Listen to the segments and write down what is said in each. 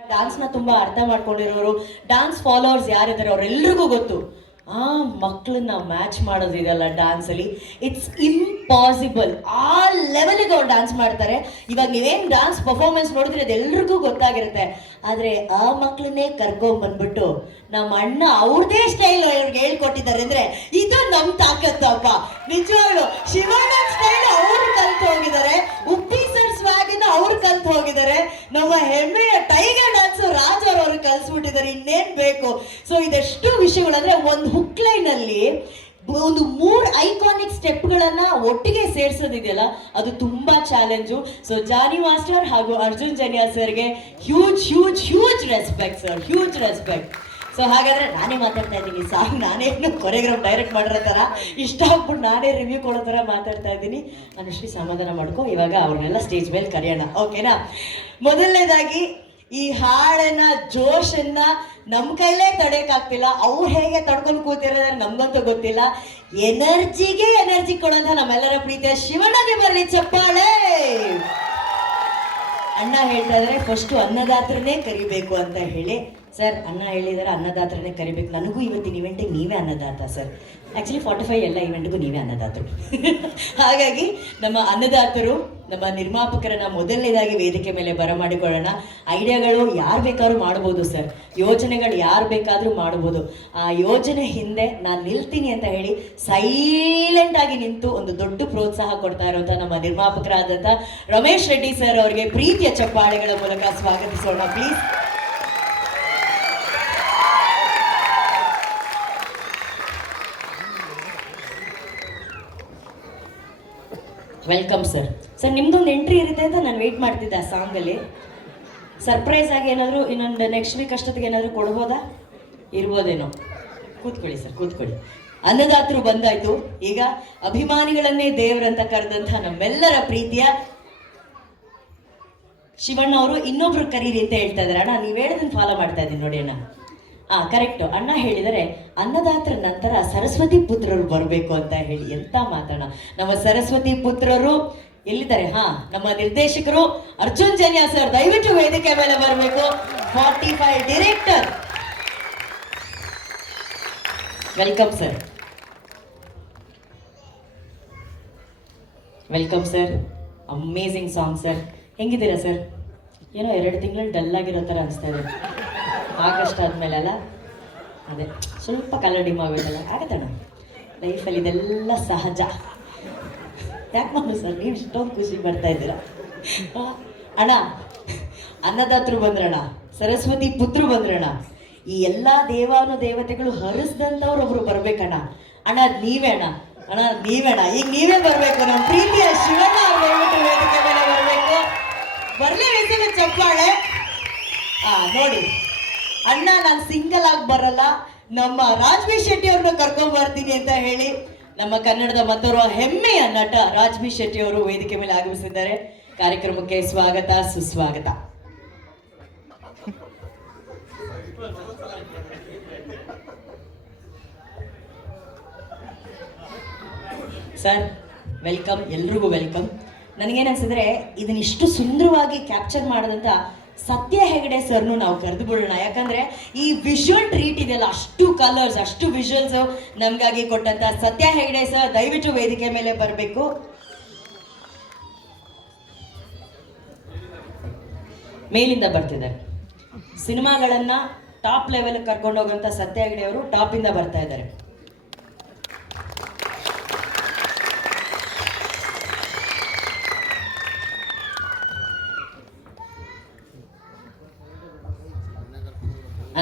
Dance ನ ತುಂಬಾ ಅರ್ಥ ಮಾಡ್ಕೊಂಡಿರೋರು, ಡಾನ್ಸ್ ಫಾಲೋವರ್ಸ್ ಯಾರಿದ್ದಾರೆ ಅವರೆಲ್ಲರಿಗೂ ಗೊತ್ತು. ಆ ಮಕ್ಕಳನ್ನ ಮ್ಯಾಚ್ ಮಾಡೋದಿದೆಯಲ್ಲ ಡ್ಯಾನ್ಸ್ ಅಲ್ಲಿ, ಇಟ್ಸ್ ಇಂಪಾಸಿಬಲ್. ಆ ಲೆವೆಲ್ಗೆ ಅವ್ರು ಡ್ಯಾನ್ಸ್ ಮಾಡ್ತಾರೆ. ಇವಾಗ ನೀವೇನ್ ಡ್ಯಾನ್ಸ್ ಪರ್ಫಾರ್ಮೆನ್ಸ್ ನೋಡಿದ್ರೆ ಅದೆಲ್ರಿಗೂ ಗೊತ್ತಾಗಿರುತ್ತೆ. ಆದ್ರೆ ಆ ಮಕ್ಕಳನ್ನೇ ಕರ್ಕೊಂಡ್ ಬಂದ್ಬಿಟ್ಟು ನಮ್ಮ ಅಣ್ಣ ಅವ್ರದೇ ಸ್ಟೈಲ್ ಅವ್ರಿಗೆ ಹೇಳ್ಕೊಟ್ಟಿದ್ದಾರೆ ಅಂದ್ರೆ ಇದು ನಮ್ ತಾಕತ್ತಪ್ಪ. ನಿಜವಾಗ್ಲು ಶಿವಣ್ಣ ಸ್ಟೈಲ್ ಅವ್ರು ಕಲ್ತು ಹೋಗಿದ್ದಾರೆ, ಉಪ್ಪಿ ಸರ್ ಸ್ವಾಗಿನ ಅವ್ರು ಕಲ್ತು ಹೋಗಿದ್ದಾರೆ, ನಮ್ಮ ಹೆಮ್ಮೆಯ ಟೈಗರ್ ಡ್ಯಾನ್ಸ್ ರಾಜ್ ಅವ್ರು ಕಲ್ಸ್ಬಿಟ್ಟಿದ್ದಾರೆ. ಇನ್ನೇನ್ ಬೇಕು? ಸೊ ಇದೆಷ್ಟು ವಿಷಯಗಳು ಅಂದ್ರೆ ಒಂದು ಹುಕ್ ಲೈನ್ ಅಲ್ಲಿ ಒಂದು 3 ಐಕಾನಿಕ್ ಸ್ಟೆಪ್ಗಳನ್ನ ಒಟ್ಟಿಗೆ ಸೇರ್ಸೋದಿದೆಯಲ್ಲ, ಅದು ತುಂಬಾ ಚಾಲೆಂಜು. ಸೊ ಜಾನಿ ಮಾಸ್ಟರ್ ಹಾಗೂ ಅರ್ಜುನ್ ಜನ್ಯಾ ಸರ್ಗೆ huge huge huge respect sir, huge respect. So ಹಾಗಾದ್ರೆ ನಾನೇ ಮಾತಾಡ್ತಾ ಇದ್ದೀನಿ, ಸಾಂಗ್ ನಾನೇ ಕೊರಿಯೋಗ್ರಾಫ್ ಡೈರೆಕ್ಟ್ ಮಾಡಿರೋ ಥರ ಇಷ್ಟ ಆಗ್ಬಿಟ್ಟು ನಾನೇ ರಿವ್ಯೂ ಕೊಡೋ ಥರ ಮಾತಾಡ್ತಾ ಇದ್ದೀನಿ. ಅನುಶ್ರೀ ಸಮಾಧಾನ ಮಾಡ್ಕೊ, ಇವಾಗ ಅವ್ರನ್ನೆಲ್ಲ ಸ್ಟೇಜ್ ಮೇಲೆ ಕರೆಯೋಣ, ಓಕೆನಾ? ಮೊದಲನೇದಾಗಿ ಈ ಹಾಡನ್ನ ಜೋಶನ್ನ ನಮ್ಮ ಕೈಲೇ ತಡೆಯಕ್ಕಾಗ್ತಿಲ್ಲ. ಅವ್ರು ಹೇಗೆ ತಡ್ಕೊಂಡು ಕೂತಿರೋದ್ರೆ ನಮ್ಗಂತೂ ಗೊತ್ತಿಲ್ಲ. ಎನರ್ಜಿಗೆ ಎನರ್ಜಿ ಕೊಡೋಂಥ ನಮ್ಮೆಲ್ಲರ ಪ್ರೀತಿಯ ಶಿವಣ್ಣಗೆ ಬರಲಿ ಚಪ್ಪಾಳೆ. ಅಣ್ಣ ಹೇಳ್ತಾ ಇದ್ದಾರೆ ಫಸ್ಟ್ ಅನ್ನದಾತ್ರನೇ ಕರಿಬೇಕು ಅಂತ ಹೇಳಿ. ಸರ್ ಅಣ್ಣ ಹೇಳಿದಾರೆ ಅನ್ನದಾತ್ರನೇ ಕರಿಬೇಕು. ನನಗೂ ಇವತ್ತಿನ ಇವೆಂಟಿಗೆ ನೀವೇ ಅನ್ನದಾತ ಸರ್. ಆ್ಯಕ್ಚುಲಿ 45 ಎಲ್ಲ ಇವೆಂಟ್ಗೂ ನೀವೇ ಅನ್ನದಾತರು. ಹಾಗಾಗಿ ನಮ್ಮ ಅನ್ನದಾತರು, ನಮ್ಮ ನಿರ್ಮಾಪಕರನ್ನ ಮೊದಲನೇದಾಗಿ ವೇದಿಕೆ ಮೇಲೆ ಬರಮಾಡಿಕೊಳ್ಳೋಣ. ಐಡಿಯಾಗಳು ಯಾರು ಬೇಕಾದ್ರೂ ಮಾಡ್ಬೋದು ಸರ್, ಯೋಜನೆಗಳು ಯಾರು ಬೇಕಾದರೂ ಮಾಡ್ಬೋದು. ಆ ಯೋಜನೆ ಹಿಂದೆ ನಾನು ನಿಲ್ತೀನಿ ಅಂತ ಹೇಳಿ ಸೈಲೆಂಟ್ ಆಗಿ ನಿಂತು ಒಂದು ದೊಡ್ಡ ಪ್ರೋತ್ಸಾಹ ಕೊಡ್ತಾ ಇರುವಂಥ ನಮ್ಮ ನಿರ್ಮಾಪಕರಾದಂಥ ರಮೇಶ್ ರೆಡ್ಡಿ ಸರ್ ಅವರಿಗೆ ಪ್ರೀತಿಯ ಚಪ್ಪಾಳೆಗಳ ಮೂಲಕ ಸ್ವಾಗತಿಸೋಣ ಪ್ಲೀಸ್. Welcome sir. ಸರ್ ನಿಮ್ದೊಂದು ಎಂಟ್ರಿ ಇರುತ್ತೆ ಅಂತ ನಾನು ವೆಯ್ಟ್ ಮಾಡ್ತಿದ್ದೆ ಆ ಸಾಂಗಲ್ಲಿ. ಸರ್ಪ್ರೈಸ್ ಆಗಿ ಏನಾದರೂ ಇನ್ನೊಂದು ನೆಕ್ಸ್ಟ್ ವೀಕ್ ಅಷ್ಟೊತ್ತಿಗೆ ಏನಾದರೂ ಕೊಡ್ಬೋದಾ? ಇರ್ಬೋದೇನೋ. ಕೂತ್ಕೊಳ್ಳಿ ಸರ್, ಕೂತ್ಕೊಳ್ಳಿ. ಅನ್ನದಾತರು ಬಂದಾಯ್ತು. ಈಗ ಅಭಿಮಾನಿಗಳನ್ನೇ ದೇವರಂತ ಕರೆದಂಥ ನಮ್ಮೆಲ್ಲರ ಪ್ರೀತಿಯ ಶಿವಣ್ಣ ಅವರು ಇನ್ನೊಬ್ರು ಕರೀರಿ ಅಂತ ಹೇಳ್ತಾ ಇದ್ದಾರೆ. ಅಣ್ಣ ನೀವು ಹೇಳೋದನ್ನ ಫಾಲೋ ಮಾಡ್ತಾ ಇದ್ದೀನಿ ನೋಡಿ ಅಣ್ಣ. ಕರೆಕ್ಟು. ಅಣ್ಣ ಹೇಳಿದರೆ ಅನ್ನದಾತರ ನಂತರ ಸರಸ್ವತಿ ಪುತ್ರರು ಬರಬೇಕು ಅಂತ ಹೇಳಿ. ಎಂತ ಮಾತಣ್ಣ. ನಮ್ಮ ಸರಸ್ವತಿ ಪುತ್ರರು ಎಲ್ಲಿದ್ದಾರೆ? ನಮ್ಮ ನಿರ್ದೇಶಕರು ಅರ್ಜುನ್ ಜನ್ಯಾ ಸರ್ ದಯವಿಟ್ಟು ವೇದಿಕೆ ಮೇಲೆ ಬರಬೇಕು. 45 director, welcome sir. Welcome sir. Amazing song sir. ಹೆಂಗಿದ್ದೀರಾ ಸರ್? ಏನೋ 2 ತಿಂಗಳು ಡಲ್ ಆಗಿರೋ ಥರ ಅನಿಸ್ತಾ ಇದೆ. ಆಗಸ್ಟ್ ಆದಮೇಲೆ ಅಲ್ಲ, ಅದೇ ಸ್ವಲ್ಪ ಕಲರ್ ಡಿಮ್ ಆಗಬೇಕಲ್ಲ, ಆಗತ್ತಣ್ಣ ಲೈಫಲ್ಲಿ, ಇದೆಲ್ಲ ಸಹಜ. ಯಾಕೆ ಮಾಡು ಸರ್ ನೀವು ಇಷ್ಟೊಂದು ಖುಷಿ ಬರ್ತಾ ಇದ್ದೀರಾ? ಅಣ್ಣ ಅನ್ನದಾತರು ಬಂದ್ರಣ್ಣ, ಸರಸ್ವತಿ ಪುತ್ರರು ಬಂದ್ರಣ್ಣ. ಈ ಎಲ್ಲ ದೇವತೆಗಳು ಹರಿಸ್ದಂಥವ್ರು ಒಬ್ರು ಬರ್ಬೇಕಣ್ಣ. ಅಣ್ಣ ನೀವೇ ಅಣ್ಣ, ಅಣ್ಣ ನೀವೇಣ್ಣ, ಈಗ ನೀವೇ ಬರಬೇಕು. ನಮ್ಮ ಪ್ರೀತಿಯ ಶಿವಣ್ಣ ಅವ್ರು ವೇದಿಕೆ ಮೇಲೆ ಬರಬೇಕು. ಬರಲೇ ವೇದಿಕೆ ಚಪ್ಪಾಳೆ. ನೋಡಿ ಅಣ್ಣ ನಾನು ಸಿಂಗಲ್ ಆಗಿ ಬರಲ್ಲ, ನಮ್ಮ ರಾಜ್ಬಿ ಶೆಟ್ಟಿ ಅವ್ರನ್ನ ಕರ್ಕೊಂಡ್ ಬರ್ತೀನಿ ಅಂತ ಹೇಳಿ ನಮ್ಮ ಕನ್ನಡದ ಮತ್ತೋರ್ವ ಹೆಮ್ಮೆಯ ನಟ ರಾಜ್ಬಿ ಶೆಟ್ಟಿ ಅವರು ವೇದಿಕೆ ಮೇಲೆ ಆಗಮಿಸಿದ್ದಾರೆ. ಕಾರ್ಯಕ್ರಮಕ್ಕೆ ಸ್ವಾಗತ ಸುಸ್ವಾಗತ. ಸರ್ ವೆಲ್ಕಮ್, ಎಲ್ರಿಗೂ ವೆಲ್ಕಮ್. ನನಗೇನು ಅನ್ಸಿದ್ರೆ ಇದನ್ನ ಇಷ್ಟು ಸುಂದರವಾಗಿ ಕ್ಯಾಪ್ಚರ್ ಮಾಡೋದಂತ ಸತ್ಯ ಹೆಗಡೆ ಸರ್ನು ನಾವು ಕರೆದು ಬಿಡೋಣ. ಯಾಕಂದ್ರೆ ಈ ವಿಜುವಲ್ ಟ್ರೀಟ್ ಇದೆಯಲ್ಲ, ಅಷ್ಟು ಕಲರ್ಸ್, ಅಷ್ಟು ವಿಜುವಲ್ಸ್ ನಮ್ಗಾಗಿ ಕೊಟ್ಟಂತ ಸತ್ಯ ಹೆಗಡೆ ಸರ್ ದಯವಿಟ್ಟು ವೇದಿಕೆ ಮೇಲೆ ಬರಬೇಕು. ಮೇಲಿಂದ ಬರ್ತಿದ್ದಾರೆ. ಸಿನಿಮಾಗಳನ್ನ ಟಾಪ್ ಲೆವೆಲ್ ಕರ್ಕೊಂಡು ಹೋಗುವಂತ ಸತ್ಯ ಹೆಗಡೆ ಅವರು ಟಾಪ್ ಇಂದ ಬರ್ತಾ ಇದ್ದಾರೆ.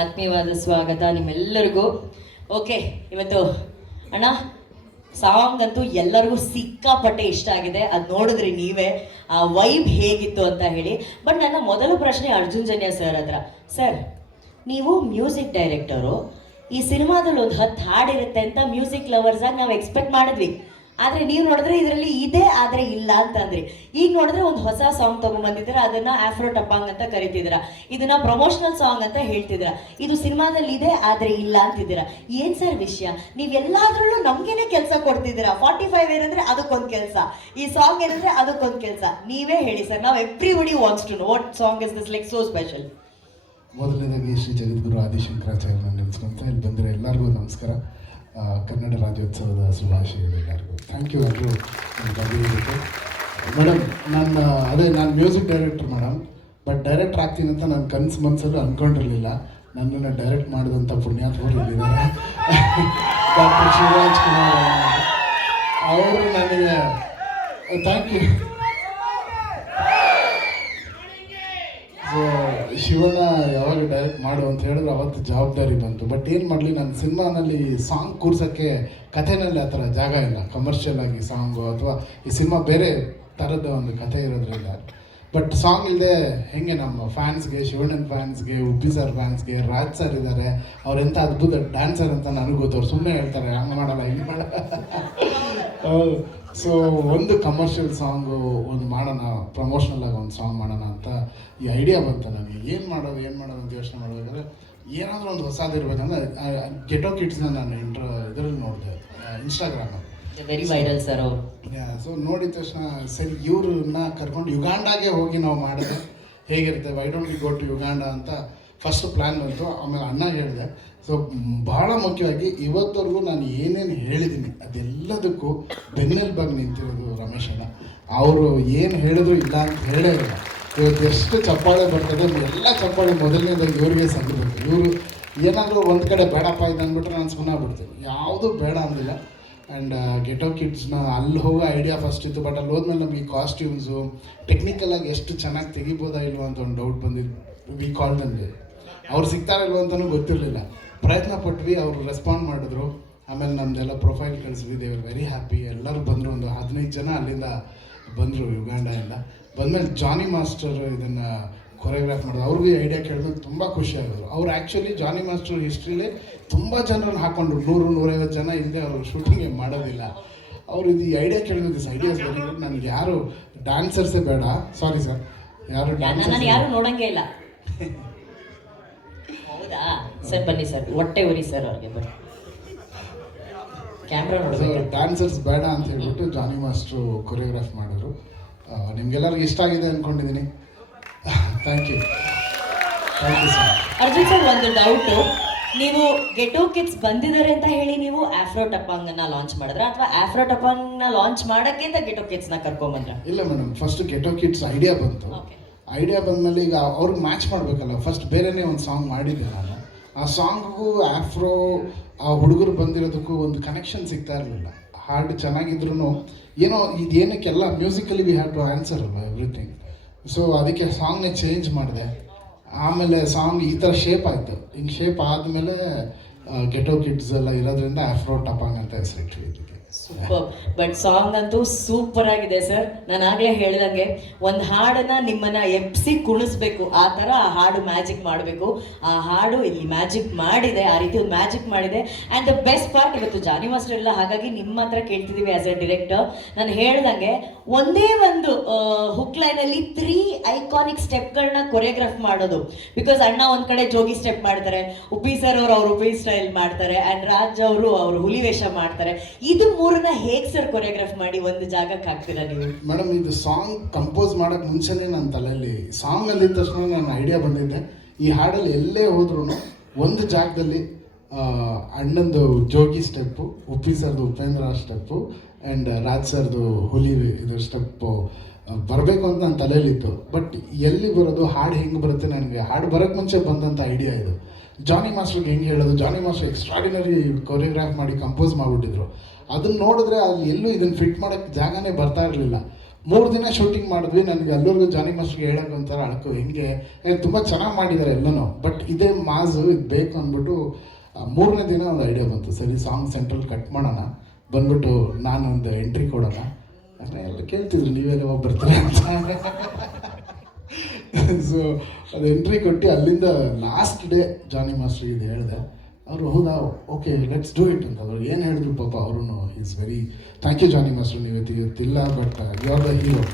ಆತ್ಮೀಯವಾದ ಸ್ವಾಗತ ನಿಮ್ಮೆಲ್ಲರಿಗೂ. ಓಕೆ, ಇವತ್ತು ಅಣ್ಣ ಸಾಂಗ್ ಅಂತೂ ಎಲ್ಲರಿಗೂ ಸಿಕ್ಕಾಪಟ್ಟೆ ಇಷ್ಟ ಆಗಿದೆ. ಅದು ನೋಡಿದ್ರಿ ನೀವೇ ಆ ವೈಬ್ ಹೇಗಿತ್ತು ಅಂತ ಹೇಳಿ. ಬಟ್ ನನ್ನ ಮೊದಲ ಪ್ರಶ್ನೆ ಅರ್ಜುನ್ ಜನ್ಯಾ ಸರ್ ಹತ್ರ. ಸರ್ ನೀವು ಮ್ಯೂಸಿಕ್ ಡೈರೆಕ್ಟರು, ಈ ಸಿನಿಮಾದಲ್ಲಿ ಒಂದು 10 ಹಾಡಿರುತ್ತೆ ಅಂತ ಮ್ಯೂಸಿಕ್ ಲವರ್ಸ್ ಆಗಿ ನಾವು ಎಕ್ಸ್ಪೆಕ್ಟ್ ಮಾಡಿದ್ವಿ. ಆದರೆ ನೀವು ನೋಡಿದ್ರೆ ಇದರಲ್ಲಿ ಇದೆ ಆದರೆ ಇಲ್ಲ ಅಂತಂದ್ರಿ. ಈಗ ನೋಡಿದ್ರೆ ಒಂದು ಹೊಸ ಸಾಂಗ್ ತೊಗೊಂಡ್ಬಂದಿದ್ದೀರಾ, ಅದನ್ನ ಆಫ್ರೋ ಟಪಾಂಗ್ ಅಂತ ಕರಿತಿದ್ದೀರಾ, ಇದನ್ನ ಪ್ರಮೋಷನಲ್ ಸಾಂಗ್ ಅಂತ ಹೇಳ್ತಿದ್ದೀರಾ. ಇದು ಸಿನಿಮಾದಲ್ಲಿ ಇದೆ ಆದರೆ ಇಲ್ಲ ಅಂತಿದ್ದೀರಾ. ಏನ್ ಸರ್ ವಿಷಯ? ನೀವೆಲ್ಲಾದ್ರಲ್ಲೂ ನಮ್ಗೇನೆ ಕೆಲಸ ಕೊಡ್ತಿದ್ದೀರಾ. 45 ಏನಂದ್ರೆ ಅದಕ್ಕೊಂದು ಕೆಲಸ, ಈ ಸಾಂಗ್ ಏನಂದ್ರೆ ಅದಕ್ಕೊಂದು ಕೆಲಸ. ನೀವೇ ಹೇಳಿ ಸರ್. ನಾವು everybody wants to know what song is this like so special. ಮೊದಲನೇದಾಗಿ ಶ್ರೀ ಜಗದ್ಗುರು ಆದಿಶಂಕರಾಚಾರ್ಯನ ನೆನೆಸ್ಕೊಂತ ಇಲ್ಲಿ ಬಂದರೆ ಎಲ್ಲರಿಗೂ ನಮಸ್ಕಾರ. ಕನ್ನಡ ರಾಜ್ಯೋತ್ಸವದ ಶುಭಾಶಯಗಳು ಎಲ್ಲರಿಗೂ. ಥ್ಯಾಂಕ್ ಯು ಎಲ್ಲರೂ ಬಂದಿರೋದಕ್ಕೆ. ಮೇಡಮ್ ನಾನು music director madam. But director ಆಗ್ತೀನಿ ಅಂತ ನಾನು ಕನಸು ಮನಸ್ಸಲ್ಲೂ ಅಂದ್ಕೊಂಡಿರಲಿಲ್ಲ. ನನ್ನನ್ನು ಡೈರೆಕ್ಟ್ ಮಾಡಿದಂಥ ಪುಣ್ಯಾತ್ಮರು ಇಲ್ಲಿದ್ದಾರೆ. ಡಾಕ್ಟರ್ ಶಿವರಾಜ್ ಕುಮಾರ್ ಅವರು ನನಗೆ ಥ್ಯಾಂಕ್ ಯು. ಸೊ ಶಿವಣ್ಣ ಯಾವಾಗ ಡೈರೆಕ್ಟ್ ಮಾಡು ಅಂತ ಹೇಳಿದ್ರು ಅವತ್ತು ಜವಾಬ್ದಾರಿ ಬಂತು. ಬಟ್ ಏನು ಮಾಡಲಿ, ನನ್ನ ಸಿನಿಮಾನಲ್ಲಿ ಸಾಂಗ್ ಕೂರ್ಸೋಕ್ಕೆ ಕಥೆನಲ್ಲಿ ಆ ಥರ ಜಾಗ ಇಲ್ಲ. ಕಮರ್ಷಿಯಲ್ ಆಗಿ ಸಾಂಗು ಅಥವಾ ಈ ಸಿನಿಮಾ ಬೇರೆ ಥರದ ಒಂದು ಕಥೆ ಇರೋದ್ರಿಂದ. ಬಟ್ ಸಾಂಗ್ ಇಲ್ಲದೆ ಹೆಂಗೆ ನಮ್ಮ ಫ್ಯಾನ್ಸ್ಗೆ, ಶಿವಣ್ಣನ ಫ್ಯಾನ್ಸ್ಗೆ, ಉಪ್ಪಿ ಸರ್ ಫ್ಯಾನ್ಸ್ಗೆ, ರಾಜ್ ಸರ್ ಇದ್ದಾರೆ, ಅವ್ರೆಂಥ ಅದ್ಭುತ ಡ್ಯಾನ್ಸರ್ ಅಂತ ನನಗೆ ಗೊತ್ತು. ಅವ್ರು ಸುಮ್ಮನೆ ಹೇಳ್ತಾರೆ ಹಂಗೆ ಮಾಡಲ್ಲ ಹಿಂಗೆ ಮಾಡಲ್ಲ. ಸೊ ಒಂದು ಕಮರ್ಷಿಯಲ್ ಸಾಂಗು ಒಂದು ಮಾಡೋಣ, ಪ್ರಮೋಷನಲ್ ಆಗಿ ಒಂದು ಸಾಂಗ್ ಮಾಡೋಣ ಅಂತ ಈ ಐಡಿಯಾ ಬಂತು ನನಗೆ. ಏನು ಮಾಡೋದು ಅಂತ ಯೋಚನೆ ಮಾಡಬೇಕಾದ್ರೆ ಏನಾದರೂ ಒಂದು ಹೊಸದಿರ್ಬೇಕಂದ್ರೆ ಗೆಟೋ ಕಿಡ್ಸ್ನ ನಾನು ಇದರಲ್ಲಿ ನೋಡಿದೆ, ಇನ್ಸ್ಟಾಗ್ರಾಮಲ್ಲಿ. ವೆರಿ ವೈರಲ್ ಸರ್ ಅವರು. ಸೊ ನೋಡಿದ ತಕ್ಷಣ ಸರಿ ಇವ್ರನ್ನ ಕರ್ಕೊಂಡು ಯುಗಾಂಡಾಗೆ ಹೋಗಿ ನಾವು ಮಾಡಿದ್ರೆ ಹೇಗಿರುತ್ತೆ, why don't we go to Uganda ಅಂತ ಫಸ್ಟ್ ಪ್ಲ್ಯಾನ್ ಬಂತು. ಆಮೇಲೆ ಅಣ್ಣ ಹೇಳಿದೆ. ಸೊ ಭಾಳ ಮುಖ್ಯವಾಗಿ ಇವತ್ತವರೆಗೂ ನಾನು ಏನೇನು ಹೇಳಿದ್ದೀನಿ ಅದೆಲ್ಲದಕ್ಕೂ ಬೆನ್ನೆಲುಬಾಗಿ ನಿಂತಿರೋದು ರಮೇಶ್ ಅಣ್ಣ. ಅವರು ಏನು ಹೇಳಿದ್ರು ಇಲ್ಲ ಅಂತ ಹೇಳೇ ಇಲ್ಲ. ಇವತ್ತು ಎಷ್ಟು ಚಪ್ಪಾಳೆ ಬರ್ತದೆ, ಎಲ್ಲ ಚಪ್ಪಾಳೆ ಮೊದಲನೇದಾಗಿ ಇವ್ರಿಗೆ ಸಂಗಬೇಕು. ಇವರು ಏನಾದರೂ ಒಂದು ಕಡೆ ಬೇಡಪ್ಪ ಇದು ಅಂದ್ಬಿಟ್ರೆ ನಾನು ಸುಮ್ಮನೆ ಬಿಡ್ತೀನಿ, ಯಾವುದೂ ಬೇಡ ಅಂದಿಲ್ಲ. ಆ್ಯಂಡ್ ಗೆಟೋ ಕಿಡ್ಸ್ನ ಅಲ್ಲಿ ಹೋಗೋ ಐಡಿಯಾ ಫಸ್ಟ್ ಇತ್ತು. ಬಟ್ ಅಲ್ಲಿ ಹೋದ್ಮೇಲೆ ನಮಗೆ ಕಾಸ್ಟ್ಯೂಮ್ಸು ಟೆಕ್ನಿಕಲಾಗಿ ಎಷ್ಟು ಚೆನ್ನಾಗಿ ತೆಗಿಬೋದಾ ಇಲ್ವೋ ಅಂತ ಒಂದು ಡೌಟ್ ಬಂದಿದ್ದು. ವಿ ಕಾಲ್ ನನಗೆ ಅವ್ರು ಸಿಗ್ತಾರ ಇಲ್ವೋ ಅಂತಲೂ ಗೊತ್ತಿರಲಿಲ್ಲ. ಪ್ರಯತ್ನ ಪಟ್ವಿ, ಅವರು ರೆಸ್ಪಾಂಡ್ ಮಾಡಿದ್ರು. ಆಮೇಲೆ ನಮ್ಮದೆಲ್ಲ ಪ್ರೊಫೈಲ್ ಕಳಿಸಿದ್ವಿ. They were very happy. ಎಲ್ಲರೂ ಬಂದರು, ಒಂದು 15 ಜನ ಅಲ್ಲಿಂದ ಬಂದರು ಯುಗಾಂಡದಿಂದ. ಬಂದಮೇಲೆ ಜಾನಿ ಮಾಸ್ಟರ್ ಇದನ್ನು ಕೊರಿಯೋಗ್ರಾಫ್ ಮಾಡಿದ್ರು. ಅವ್ರಿಗೂ ಐಡಿಯಾ ಕೇಳಿದ್ರೆ ತುಂಬ ಖುಷಿಯಾಗಿದ್ರು. ಅವ್ರು ಆ್ಯಕ್ಚುಲಿ ಜಾನಿ ಮಾಸ್ಟರ್ ಹಿಸ್ಟ್ರಿಲಿ ತುಂಬ ಜನರನ್ನು ಹಾಕ್ಕೊಂಡ್ರು, 100-150 ಜನ ಇಲ್ಲದೆ ಅವರು ಶೂಟಿಂಗೇ ಮಾಡೋದಿಲ್ಲ. ಅವರು ಇದು ಈ ಐಡಿಯಾ ಕೇಳಿದ್ರು, ದಿಸ್ ಐಡಿಯಾಸ್ ವೆರಿ ಗುಡ್. ನನಗೆ ಯಾರು ಡ್ಯಾನ್ಸರ್ಸೇ ಬೇಡ, ಸಾರಿ ಸರ್, ಯಾರು ಡ್ಯಾನ್ಸರ್ಸ್ ಯಾರು ನೋಡಂಗೆ ಇಲ್ಲ. ಹೌದಾ ಸರ್, ಬನ್ನಿ ಸರ್, ಹೊಟ್ಟೆ ಉರಿ ಸರ್ ಅವ್ರಿಗೆ, ಬನ್ನಿ ಕ್ಯಾಮ್ರಾ ನೋಡೋದು. ಡ್ಯಾನ್ಸರ್ಸ್ ಬೇಡ ಅಂತ ಹೇಳ್ಬಿಟ್ಟು ಜಾನಿ ಮಾಸ್ಟ್ರು ಕೊರಿಯೋಗ್ರಾಫ್ ಮಾಡಿದ್ರು. ನಿಮ್ಗೆಲ್ಲರಿಗೂ ಇಷ್ಟ ಆಗಿದೆ ಅಂದ್ಕೊಂಡಿದ್ದೀನಿ. Thank you sir. Arjun sir, ಒಂದು ಡೌಟು. ನೀವು ಗೆಟೋ ಕಿಡ್ಸ್ ಬಂದಿದ್ದಾರೆ ಅಂತ ಹೇಳಿ ನೀವು ಆಫ್ರೋ ಟಪಾಂಗನ್ನ ಲಾಂಚ್ ಮಾಡಿದ್ರ ಅಥವಾ ಆಫ್ರೋ ಟಪಾಂಗ್ನ ಲಾಂಚ್ ಮಾಡೋಕ್ಕೆ ಅಂತ ಗೆಟೋ ಕಿಡ್ಸ್ನ ಕರ್ಕೊಂಬಂದ್ರ? ಇಲ್ಲ ಮೇಡಮ್, ಫಸ್ಟ್ ಗೆಟೋ ಕಿಡ್ಸ್ ಐಡಿಯಾ ಬಂತು. ಐಡಿಯಾ ಬಂದಮೇಲೆ ಈಗ ಅವ್ರಿಗೆ ಮ್ಯಾಚ್ ಮಾಡಬೇಕಲ್ಲ. ಫಸ್ಟ್ ಬೇರೆನೇ ಒಂದು ಸಾಂಗ್ ಮಾಡಿದ್ದೆ ನಾನು. ಆ ಸಾಂಗಿಗೂ ಆಫ್ರೋ ಆ ಹುಡುಗರು ಬಂದಿರೋದಕ್ಕೂ ಒಂದು ಕನೆಕ್ಷನ್ ಸಿಗ್ತಾ ಇರಲಿಲ್ಲ. ಹಾಡು ಚೆನ್ನಾಗಿದ್ರು ಏನೋ ಇದೇನಕ್ಕೆಲ್ಲ musically we have to answer ಅಲ್ಲ ಎವ್ರಿಥಿಂಗ್. ಸೊ ಅದಕ್ಕೆ ಸಾಂಗ್ನೇ ಚೇಂಜ್ ಮಾಡಿದೆ. ಆಮೇಲೆ ಸಾಂಗ್ ಈ ಥರ ಶೇಪ್ ಆಯಿತು. ಹಿಂಗೆ ಶೇಪ್ ಆದಮೇಲೆ ಗೆಟೋ ಕಿಡ್ಸ್ ಎಲ್ಲ ಇರೋದ್ರಿಂದ ಆಫ್ರೋ ಟಪಾಂಗ್ ಅಂತ ಹೆಸರಿಟ್ವಿ ಇದಕ್ಕೆ. ಸೂಪರ್. ಬಟ್ ಸಾಂಗ್ ಅಂತೂ ಸೂಪರ್ ಆಗಿದೆ ಸರ್. ನಾನು ಆಗಲೇ ಹೇಳ್ದಂಗೆ ಒಂದು ಹಾಡನ್ನ ನಿಮ್ಮನ್ನ ಎಬ್ಸಿ ಕುಣಿಸ್ಬೇಕು, ಆ ಥರ ಆ ಹಾಡು ಮ್ಯಾಜಿಕ್ ಮಾಡಬೇಕು. ಆ ಹಾಡು ಇಲ್ಲಿ ಮ್ಯಾಜಿಕ್ ಮಾಡಿದೆ, ಆ ರೀತಿ ಒಂದು ಮ್ಯಾಜಿಕ್ ಮಾಡಿದೆ. ಆ್ಯಂಡ್ ದ ಬೆಸ್ಟ್ ಪಾರ್ಟ್, ಇವತ್ತು ಜಾನಿ ಮಾಸ್ಟರ್ ಇಲ್ಲ, ಹಾಗಾಗಿ ನಿಮ್ಮ ಹತ್ರ ಕೇಳ್ತಿದ್ದೀವಿ ಆ್ಯಸ್ ಎ ಡಿರೆಕ್ಟರ್. ನಾನು ಹೇಳ್ದಂಗೆ ಒಂದೇ ಒಂದು ಹುಕ್ ಲೈನಲ್ಲಿ 3 ಐಕಾನಿಕ್ ಸ್ಟೆಪ್ಗಳನ್ನ ಕೊರಿಯೋಗ್ರಾಫ್ ಮಾಡೋದು. ಬಿಕಾಸ್ ಅಣ್ಣ ಒಂದು ಕಡೆ ಜೋಗಿ ಸ್ಟೆಪ್ ಮಾಡ್ತಾರೆ, ಉಪ್ಪಿ ಸರ್ ಅವರು ಅವ್ರ ಉಪ್ಪಿ ಸ್ಟೈಲ್ ಮಾಡ್ತಾರೆ, ಆ್ಯಂಡ್ ರಾಜ್ ಅವರು ಅವರು ಹುಲಿ ವೇಷ ಮಾಡ್ತಾರೆ. ಇದು ಮೂರನ್ನ ಹೇಗೆ ಸರ್ ಕೊರಿಯೋಗ್ರಾಫ್ ಮಾಡಿ ಒಂದು ಜಾಗಕ್ಕೆ ಹಾಕ್ತೀರಾ ನೀವು? ಮೇಡಮ್, ಇದು ಸಾಂಗ್ ಕಂಪೋಸ್ ಮಾಡೋಕ್ಕೆ ಮುಂಚೆನೇ ನನ್ನ ತಲೆಯಲ್ಲಿ ಸಾಂಗ್ ಅಂದಿದ ತಕ್ಷಣ ನನ್ನ ಐಡಿಯಾ ಬಂದಿದ್ದೆ. ಈ ಹಾಡಲ್ಲಿ ಎಲ್ಲೇ ಹೋದ್ರೂ ಒಂದು ಜಾಗದಲ್ಲಿ ಅಣ್ಣಂದು ಜೋಗಿ ಸ್ಟೆಪ್ಪು, ಉಪ್ಪಿ ಸರ್ದು ಉಪೇಂದ್ರ ಸ್ಟೆಪ್ಪು ಆ್ಯಂಡ್ ರಾಜ್ ಸರ್ದು ಹುಲಿ ಇದು ಸ್ಟೆಪ್ಪು ಬರಬೇಕು ಅಂತ ನನ್ನ ತಲೆಯಲ್ಲಿತ್ತು. ಬಟ್ ಎಲ್ಲಿ ಬರೋದು, ಹಾಡು ಹೆಂಗೆ ಬರುತ್ತೆ, ನನಗೆ ಹಾಡು ಬರೋಕ್ಕೆ ಮುಂಚೆ ಬಂದಂಥ ಐಡಿಯಾ ಇದು. ಜಾನಿ ಮಾಸ್ಟರ್ಗೆ ಹೆಂಗೆ ಹೇಳೋದು, ಜಾನಿ ಮಾಸ್ಟರ್ ಎಕ್ಸ್ಟ್ರಾಡಿನರಿ ಕೊರಿಯೋಗ್ರಾಫ್ ಮಾಡಿ ಕಂಪೋಸ್ ಮಾಡಿಬಿಟ್ಟಿದ್ರು. ಅದನ್ನು ನೋಡಿದ್ರೆ ಅಲ್ಲಿ ಎಲ್ಲೂ ಇದನ್ನು ಫಿಟ್ ಮಾಡೋಕ್ಕೆ ಜಾಗನೇ ಬರ್ತಾ ಇರಲಿಲ್ಲ. 3 ದಿನ ಶೂಟಿಂಗ್ ಮಾಡಿದ್ವಿ. ನನಗೆ ಅಲ್ಲೂರಿಗೂ ಜಾನಿ ಮಾಸ್ಟರ್ಗೆ ಹೇಳೋಕೆ ಒಂಥರ ಅಳಕು, ಹೆಂಗೆ ತುಂಬ ಚೆನ್ನಾಗಿ ಮಾಡಿದ್ದಾರೆ ಎಲ್ಲನೂ, ಬಟ್ ಇದೇ ಮಾಸು ಇದು ಬೇಕು ಅಂದ್ಬಿಟ್ಟು 3ನೇ ದಿನ ಒಂದು ಐಡಿಯಾ ಬಂತು. ಸರಿ, ಸಾಂಗ್ ಸೆಂಟ್ರಲ್ ಕಟ್ ಮಾಡೋಣ, ಬಂದ್ಬಿಟ್ಟು ನಾನೊಂದು ಎಂಟ್ರಿ ಕೊಡೋಣ. ಅಂದರೆ ಎಲ್ಲ ಕೇಳ್ತಿದ್ರು ನೀವೆಲ್ಲ ಬರ್ತೀರ ಅಂತ. ಸೊ ಅದು ಎಂಟ್ರಿ ಕೊಟ್ಟು ಅಲ್ಲಿಂದ ಲಾಸ್ಟ್ ಡೇ ಜಾನಿ ಮಾಸ್ಟರ್ ಇದು ಹೇಳಿದೆ. ಅವರು ಹೌದಾ, ಓಕೆ ಲೆಟ್ಸ್ ಡೂ ಇಟ್ ಅಂತ. ಅವರು ಏನು ಹೇಳಿದ್ರು ಪಾಪ ಅವರು is very thank you Jani master, ನೀವು ಇವತ್ತಿಲ್ಲ but you are the hero.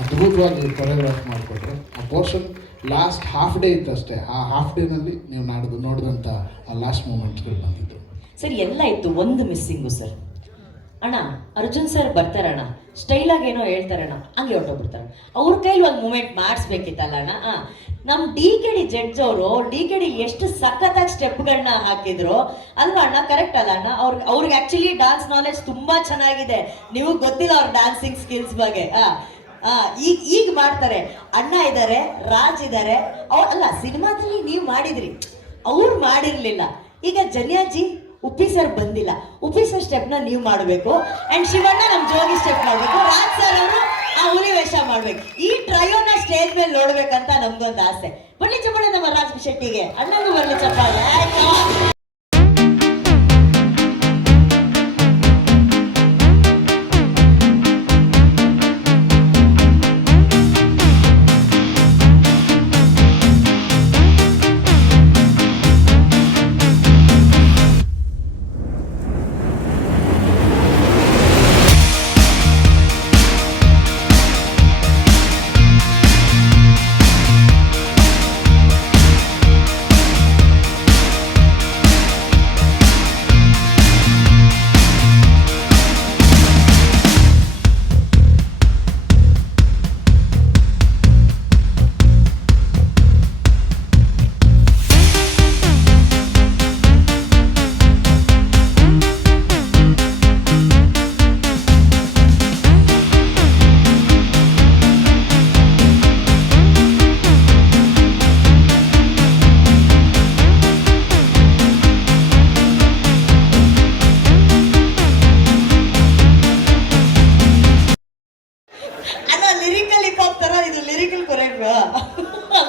ಅದ್ಭುತವಾಗಿ ಕೊರಿಯೋಗ್ರಾಫ್ ಮಾಡಿಕೊಟ್ರೆ. ಆ ಪೋರ್ಷನ್ ಲಾಸ್ಟ್ ಹಾಫ್ ಡೇ ಇತ್ತು ಅಷ್ಟೇ. ಆ ಹಾಫ್ ಡೇನಲ್ಲಿ ನೀವು ನೋಡಿದಂಥ ಆ ಲಾಸ್ಟ್ ಮೂಮೆಂಟ್ಸ್ಗಳು ಬಂದಿತ್ತು ಸರ್. ಎಲ್ಲ ಇತ್ತು, ಒಂದು ಮಿಸ್ಸಿಂಗು ಸರ್. ಅಣ್ಣ ಅರ್ಜುನ್ ಸರ್ ಬರ್ತಾರಣ್ಣ, ಸ್ಟೈಲಾಗಿ ಏನೋ ಹೇಳ್ತಾರಣ್ಣ, ಹಂಗೆ ಹೊರಟೋಗ್ಬಿಡ್ತಾರೆ. ಅವ್ರ ಕೈಲಿ ಒಂದು ಮೂಮೆಂಟ್ ಮಾಡಿಸ್ಬೇಕಿತ್ತಲ್ಲ ಅಣ್ಣ. ನಮ್ಮ DKD ಜಡ್ಜ್ ಅವರು DKD ಎಷ್ಟು ಸಖತ್ತಾಗಿ ಸ್ಟೆಪ್ಗಳನ್ನ ಹಾಕಿದ್ರು ಅಲ್ವಾ ಅಣ್ಣ? ಕರೆಕ್ಟ್ ಅಲ್ಲ ಅಣ್ಣ? ಅವ್ರಿಗೆ ಆಕ್ಚುಲಿ ಡಾನ್ಸ್ ನಾಲೆಜ್ ತುಂಬಾ ಚೆನ್ನಾಗಿದೆ. ನೀವು ಗೊತ್ತಿಲ್ಲ ಅವ್ರ ಡ್ಯಾನ್ಸಿಂಗ್ ಸ್ಕಿಲ್ಸ್ ಬಗ್ಗೆ. ಈಗ ಮಾಡ್ತಾರೆ. ಅಣ್ಣ ಇದ್ದಾರೆ, ರಾಜ್ ಇದ್ದಾರೆ. ಅಲ್ಲ, ಸಿನಿಮಾದಲ್ಲಿ ನೀವು ಮಾಡಿದ್ರಿ, ಅವ್ರು ಮಾಡಿರ್ಲಿಲ್ಲ. ಈಗ ಜನ್ಯಾಜಿ, ಉಪ್ಪಿ ಸರ್ ಬಂದಿಲ್ಲ, ಉಪ್ಪಿ ಸರ್ ಸ್ಟೆಪ್ನ ನೀವು ಮಾಡಬೇಕು, ಅಂಡ್ ಶಿವಣ್ಣ ನಮ್ಮ ಜೋಗಿ ಸ್ಟೆಪ್ ಮಾಡಬೇಕು, ರಾಜ್ ಸರ್ ಅವರು ಆ ಹುಲಿ ವೇಷ ಮಾಡ್ಬೇಕು. ಈ ಟ್ರಯೋನ ಸ್ಟೇಜ್ ಮೇಲೆ ನೋಡ್ಬೇಕಂತ ನಮ್ಗೊಂದು ಆಸೆ. ಬರ್ಲಿ ಚಪ್ಪಾಳೆ ನಮ್ಮ ರಾಜ್ ಶೆಟ್ಟಿಗೆ, ಅಣ್ಣಂಗೂ ಬರ್ಲಿ ಚಪ್ಪಾಳೆ.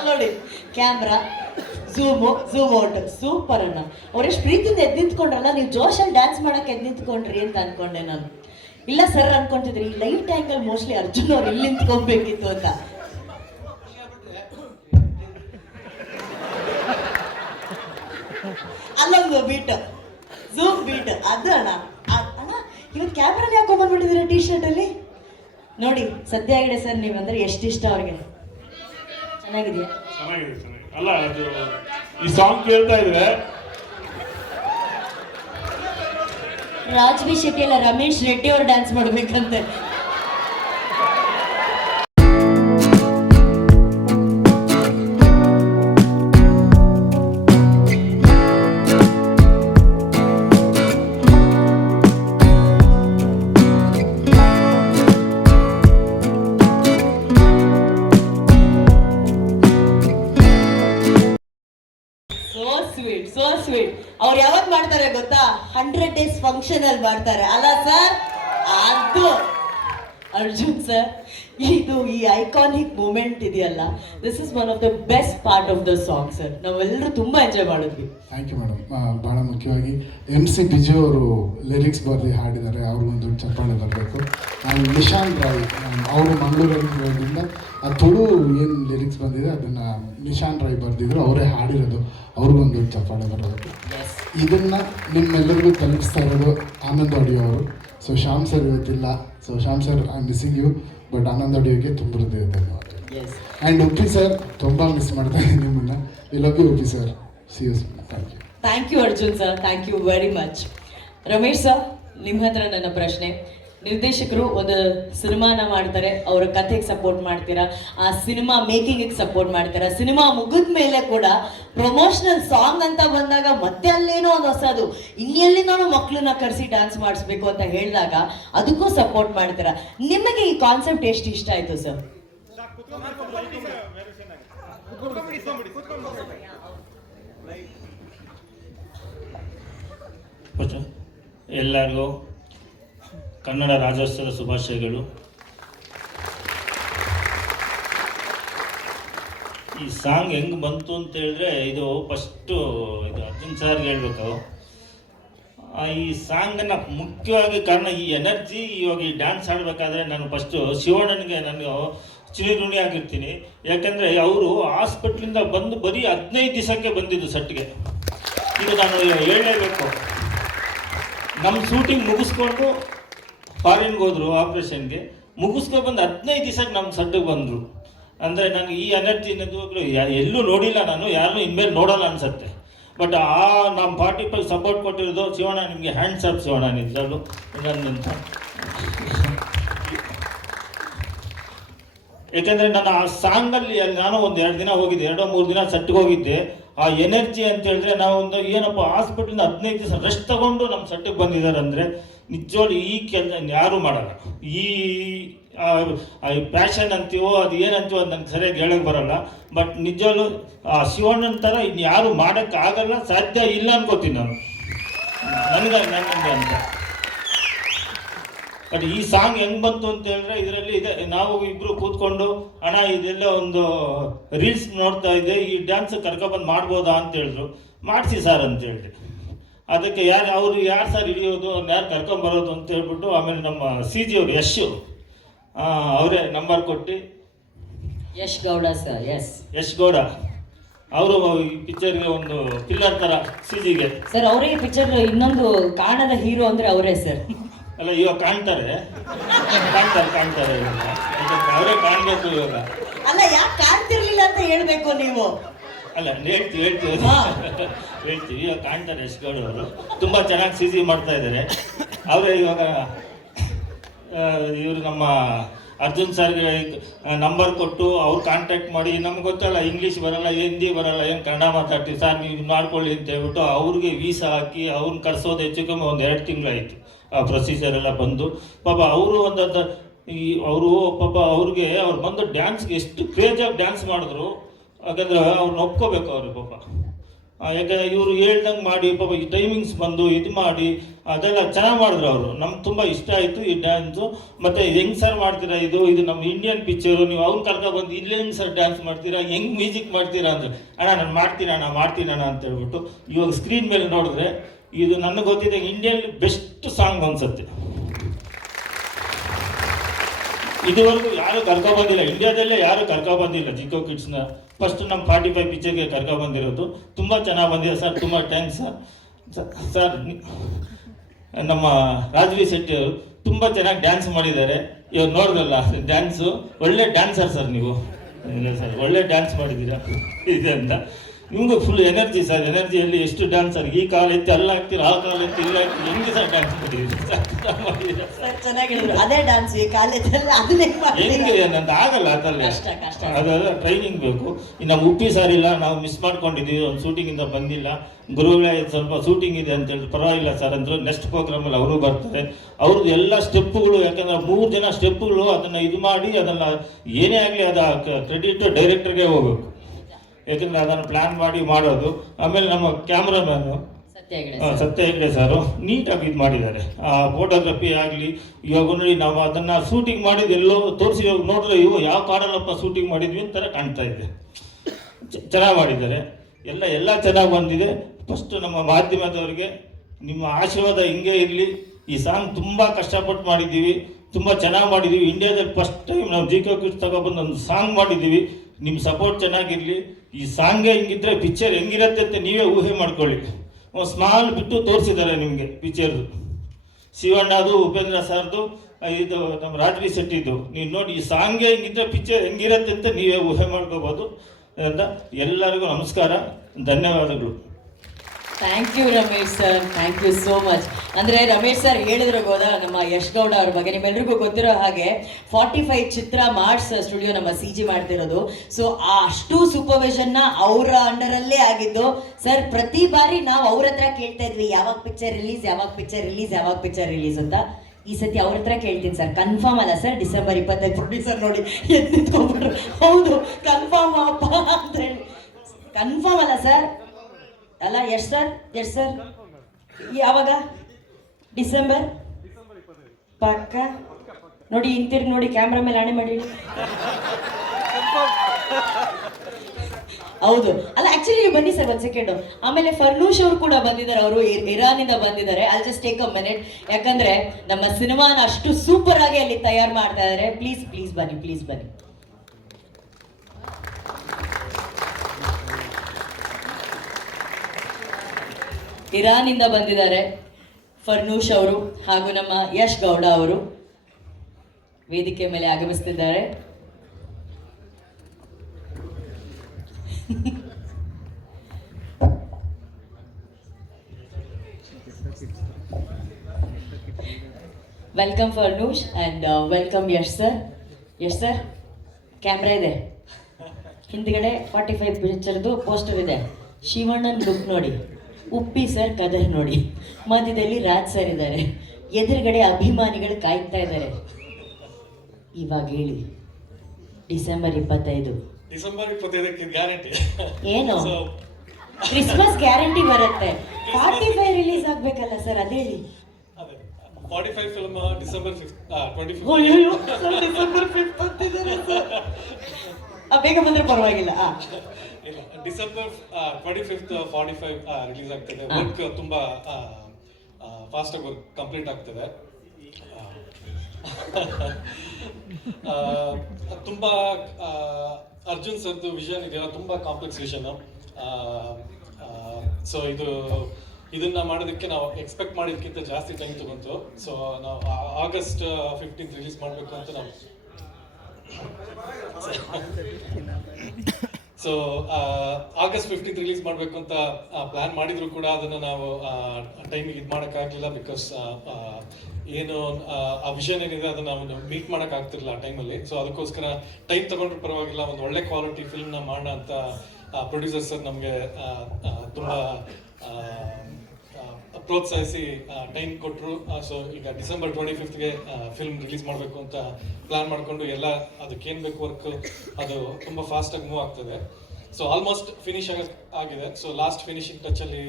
ನೋಡಿ, ಕ್ಯಾಮ್ರಾ ಝೂಮ್ ಔಟ್, ಸೂಪರ್ ಅಣ್ಣ. ಅವ್ರೆಷ್ಟು ಪ್ರೀತಿಯಿಂದ ಎದ್ದು ನಿಂತ್ಕೊಂಡ್ರಲ್ಲ, ನೀವು ಜೋಶಲ್ಲಿ ಡ್ಯಾನ್ಸ್ ಮಾಡಕ್ಕೆ ಎದ್ದು ನಿಂತ್ಕೊಂಡ್ರಿ ಅಂತ ಅನ್ಕೊಂಡೆ ನಾನು. ಇಲ್ಲ ಸರ್ ಅನ್ಕೊಂತಿದ್ರಿ, ಈ ಲೈಟ್ ಆಂಗಲ್ ಮೋಸ್ಟ್ಲಿ ಅರ್ಜುನ್ ಅವ್ರು ಇಲ್ಲಿ ನಿಂತ್ಕೊಬೇಕಿತ್ತು ಅಂತ. ಅಲ್ಲೊಂದು ಬೀಟ್, ಝೂಮ್ ಬೀಟ್, ಅದು ಅಣ್ಣ. ಅಣ್ಣ ಇವತ್ತು ಕ್ಯಾಮ್ರಾ ಯಾಕೆ ಬಂದ್ಬಿಟ್ಟಿದ್ದೀರಾ ಟೀ ಶರ್ಟ್ ಅಲ್ಲಿ? ನೋಡಿ, ಸದ್ಯ ಆಗಿದೆ ಸರ್ ನೀವಂದ್ರೆ ಎಷ್ಟು ಇಷ್ಟ ಅವ್ರಿಗೆ. ಚೆನ್ನಾಗಿದೆಯಾ? ಚೆನ್ನಾಗಿದೆ. ಅಲ್ಲ, ಅದು ಈ ಸಾಂಗ್ ಕೇಳ್ತಾ ಇದ್ರೆ ರಾಜ್ ಬಿ ಶೆಟ್ಟಿ ಅಲ್ಲ, ರಮೇಶ್ ರೆಡ್ಡಿ ಅವ್ರು ಡ್ಯಾನ್ಸ್ ಮಾಡ್ಬೇಕಂತೆ. So sweet. ಅವ್ರು ಯಾವಾಗ ಮಾಡ್ತಾರೆ ಗೊತ್ತಾ? 100 days ಫಂಕ್ಷನ್ ಅಲ್ಲಿ ಮಾಡ್ತಾರೆ ಅಲ್ಲ ಸರ್? ಅದು ಅರ್ಜುನ್ ಸರ್, ಇದು ಈ ಐಕಾನಿಕ್ ಮೂಮೆಂಟ್ ಇದೆಯಲ್ಲ, this is one of the best part of the song sir. ನಾವೆಲ್ಲರೂ ತುಂಬಾ ಎಂಜಾಯ್ ಮಾಡಿದ್ವಿ. Thank you madam. ಭಾಳ ಮುಖ್ಯವಾಗಿ MC ಬಿಜು ಅವರು ಲಿರಿಕ್ಸ್ ಬರೆದು ಹಾಡಿದ್ದಾರೆ, ಅವ್ರಿಗೊಂದು ಚಪ್ಪಾಳೆ ಬರಬೇಕು. ನಿಶಾಂತ್ ರಾಯ್ ಅವರು ಮಂಗಳೂರಿನಿಂದ ಆ ತುಳು ಏನು ಲಿರಿಕ್ಸ್ ಬಂದಿದೆ ಅದನ್ನು ನಿಶಾಂತ್ ರಾಯ್ ಬರೆದಿದ್ರು, ಅವರೇ ಹಾಡಿರೋದು, ಅವ್ರಿಗೊಂದು ಚಪ್ಪಾಳೆ ಬರಬೇಕು. ಇದನ್ನು ನಿಮ್ಮೆಲ್ಲರಿಗೂ ತಲುಪಿಸ್ತಾ ಇರೋದು ಆನಂದ್ ಆಡಿಯೋ ಅವರು. ಸೊ ಶ್ಯಾಮ್ ಸರ್ ಇವತ್ತಿಲ್ಲ. So Shyam sir, I am missing you, but Anand ಆಡಿಯೋಗೆ ತುಂಬ ಹೃದಯ ಧನ್ಯವಾದ. ಆ್ಯಂಡ್ ಉಪ್ಪಿ ಸರ್, ತುಂಬ ಮಿಸ್ ಮಾಡ್ತಾ ಇದ್ದೀನಿ ನಿಮ್ಮನ್ನು. We love you Uppi sir. See you. Thank you. Thank you Arjun sir, thank you very much. Ramesh sir, ನಿಮ್ಮ ಹತ್ರ ನನ್ನ ಪ್ರಶ್ನೆ. ನಿರ್ದೇಶಕರು ಒಂದು ಸಿನಿಮಾನ ಮಾಡ್ತಾರೆ, ಅವರ ಕಥೆಗೆ ಸಪೋರ್ಟ್ ಮಾಡ್ತೀರಾ, ಆ ಸಿನಿಮಾ ಮೇಕಿಂಗಿಗೆ ಸಪೋರ್ಟ್ ಮಾಡ್ತೀರಾ. ಸಿನಿಮಾ ಮುಗಿದ ಮೇಲೆ ಕೂಡ ಪ್ರಮೋಷನಲ್ ಸಾಂಗ್ ಅಂತ ಬಂದಾಗ ಮತ್ತೆ ಅಲ್ಲೇನೋ ಒಂದು ಹೊಸದು, ಇನ್ನೆಲ್ಲಿ ನಾನು ಮಕ್ಕಳನ್ನ ಕರೆಸಿ ಡ್ಯಾನ್ಸ್ ಮಾಡಿಸ್ಬೇಕು ಅಂತ ಹೇಳಿದಾಗ ಅದಕ್ಕೂ ಸಪೋರ್ಟ್ ಮಾಡ್ತೀರಾ. ನಿಮಗೆ ಈ ಕಾನ್ಸೆಪ್ಟ್ ಎಷ್ಟು ಇಷ್ಟ ಆಯಿತು ಸರ್? ಎಲ್ಲರಿಗೂ ಕನ್ನಡ ರಾಜ್ಯೋತ್ಸವದ ಶುಭಾಶಯಗಳು. ಈ ಸಾಂಗ್ ಹೆಂಗೆ ಬಂತು ಅಂತ ಹೇಳಿದ್ರೆ, ಇದು ಫಸ್ಟು ಇದು ಅರ್ಜುನ್ ಸರ್ಗೆ ಹೇಳ್ಬೇಕು. ಈ ಸಾಂಗನ್ನು ಮುಖ್ಯವಾಗಿ ಕಾರಣ ಈ ಎನರ್ಜಿ. ಇವಾಗ ಈ ಡ್ಯಾನ್ಸ್ ಆಡಬೇಕಾದ್ರೆ ನಾನು ಫಸ್ಟು ಶಿವಣ್ಣನಿಗೆ ನಾನು ಚಿರಋಣಿ ಆಗಿರ್ತೀನಿ. ಯಾಕೆಂದರೆ ಅವರು ಹಾಸ್ಪಿಟ್ಲಿಂದ ಬಂದು ಬರೀ 15 ದಿವಸಕ್ಕೆ ಬಂದಿದ್ದು ಸೆಟ್ಗೆ. ಇದು ನಾನು ಹೇಳಲೇಬೇಕು. ನಮ್ಮ ಶೂಟಿಂಗ್ ಮುಗಿಸ್ಕೊಂಡು ಫಾರಿನ್ಗೆ ಹೋದರು, ಆಪ್ರೇಷನ್ಗೆ ಮುಗಿಸ್ಕೊಂಡು ಬಂದು 15 ದಿವಸಕ್ಕೆ ನಮ್ಮ ಸೆಟ್ಟಿಗೆ ಬಂದರು. ಅಂದರೆ ನನಗೆ ಈ ಎನರ್ಜಿ ಅನ್ನೋದು ಎಲ್ಲೂ ನೋಡಿಲ್ಲ ನಾನು, ಯಾರನ್ನೂ ಇನ್ಮೇಲೆ ನೋಡೋಲ್ಲ ಅನಿಸುತ್ತೆ. ಬಟ್ ಆ ನಮ್ಮ ಪಾರ್ಟಿ ಪೈ ಸಪೋರ್ಟ್ ಕೊಟ್ಟಿರೋದು ಶಿವಣ್ಣ, ನಿಮಗೆ ಹ್ಯಾಂಡ್ಸ್ ಅಪ್ ಶಿವಣ್ಣ, ನಿಜವಾಗ್ಲೂ ನನ್ನಿಂದ. ಯಾಕೆಂದರೆ ನಾನು ಆ ಸಾಂಗಲ್ಲಿ ನಾನು ಒಂದು 2 ದಿನ ಹೋಗಿದ್ದೆ, 2-3 ದಿನ ಸೆಟ್ಗೆ ಹೋಗಿದ್ದೆ. ಆ ಎನರ್ಜಿ ಅಂತ ಹೇಳಿದ್ರೆ ನಾವು ಒಂದು ಏನಪ್ಪ ಹಾಸ್ಪಿಟ್ಲಿಂದ 15 ದಿವಸ ರೆಸ್ಟ್ ತಗೊಂಡು ನಮ್ಮ ಸೆಟ್ಟಿಗೆ ಬಂದಿದ್ದಾರೆ ಅಂದರೆ ನಿಜವಾಗ್ಲೂ ಈ ಕೆಲಸ ಯಾರೂ ಮಾಡಲ್ಲ. ಈ ಪ್ಯಾಷನ್ ಅಂತೀವೋ ಅದು ಏನಂತೀವೋ ಅದು ನನಗೆ ಸರಿಯಾಗಿ ಹೇಳೋಕ್ಕೆ ಬರಲ್ಲ. ಬಟ್ ನಿಜವಾಗ್ಲೂ ಆ ಶಿವಣ್ಣನ ಥರ ಇನ್ನು ಯಾರು ಮಾಡೋಕ್ಕಾಗಲ್ಲ, ಸಾಧ್ಯ ಇಲ್ಲ ಅನ್ಕೋತೀನಿ ನಾನು, ನನಗೆ ಅಂತ. ಬಟ್ ಈ ಸಾಂಗ್ ಹೆಂಗೆ ಬಂತು ಅಂತ ಹೇಳಿದ್ರೆ ಇದರಲ್ಲಿ ಇದೆ, ನಾವು ಇಬ್ಬರು ಕೂತ್ಕೊಂಡು ಅಣ್ಣ ಇದೆಲ್ಲ ಒಂದು ರೀಲ್ಸ್ ನೋಡ್ತಾ ಇದ್ದೆ, ಈ ಡ್ಯಾನ್ಸ್ ಕರ್ಕೊಬಂದು ಮಾಡ್ಬೋದಾ ಅಂತ ಹೇಳಿದ್ರು. ಮಾಡಿಸಿ ಸರ್ ಅಂತ ಹೇಳಿದೆ. ಅದಕ್ಕೆ ಯಾರು ಸರ್ ಹಿಡಿಯೋದು, ಅವ್ರನ್ನ ಯಾರು ಕರ್ಕೊಂಬರೋದು ಅಂತ ಹೇಳ್ಬಿಟ್ಟು ಆಮೇಲೆ ನಮ್ಮ CG ಅವರು ಅವರೇ ನಂಬರ್ ಕೊಟ್ಟು, ಯಶ್ ಗೌಡ ಸರ್, ಯಶ್ ಗೌಡ ಅವರು ಈ ಪಿಕ್ಚರ್ಗೆ ಒಂದು ಪಿಲ್ಲರ್ ಥರ CGಗೆ ಸರ್. ಅವರೇ ಈ ಪಿಕ್ಚರ್ ಇನ್ನೊಂದು ಕಾಣದ ಹೀರೋ ಅಂದರೆ ಅವರೇ ಸರ್. ಅಲ್ಲ ಇವಾಗ ಕಾಣ್ತಾರೆ ಇವಾಗ ಅವರೇ ಕಾಣಬೇಕು ಇವಾಗ. ಅಲ್ಲ, ಯಾಕೆ ಕಾಣ್ತಿರ್ಲಿಲ್ಲ ಅಂತ ಹೇಳ್ಬೇಕು ನೀವು. ಅಲ್ಲ ಹೇಳ್ತೀವಿ ಇವಾಗ ಕಾಣ್ತಾರೆ. ಯಶ್ ಗೌಡ ಅವರು ತುಂಬ ಚೆನ್ನಾಗಿ CG ಮಾಡ್ತಾ ಇದ್ದಾರೆ. ಅವರೇ ಇವಾಗ ಇವರು ನಮ್ಮ ಅರ್ಜುನ್ ಸರ್ಗೆ ನಂಬರ್ ಕೊಟ್ಟು ಅವ್ರು ಕಾಂಟ್ಯಾಕ್ಟ್ ಮಾಡಿ, ನಮ್ಗೆ ಗೊತ್ತಲ್ಲ ಇಂಗ್ಲೀಷ್ ಬರಲ್ಲ, ಹಿಂದಿ ಬರಲ್ಲ, ಏನು ಕನ್ನಡ ಮಾತಾಡ್ತೀವಿ ಸರ್, ನೀವು ಮಾಡ್ಕೊಳ್ಳಿ ಅಂತ ಹೇಳ್ಬಿಟ್ಟು ಅವ್ರಿಗೆ ವೀಸಾ ಹಾಕಿ ಅವ್ರನ್ನ ಕರ್ಸೋದು ಹೆಚ್ಚು ಕಮ್ಮಿ ಒಂದು 2 ತಿಂಗಳಾಯಿತು. ಆ ಪ್ರೊಸೀಜರ್ ಎಲ್ಲ ಬಂದು ಪಾಪ ಅವರು ಅವ್ರಿಗೆ ಅವ್ರು ಬಂದು ಡ್ಯಾನ್ಸ್ಗೆ ಎಷ್ಟು ಕ್ರೇಜಾಗಿ ಡ್ಯಾನ್ಸ್ ಮಾಡಿದ್ರು. ಯಾಕಂದ್ರೆ ಅವ್ರನ್ನ ಒಪ್ಕೋಬೇಕು ಅವ್ರಿಗೆ ಪಾಪ. ಯಾಕಂದರೆ ಇವರು ಹೇಳ್ದಂಗೆ ಮಾಡಿ ಪಾಪ ಈ ಟೈಮಿಂಗ್ಸ್ ಬಂದು ಇದು ಮಾಡಿ ಅದೆಲ್ಲ ಚೆನ್ನಾಗಿ ಮಾಡಿದ್ರು ಅವರು. ನಮ್ಗೆ ತುಂಬ ಇಷ್ಟ ಆಯಿತು ಈ ಡ್ಯಾನ್ಸು. ಮತ್ತು ಹೆಂಗೆ ಸರ್ ಮಾಡ್ತೀರಾ, ಇದು ನಮ್ಮ ಇಂಡಿಯನ್ ಪಿಕ್ಚರು, ನೀವು ಅವ್ನು ಕರ್ಕೊಬಂದು ಇಲ್ಲೇ ಹೆಂಗೆ ಸರ್ ಡ್ಯಾನ್ಸ್ ಮಾಡ್ತೀರಾ, ಹೆಂಗೆ ಮ್ಯೂಸಿಕ್ ಮಾಡ್ತೀರಾ ಅಂದರೆ, ಅಣ್ಣ ನಾನು ಮಾಡ್ತೀನಣ್ಣ ಅಂತ ಹೇಳ್ಬಿಟ್ಟು ಇವಾಗ ಸ್ಕ್ರೀನ್ ಮೇಲೆ ನೋಡಿದ್ರೆ ಇದು ನನಗೆ ಗೊತ್ತಿದೆ ಇಂಡಿಯನ್ ಬೆಸ್ಟ್ ಸಾಂಗ್ ಅನ್ಸುತ್ತೆ. ಇದುವರೆಗೂ ಯಾರು ಕರ್ಕೊಬಂದಿಲ್ಲ, ಇಂಡಿಯಾದಲ್ಲೇ ಯಾರು ಕರ್ಕೊಬಂದಿಲ್ಲ ಜಿಕೋ ಕಿಡ್ಸ್ನ. ಫಸ್ಟ್ ನಮ್ಮ 45 ಪಿಕ್ಚರ್ಗೆ ಕರ್ಕೊಬಂದಿರೋದು. ತುಂಬ ಚೆನ್ನಾಗಿ ಬಂದಿದೆ ಸರ್, ತುಂಬ ಥ್ಯಾಂಕ್ಸ್ ಸರ್. ನಮ್ಮ ರಾಜ್ವಿ ಶೆಟ್ಟಿ ಅವರು ತುಂಬ ಚೆನ್ನಾಗಿ ಡ್ಯಾನ್ಸ್ ಮಾಡಿದ್ದಾರೆ. ಇವಾಗ ನೋಡಿದ್ರಲ್ಲ ಡ್ಯಾನ್ಸು, ಒಳ್ಳೆ ಡ್ಯಾನ್ಸರ್ ಸರ್ ನೀವು. ಇಲ್ಲ ಸರ್, ಒಳ್ಳೆ ಡ್ಯಾನ್ಸ್ ಮಾಡಿದ್ದೀರಾ ಇದೆ ಅಂತ. ನಿಮಗೂ ಫುಲ್ ಎನರ್ಜಿ ಸರ್. ಎನರ್ಜಿಯಲ್ಲಿ ಎಷ್ಟು ಡ್ಯಾನ್ಸರ್, ಈ ಕಾಲ ಎತ್ತಿ ಅಲ್ಲ ಹಾಕ್ತೀರ, ಆ ಕಾಲ ಎತ್ತಿ ಇಲ್ಲ ಹಾಕ್ತೀರಿ, ಹೆಂಗೆ ಸರ್ ಡ್ಯಾನ್ಸ್ ಮಾಡಿದ್ದೀರಿ ಸರ್? ಚೆನ್ನಾಗಿ ಅದೇ ಡ್ಯಾನ್ಸ್ ಈ ಕಾಲೇಜಲ್ಲಿ ಅದನ್ನೇ ಹೆಂಗೆ ನಂದು ಆಗಲ್ಲ ಅದಲ್ಲೇ, ಅದೆಲ್ಲ ಟ್ರೈನಿಂಗ್ ಬೇಕು. ಇನ್ನು ನಮ್ಮ ಉಪ್ಪಿ ಸರ್ ಇಲ್ಲ, ನಾವು ಮಿಸ್ ಮಾಡ್ಕೊಂಡಿದ್ದೀವಿ, ಒಂದು ಶೂಟಿಂಗಿಂದ ಬಂದಿಲ್ಲ. ಗುರುಗಳೇ ಸ್ವಲ್ಪ ಶೂಟಿಂಗ್ ಇದೆ ಅಂತ ಹೇಳಿ ಪರವಾಗಿಲ್ಲ ಸರ್ ಅಂದರು. ನೆಕ್ಸ್ಟ್ ಪ್ರೋಗ್ರಾಮಲ್ಲಿ ಅವರು ಬರ್ತಾರೆ. ಅವ್ರದ್ದು ಎಲ್ಲ ಸ್ಟೆಪ್ಪುಗಳು, ಯಾಕಂದ್ರೆ 3 ಜನ ಸ್ಟೆಪ್ಪುಗಳು, ಅದನ್ನು ಇದು ಮಾಡಿ ಅದನ್ನು ಏನೇ ಆಗಲಿ ಅದು ಕ್ರೆಡಿಟ್ ಡೈರೆಕ್ಟರ್ಗೆ ಹೋಗಬೇಕು. ಯಾಕಂದರೆ ಅದನ್ನು ಪ್ಲ್ಯಾನ್ ಮಾಡಿ ಮಾಡೋದು. ಆಮೇಲೆ ನಮ್ಮ ಕ್ಯಾಮ್ರಾಮ್ಯಾನು ಸತ್ಯ ಹೆಗ್ಡೆ ಸಾರು ನೀಟಾಗಿ ಇದು ಮಾಡಿದ್ದಾರೆ. ಆ ಫೋಟೋಗ್ರಫಿ ಆಗಲಿ, ಇವಾಗ ನೋಡಿ ನಾವು ಅದನ್ನು ಶೂಟಿಂಗ್ ಮಾಡಿದ್ದು ಎಲ್ಲೋ ತೋರಿಸಿ ನೋಡಿದ್ರೆ ಇವು ಯಾವ ಕಾಡಲ್ಲಪ್ಪ ಶೂಟಿಂಗ್ ಮಾಡಿದ್ವಿ ಅಂತಾರೆ ಕಾಣ್ತಾ ಇದೆ. ಚೆನ್ನಾಗಿ ಮಾಡಿದ್ದಾರೆ, ಎಲ್ಲ ಚೆನ್ನಾಗಿ ಬಂದಿದೆ. ಫಸ್ಟು ನಮ್ಮ ಮಾಧ್ಯಮದವರಿಗೆ ನಿಮ್ಮ ಆಶೀರ್ವಾದ ಹಿಂಗೆ ಇರಲಿ. ಈ ಸಾಂಗ್ ತುಂಬ ಕಷ್ಟಪಟ್ಟು ಮಾಡಿದ್ದೀವಿ, ತುಂಬ ಚೆನ್ನಾಗಿ ಮಾಡಿದ್ದೀವಿ. ಇಂಡಿಯಾದಲ್ಲಿ ಫಸ್ಟ್ ಟೈಮ್ ನಾವು ಜಿಕೋ ಕಿಡ್ಸ್ ತಗೊಬಂದು ಒಂದು ಸಾಂಗ್ ಮಾಡಿದ್ದೀವಿ. ನಿಮ್ಮ ಸಪೋರ್ಟ್ ಚೆನ್ನಾಗಿರಲಿ. ಈ ಸಾಂಗೇ ಹಿಂಗಿದ್ರೆ ಪಿಕ್ಚರ್ ಹೆಂಗಿರುತ್ತೆ ಅಂತ ನೀವೇ ಊಹೆ ಮಾಡ್ಕೊಳ್ಳಿ. ಒಂದು ಸ್ಮಾಲ್ ಬಿಟ್ಟು ತೋರಿಸಿದ್ದಾರೆ ನಿಮಗೆ ಪಿಕ್ಚರ್ದು. ಶಿವಣ್ಣದು, ಉಪೇಂದ್ರ ಸರ್ದು, ಇದು ನಮ್ಮ ರಾಜ್ವಿ ಶೆಟ್ಟಿದ್ದು. ನೀವು ನೋಡಿ ಈ ಸಾಂಗೇ ಹಿಂಗಿದ್ರೆ ಪಿಕ್ಚರ್ ಹೆಂಗಿರುತ್ತೆ ಅಂತ ನೀವೇ ಊಹೆ ಮಾಡ್ಕೋಬೋದು ಅಂತ. ಎಲ್ಲರಿಗೂ ನಮಸ್ಕಾರ, ಧನ್ಯವಾದಗಳು. Thank you Ramesh sir, thank you so much. ಅಂದರೆ ರಮೇಶ್ ಸರ್ ಹೇಳಿದ್ರು ಗೋದಾ ನಮ್ಮ ಯಶ್ ಗೌಡ ಅವ್ರ ಬಗ್ಗೆ. ನಿಮ್ಮೆಲ್ರಿಗೂ ಗೊತ್ತಿರೋ ಹಾಗೆ 45 ಚಿತ್ರ ಮಾರ್ಸ್ ಸ್ಟುಡಿಯೋ ನಮ್ಮ CG ಮಾಡ್ತಿರೋದು. ಸೊ ಅಷ್ಟು ಸೂಪರ್ವಿಷನ್ನ ಅವರ ಅಂಡರಲ್ಲೇ ಆಗಿದ್ದು. ಸರ್ ಪ್ರತಿ ಬಾರಿ ನಾವು ಅವ್ರ ಹತ್ರ ಕೇಳ್ತಾ ಇದ್ವಿ ಯಾವಾಗ ಪಿಕ್ಚರ್ ರಿಲೀಸ್ ಅಂತ. ಈ ಸತಿ ಅವ್ರ ಹತ್ರ ಕೇಳ್ತೀನಿ ಸರ್, ಕನ್ಫರ್ಮ್ ಅಲ್ಲ ಸರ್? ಡಿಸೆಂಬರ್ 25 ಪ್ರೊಡ್ಯೂಸರ್ ನೋಡಿ ಎದ್ದಿಟ್ಕೊಂಡ್ಬಿಟ್ರು. ಹೌದು ಕನ್ಫರ್ಮ್ ಅಪ್ಪ ಅಂತ ಹೇಳಿ. ಕನ್ಫರ್ಮ್ ಅಲ್ಲ ಸರ್? ಅಲ್ಲ ಎಷ್ಟು ಸರ್ ಯಾವಾಗ? ಡಿಸೆಂಬರ್ ಪಕ್ಕ ನೋಡಿ, ಹಿಂತಿರ್ಗಿ ನೋಡಿ, ಕ್ಯಾಮ್ರಾ ಮೇಲೆ ಆಣೆ ಮಾಡಿ. ಹೌದು ಅಲ್ಲ, ಆಕ್ಚುಲಿ ನೀವು ಬನ್ನಿ ಸರ್, 1 ಸೆಕೆಂಡ್. ಆಮೇಲೆ ಫರ್ನೂಷ್ ಅವರು ಕೂಡ ಬಂದಿದ್ದಾರೆ, ಅವರು ಇರಾನಿಂದ ಬಂದಿದ್ದಾರೆ. I'll just take a minute, ಯಾಕಂದ್ರೆ ನಮ್ಮ ಸಿನಿಮಾನ ಅಷ್ಟು ಸೂಪರ್ ಆಗಿ ಅಲ್ಲಿ ತಯಾರು ಮಾಡ್ತಾ ಇದ್ದಾರೆ. ಪ್ಲೀಸ್ ಬನ್ನಿ. ಇರಾನಿಂದ ಬಂದಿದ್ದಾರೆ ಫರ್ನೂಷ್ ಅವರು ಹಾಗೂ ನಮ್ಮ ಯಶ್ ಗೌಡ ಅವರು ವೇದಿಕೆ ಮೇಲೆ ಆಗಮಿಸುತ್ತಿದ್ದಾರೆ. Welcome Farnoosh and welcome Yash sir. Yash sir, camera ಇದೆ, ಹಿಂದ್ಗಡೆ 45 ಪಿಕ್ಚರ್ದು ಪೋಸ್ಟರ್ ಇದೆ. ಶಿವಣ್ಣನ ಲುಕ್ ನೋಡಿ, ಉಪ್ಪಿ ಸರ್ ಕದರ್ ನೋಡಿ, ಮಧ್ಯದಲ್ಲಿ ರಾಜ್ ಸರ್ ಇದ್ದಾರೆ, ಎದುರುಗಡೆ ಅಭಿಮಾನಿಗಳು ಕಾಯ್ತಾ ಇದ್ದಾರೆ. ಇವಾಗ ಹೇಳಿ, ಡಿಸೆಂಬರ್ 25 ಡಿಸೆಂಬರ್ 25ಕ್ಕೆ ಗ್ಯಾರಂಟಿ. ಏನು ಸೊ ಕ್ರಿಸ್ಮಸ್ ಗ್ಯಾರಂಟಿ ಬರುತ್ತೆ, 45 ರಿಲೀಸ್ ಆಗ್ಬೇಕಲ್ಲ ಸರ್, ಅದೇ ಹೇಳಿ. ಅದೇ 45 ಫಿಲ್ಮ್ ಡಿಸೆಂಬರ್ 25. ಡಿಸೆಂಬರ್ 5th ಅಂತಿದ್ದಾರೆ ಸರ್. ಬೇಗ ಬಂದ್ರೆ ಪರವಾಗಿಲ್ಲ. ಇಲ್ಲ, ಡಿಸೆಂಬರ್ 25th 45 ರಿಲೀಸ್ ಆಗ್ತದೆ. ವರ್ಕ್ ತುಂಬಾ ಫಾಸ್ಟ್ ಆಗಿ ವರ್ಕ್ ಕಂಪ್ಲೀಟ್ ಆಗ್ತದೆ. ತುಂಬಾ ಅರ್ಜುನ್ ಸರ್ದು ವಿಷನ್ ಇದೆಯಲ್ಲ, ತುಂಬಾ ಕಾಂಪ್ಲೆಕ್ಸ್ ವಿಷನ್. ಸೊ ಇದನ್ನ ಮಾಡೋದಕ್ಕೆ ನಾವು ಎಕ್ಸ್ಪೆಕ್ಟ್ ಮಾಡಿದ್ಕಿಂತ ಜಾಸ್ತಿ ಟೈಮ್ ತಗೊಂತು. ಸೊ ನಾವು ಆಗಸ್ಟ್ 15th ರಿಲೀಸ್ ಮಾಡಬೇಕು ಅಂತ ನಾವು ಸೊ ಆಗಸ್ಟ್ 15th ರಿಲೀಸ್ ಮಾಡಬೇಕು ಅಂತ ಪ್ಲಾನ್ ಮಾಡಿದ್ರು ಕೂಡ ಅದನ್ನು ನಾವು ಟೈಮಿಗೆ ಇದು ಮಾಡೋಕ್ಕಾಗಲಿಲ್ಲ. ಬಿಕಾಸ್ ಏನು ಆ ವಿಷನ್ ಏನಿದೆ ಅದನ್ನ ನಾವು ಮೀಟ್ ಮಾಡೋಕ್ಕಾಗ್ತಿರ್ಲಿಲ್ಲ ಆ ಟೈಮಲ್ಲಿ. ಸೊ ಅದಕ್ಕೋಸ್ಕರ ಟೈಮ್ ತಗೊಂಡ್ರು ಪರವಾಗಿಲ್ಲ, ಒಂದು ಒಳ್ಳೆ ಕ್ವಾಲಿಟಿ ಫಿಲ್ಮ್ನ ಮಾಡೋಣ ಅಂತ ಪ್ರೊಡ್ಯೂಸರ್ ಸರ್ ನಮಗೆ ತುಂಬ ಪ್ರೋತ್ಸಾಹಿಸಿ ಟೈಮ್ ಕೊಟ್ಟರು. ಸೊ ಈಗ ಡಿಸೆಂಬರ್ 25th ಫಿಲ್ಮ್ ರಿಲೀಸ್ ಮಾಡಬೇಕು ಅಂತ ಪ್ಲಾನ್ ಮಾಡಿಕೊಂಡು ಎಲ್ಲ ಅದಕ್ಕೇನು ಬೇಕು ವರ್ಕ್ ಅದು ತುಂಬ ಫಾಸ್ಟಾಗಿ ಮೂವ್ ಆಗ್ತದೆ. ಸೊ ಆಲ್ಮೋಸ್ಟ್ ಫಿನಿಶ್ ಆಗಿದೆ. ಸೊ ಲಾಸ್ಟ್ ಫಿನಿಶಿಂಗ್ ಟಚಲ್ಲಿ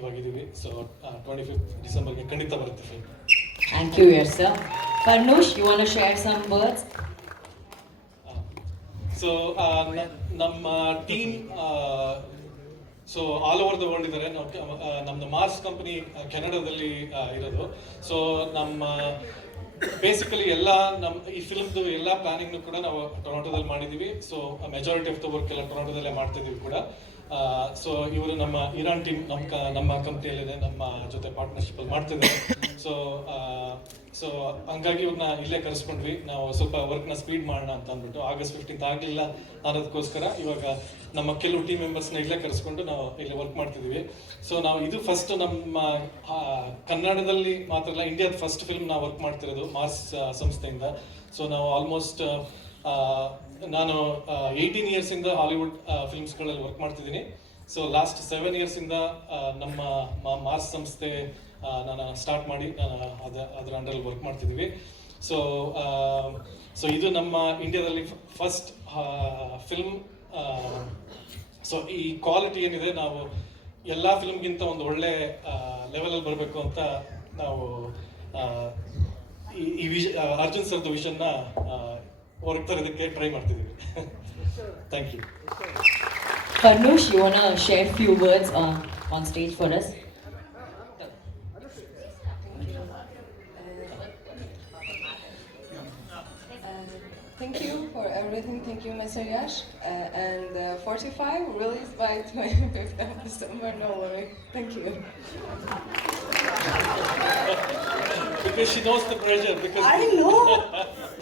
ಇವಾಗಿದ್ದೀವಿ. ಸೊ 25th ಡಿಸೆಂಬರ್ಗೆ ಖಂಡಿತ ಬರುತ್ತೆ film. Thank you, yes sir. Farnoosh, you want to share some words? So ನಮ್ಮ team so all over the world ಇದ್ದಾರೆ. ನಾವು ನಮ್ಮದು ಮಾರ್ಸ್ ಕಂಪನಿ ಕೆನಡಾದಲ್ಲಿ ಇರೋದು. ಸೊ ನಮ್ಮ ಬೇಸಿಕಲಿ ಎಲ್ಲ ನಮ್ಮ ಈ ಫಿಲ್ಮ್ದು ಎಲ್ಲ ಪ್ಲಾನಿಂಗ್ನು ಕೂಡ ನಾವು ಟೊರೊಂಟೊದಲ್ಲಿ ಮಾಡಿದ್ದೀವಿ. So majority of the work ಎಲ್ಲ ಟೊರೊಂಟೊದಲ್ಲೇ ಮಾಡ್ತಿದ್ದೀವಿ ಕೂಡ. ಸೊ ಇವರು ನಮ್ಮ ಇರಾನ್ ಟೀಮ್ ನಮ್ಮ ಕಂಪ್ನಿಯಲ್ಲಿದೆ, ನಮ್ಮ ಜೊತೆ ಪಾರ್ಟ್ನರ್ಶಿಪ್ ಮಾಡ್ತಿದ್ದಾರೆ. ಸೊ ಹಂಗಾಗಿ ಇವ್ರನ್ನ ಇಲ್ಲೇ ಕರೆಸ್ಕೊಂಡ್ವಿ. ನಾವು ಸ್ವಲ್ಪ ವರ್ಕ್ನ ಸ್ಪೀಡ್ ಮಾಡೋಣ ಅಂತ ಅಂದ್ಬಿಟ್ಟು ಆಗಸ್ಟ್ 15th ಆಗಲಿಲ್ಲ ಅನ್ನೋದಕ್ಕೋಸ್ಕರ ಇವಾಗ ನಮ್ಮ ಕೆಲವು ಟೀಮ್ ಮೆಂಬರ್ಸ್ನ ಇಲ್ಲೇ ಕರೆಸ್ಕೊಂಡು ನಾವು ಇಲ್ಲಿ ವರ್ಕ್ ಮಾಡ್ತಿದ್ದೀವಿ. ಸೊ ನಾವು ಇದು ಫಸ್ಟ್ ನಮ್ಮ ಕನ್ನಡದಲ್ಲಿ ಮಾತ್ರ ಅಲ್ಲ, ಇಂಡಿಯಾದ ಫಸ್ಟ್ ಫಿಲ್ಮ್ ನಾವು ವರ್ಕ್ ಮಾಡ್ತಿರೋದು ಮಾರ್ಸ್ ಸಂಸ್ಥೆಯಿಂದ. ಸೊ ನಾವು ಆಲ್ಮೋಸ್ಟ್ ನಾನು 18 ಇಯರ್ಸಿಂದ ಹಾಲಿವುಡ್ ಫಿಲ್ಮ್ಸ್ಗಳಲ್ಲಿ ವರ್ಕ್ ಮಾಡ್ತಿದ್ದೀನಿ. ಸೊ ಲಾಸ್ಟ್ 7 ಇಯರ್ಸಿಂದ ನಮ್ಮ ಮಾರ್ಸ್ ಸಂಸ್ಥೆ ನಾನು ಸ್ಟಾರ್ಟ್ ಮಾಡಿ ಅದರ ಅಂಡರಲ್ಲಿ ವರ್ಕ್ ಮಾಡ್ತಿದ್ದೀವಿ. ಸೊ ಇದು ನಮ್ಮ ಇಂಡಿಯಾದಲ್ಲಿ ಫಸ್ಟ್ ಫಿಲ್ಮ್. ಸೊ ಈ ಕ್ವಾಲಿಟಿ ಏನಿದೆ, ನಾವು ಎಲ್ಲ ಫಿಲ್ಮ್ಗಿಂತ ಒಂದು ಒಳ್ಳೆ ಲೆವೆಲಲ್ಲಿ ಬರಬೇಕು ಅಂತ ನಾವು ಈ ಅರ್ಜುನ್ ಸರ್ದು ವಿಷನ್ನ ಹೊರಗೆ ತರೋದಕ್ಕೆ ಟ್ರೈ ಮಾಡ್ತಿದ್ದೀವಿ. Thank you. Farnoosh, you want to share few words on stage for us? Thank you for everything. Thank you, Mr. Yash. And 45 released by 25th of December. No worry. Thank you. Because she knows the pressure. Because I know.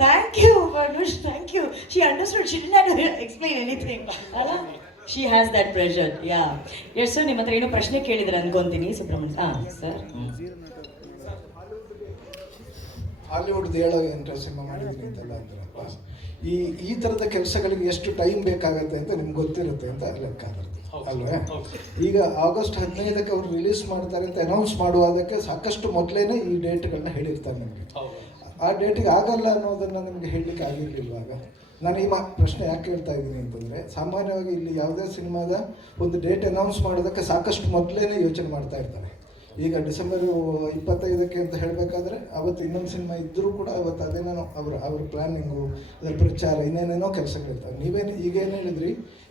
Thank you, Farnoosh. Thank you. She understood. She didn't have to explain anything. Ala? She has that pressure. Yeah. Yes, sir. ನಿಮ್ಮ ಹತ್ರ ಏನೋ ಪ್ರಶ್ನೆ ಕೇಳಿದ್ರೆ ಅನ್ಕೊಂತೀನಿ Subrahmanya. Sir. Hollywood 7 cinema ಮಾಡಿದ್ರಿ ಅಂತೆಲ್ಲ ಅಂದ್ರಪ್ಪ. ಈ ಥರದ ಕೆಲಸಗಳಿಗೆ ಎಷ್ಟು ಟೈಮ್ ಬೇಕಾಗತ್ತೆ ಅಂತ ನಿಮ್ಗೆ ಗೊತ್ತಿರುತ್ತೆ ಅಂತ ಲೆಕ್ಕ ಅಲ್ವೇ? ಈಗ ಆಗಸ್ಟ್ 15ಕ್ಕೆ ಅವ್ರು ರಿಲೀಸ್ ಮಾಡ್ತಾರೆ ಅಂತ ಅನೌನ್ಸ್ ಮಾಡುವುದಕ್ಕೆ ಸಾಕಷ್ಟು ಮೊದಲೇನೆ ಈ ಡೇಟ್ಗಳನ್ನ ಹೇಳಿರ್ತಾರೆ ನಿಮಗೆ. ಆ ಡೇಟಿಗೆ ಆಗಲ್ಲ ಅನ್ನೋದನ್ನು ನಿಮಗೆ ಹೇಳಲಿಕ್ಕೆ ಆಗಿರಲಿಲ್ವಾಗ? ನಾನು ಈ ಪ್ರಶ್ನೆ ಯಾಕೆ ಹೇಳ್ತಾ ಇದ್ದೀನಿ ಅಂತಂದರೆ, ಸಾಮಾನ್ಯವಾಗಿ ಇಲ್ಲಿ ಯಾವುದೇ ಸಿನಿಮಾದ ಒಂದು ಡೇಟ್ ಅನೌನ್ಸ್ ಮಾಡೋದಕ್ಕೆ ಸಾಕಷ್ಟು ಮೊದಲೇನೆ ಯೋಚನೆ ಮಾಡ್ತಾ ಇರ್ತಾರೆ. ಈಗ ಡಿಸೆಂಬರ್ 25ಕ್ಕೆ ಅಂತ ಹೇಳಬೇಕಾದ್ರೆ ಅವತ್ತು ಇನ್ನೊಂದು ಸಿನಿಮಾ ಇದ್ದರೂ ಕೂಡ ಅವತ್ತು ಅದೇನೋ ಅವ್ರ ಪ್ಲ್ಯಾನಿಂಗು, ಅದರ ಪ್ರಚಾರ, ಇನ್ನೇನೇನೋ ಕೆಲಸಗಳಿರ್ತವೆ. ಈಗೇನು ಹೇಳಿದ್ರಿ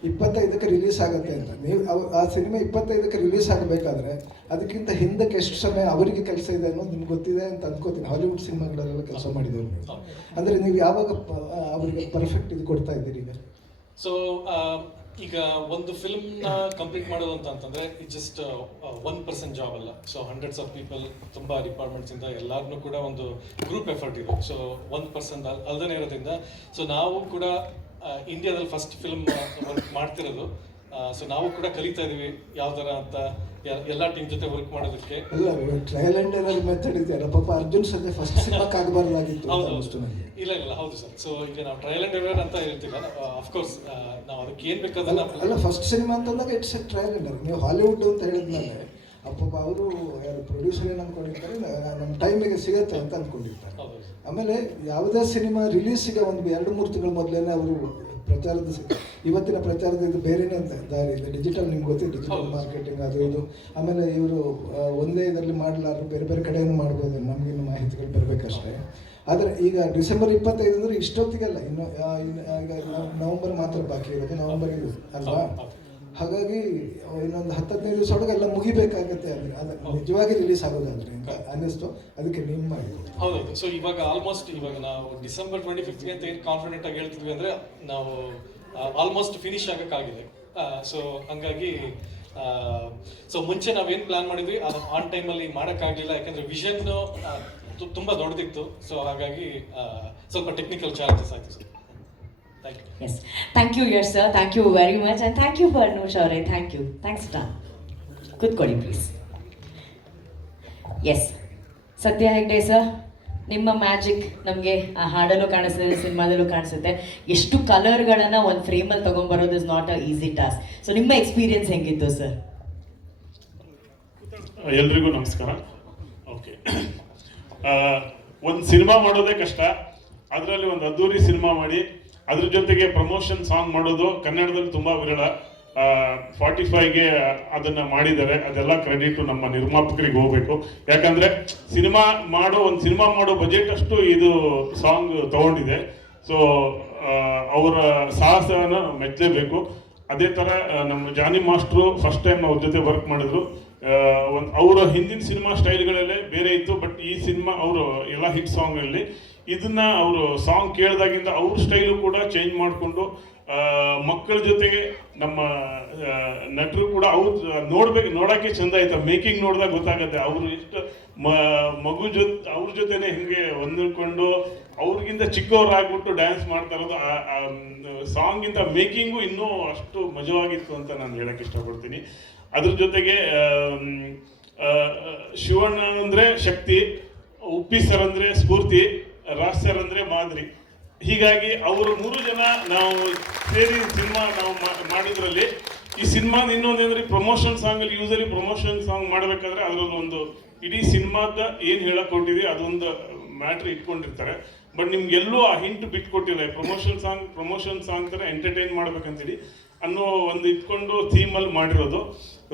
25ಕ್ಕೆ ರಿಲೀಸ್ ಆಗುತ್ತೆ ಅಂತ. ನೀವು ಆ ಸಿನಿಮಾ 25ಕ್ಕೆ ರಿಲೀಸ್ ಆಗಬೇಕಾದ್ರೆ ಅದಕ್ಕಿಂತ ಹಿಂದಕ್ಕೆ ಎಷ್ಟು ಸಮಯ ಅವರಿಗೆ ಕೆಲಸ ಇದೆ ಅನ್ನೋದು ನಿಮ್ಗೆ ಗೊತ್ತಿದೆ ಅಂತ ಅಂದ್ಕೋತೀನಿ. ಹಾಲಿವುಡ್ ಸಿನಿಮಾಗಳಲ್ಲೆಲ್ಲ ಕೆಲಸ ಮಾಡಿದವರು ಅಂದರೆ ನೀವು ಯಾವಾಗ ಅವರಿಗೆ ಪರ್ಫೆಕ್ಟ್ ಇದು ಕೊಡ್ತಾ ಇದ್ದೀರಿ ಈಗ? ಸೊ ಈಗ ಒಂದು ಫಿಲ್ಮ್ನ ಕಂಪ್ಲೀಟ್ ಮಾಡೋದು ಅಂತಂದ್ರೆ ಇಟ್ ಜಸ್ಟ್ 1% ಜಾಬ್ ಅಲ್ಲ. ಸೊ ಹಂಡ್ರೆಡ್ಸ್ ಆಫ್ ಪೀಪಲ್, ತುಂಬ ಡಿಪಾರ್ಟ್ಮೆಂಟ್ಸಿಂದ ಎಲ್ಲರನ್ನೂ ಕೂಡ ಒಂದು ಗ್ರೂಪ್ ಎಫರ್ಟ್ ಇದೆ. ಸೊ 1% ಅಲ್ಲದೇ ಇರೋದ್ರಿಂದ ಸೊ ನಾವು ಕೂಡ ಇಂಡಿಯಾದಲ್ಲಿ ಫಸ್ಟ್ ಫಿಲ್ಮ್ ವರ್ಕ್ ಮಾಡ್ತಿರೋದು. ಸೊ ನಾವು ಕೂಡ ಕಲಿತಾ ಇದೀವಿ ಯಾವ ಥರ ಅಂತ ಎಲ್ಲ ಟೀಮ್ ಜೊತೆ ವರ್ಕ್ ಮಾಡೋದಕ್ಕೆ. ಅಲ್ಲ ಟ್ರಯಲ್ ಅಂಡ್ ಎರರ್ ಮೆಥಡ್ ಇದೆಯಲ್ಲ, ಪಾಪ ಅರ್ಜುನ್ ಸದ್ಯ ಫಸ್ಟ್ ಸಿನಿಮಾಕ್ಕೆ ಆಗಬಾರ್ದಾಗಿತ್ತು ಹೌದು ಅನಿಸ್ತು ನನಗೆ. ಇಲ್ಲ ಹೌದು ಸರ್. ಸೊ ಈಗ ನಾವು ಟ್ರಯಲ್ ಅಂಡ್ ಎರರ್ ಅಂತ ಹೇಳ್ತಿಲ್ಲ, ಅಫ್ಕೋರ್ಸ್ ನಾವು ಅದಕ್ಕೆ ಏನು ಬೇಕಾದನ್ನ. ಅಲ್ಲ ಫಸ್ಟ್ ಸಿನಿಮಾ ಅಂತಂದಾಗ it's A trial and error. ನೀವು ಹಾಲಿವುಡ್ ಅಂತ ಹೇಳಿದ್ಮೇಲೆ ಅಪ್ಪ ಅವರು ಯಾರು ಪ್ರೊಡ್ಯೂಸರ್ ಏನು ಅಂದ್ಕೊಂಡಿರ್ತಾರೆ, ನಮ್ಮ ಟೈಮಿಗೆ ಸಿಗತ್ತೆ ಅಂತ ಅಂದ್ಕೊಂಡಿರ್ತಾರೆ. ಆಮೇಲೆ ಯಾವುದೇ ಸಿನಿಮಾ ರಿಲೀಸಿಗೆ ಒಂದು 2-3 ತಿಂಗಳ ಮೊದಲೇನೆ ಅವರು ಪ್ರಚಾರದ ಇವತ್ತಿನ ಪ್ರಚಾರದ ಇದು ಬೇರೆನೇ ದಾರಿ ಇದೆ. ಡಿಜಿಟಲ್ ನಿಮ್ಗೆ ಗೊತ್ತಿದೆ, ಡಿಜಿಟಲ್ ಮಾರ್ಕೆಟಿಂಗ್ ಅದು ಇದು. ಆಮೇಲೆ ಇವರು ಒಂದೇ ಇದರಲ್ಲಿ ಮಾಡಲಾರು ಬೇರೆ ಬೇರೆ ಕಡೆಯನ್ನು ಮಾಡ್ಬೋದು, ನಮಗಿನ್ನು ಮಾಹಿತಿಗಳು ಬರಬೇಕಷ್ಟೇ. ಆದರೆ ಈಗ ಡಿಸೆಂಬರ್ 25 ಅಂದರೆ ಇಷ್ಟೊತ್ತಿಗೆಲ್ಲ ಇನ್ನು ಈಗ ನವಂಬರ್ ಮಾತ್ರ ಬಾಕಿ ಇರೋದು, ನವಂಬರ್ ಇದು ಅಲ್ವಾ. ಹಾಗಾಗಿ ಇನ್ನೊಂದು 10-15 ದಿವಸ ಒಳಗೆ ಎಲ್ಲ ಮುಗಿಬೇಕಾಗತ್ತೆ. ಅದು ನಿಜವಾಗಿ ರಿಲೀಸ್ ಆಗೋದಾದ್ರೆ ಅಂತ ಅನ್ನಿಸ್ತು, ಅದಕ್ಕೆ ನಿಮ್ಮ ಮಾಡಿ. ಹೌದೌದು. ಸೊ ಇವಾಗ ಆಲ್ಮೋಸ್ಟ್ ಇವಾಗ ನಾವು ಡಿಸೆಂಬರ್ 25ಗೆ ಅಂತ ಏನು ಕಾನ್ಫಿಡೆಂಟ್ ಆಗಿ ಹೇಳ್ತಿದ್ವಿ ಅಂದರೆ ನಾವು ಆಲ್ಮೋಸ್ಟ್ ಫಿನಿಶ್ ಆಗೋಕ್ಕಾಗಿದೆ. ಸೊ ಹಂಗಾಗಿ ಸೊ ಮುಂಚೆ ನಾವೇನು ಪ್ಲಾನ್ ಮಾಡಿದ್ವಿ ಅದು ಆನ್ ಟೈಮಲ್ಲಿ ಮಾಡೋಕ್ಕಾಗಲಿಲ್ಲ, ಯಾಕಂದರೆ ವಿಷನ್ ತುಂಬ ದೊಡ್ಡದಿತ್ತು. ಸೊ ಹಾಗಾಗಿ ಸ್ವಲ್ಪ ಟೆಕ್ನಿಕಲ್ ಚಾಲೆಂಜಸ್ ಆಯಿತು sir. Thank you. Yes, thank you Yash sir, thank you very much and thank you Farnoosh ಅವರೇ. ಥ್ಯಾಂಕ್ ಯು, ಥ್ಯಾಂಕ್ಸ್ ಡಾ. ಕೂತ್ಕೊಳ್ಳಿ ಪ್ಲೀಸ್. ಎಸ್, ಸತ್ಯ ಹೆಗ್ಡೆ ಸರ್, ನಿಮ್ಮ ಮ್ಯಾಜಿಕ್ ನಮಗೆ ಆ ಹಾಡಲ್ಲೂ ಕಾಣಿಸ್ತದೆ, ಸಿನಿಮಾದಲ್ಲೂ ಕಾಣಿಸುತ್ತೆ. ಎಷ್ಟು ಕಲರ್ಗಳನ್ನು ಒಂದು ಫ್ರೇಮಲ್ಲಿ ತೊಗೊಂಡ್ಬರೋದು is not a easy task. So ನಿಮ್ಮ ಎಕ್ಸ್ಪೀರಿಯನ್ಸ್ ಹೆಂಗಿತ್ತು ಸರ್? ಎಲ್ರಿಗೂ ನಮಸ್ಕಾರ. ಓಕೆ, ಒಂದು ಸಿನಿಮಾ ಮಾಡೋದೇ ಕಷ್ಟ, ಅದರಲ್ಲಿ ಒಂದು ಅದ್ದೂರಿ ಸಿನಿಮಾ ಮಾಡಿ ಅದ್ರ ಜೊತೆಗೆ ಪ್ರಮೋಷನ್ ಸಾಂಗ್ ಮಾಡೋದು ಕನ್ನಡದಲ್ಲಿ ತುಂಬ ವಿರಳ. 45ಗೆ ಅದನ್ನು ಮಾಡಿದ್ದಾರೆ, ಅದೆಲ್ಲ ಕ್ರೆಡಿಟು ನಮ್ಮ ನಿರ್ಮಾಪಕರಿಗೆ ಹೋಗಬೇಕು. ಯಾಕಂದರೆ ಒಂದು ಸಿನಿಮಾ ಮಾಡೋ ಬಜೆಟ್ ಅಷ್ಟು ಇದು ಸಾಂಗ್ ತಗೊಂಡಿದೆ. ಸೊ ಅವರ ಸಾಹಸನ ಮೆಚ್ಚಲೇಬೇಕು. ಅದೇ ಥರ ನಮ್ಮ ಜಾನಿ ಮಾಸ್ಟ್ರು ಫಸ್ಟ್ ಟೈಮ್ ಅವ್ರ ಜೊತೆ ವರ್ಕ್ ಮಾಡಿದ್ರು. ಅವರ ಹಿಂದಿನ ಸಿನಿಮಾ ಸ್ಟೈಲ್ಗಳಲ್ಲೇ ಬೇರೆ ಇತ್ತು, ಬಟ್ ಈ ಸಿನಿಮಾ ಅವರು ಎಲ್ಲ ಹಿಟ್ ಸಾಂಗಲ್ಲಿ ಇದನ್ನ ಅವರು ಸಾಂಗ್ ಕೇಳಿದಾಗಿಂದ ಅವ್ರ ಸ್ಟೈಲು ಕೂಡ ಚೇಂಜ್ ಮಾಡಿಕೊಂಡು ಮಕ್ಕಳ ಜೊತೆಗೆ ನಮ್ಮ ನಟರು ಕೂಡ ನೋಡೋಕ್ಕೆ ಚೆಂದ ಆಯ್ತು. ಮೇಕಿಂಗ್ ನೋಡಿದಾಗ ಗೊತ್ತಾಗುತ್ತೆ ಅವರು ಎಷ್ಟು ಅವ್ರ ಜೊತೆನೆ ಹಿಂಗೆ ಹೊಂದಿಕೊಂಡು ಅವ್ರಿಗಿಂತ ಚಿಕ್ಕವರಾಗ್ಬಿಟ್ಟು ಡ್ಯಾನ್ಸ್ ಮಾಡ್ತಾ ಇರೋದು. ಸಾಂಗಿಂತ ಮೇಕಿಂಗು ಇನ್ನೂ ಅಷ್ಟು ಮಜವಾಗಿತ್ತು ಅಂತ ನಾನು ಹೇಳಕ್ಕೆ ಇಷ್ಟಪಡ್ತೀನಿ. ಅದ್ರ ಜೊತೆಗೆ ಶಿವಣ್ಣ ಅಂದರೆ ಶಕ್ತಿ, ಉಪ್ಪಿ ಸರ್ ಅಂದರೆ ಸ್ಫೂರ್ತಿ, ರಾಜ್ ಸರ್ ಅಂದರೆ ಮಾದರಿ. ಹೀಗಾಗಿ ಅವರು 3 ಜನ ನಾವು ಸೇರಿ ಸಿನಿಮಾ ನಾವು ಮಾಡಿದ್ರಲ್ಲಿ ಈ ಸಿನಿಮಾ ಇನ್ನೊಂದೇಂದ್ರೆ ಪ್ರಮೋಷನ್ ಸಾಂಗಲ್ಲಿ ಯೂಸಲಿ ಪ್ರಮೋಷನ್ ಸಾಂಗ್ ಮಾಡಬೇಕಾದ್ರೆ ಅದರಲ್ಲಿ ಒಂದು ಇಡೀ ಸಿನಿಮಾದ ಏನು ಹೇಳಕ್ ಹೊರಟಿದೆ ಅದೊಂದು ಮ್ಯಾಟ್ರ್ ಇಟ್ಕೊಂಡಿರ್ತಾರೆ. ಬಟ್ ನಿಮ್ಗೆಲ್ಲೂ ಆ ಹಿಂಟ್ ಬಿಟ್ಕೊಟ್ಟಿಲ್ಲ. ಪ್ರಮೋಷನ್ ಸಾಂಗ್ ಥರ ಎಂಟರ್ಟೈನ್ ಮಾಡ್ಬೇಕಂತೇಳಿ ಅನ್ನೋ ಒಂದು ಇಟ್ಕೊಂಡು ಥೀಮಲ್ಲಿ ಮಾಡಿರೋದು.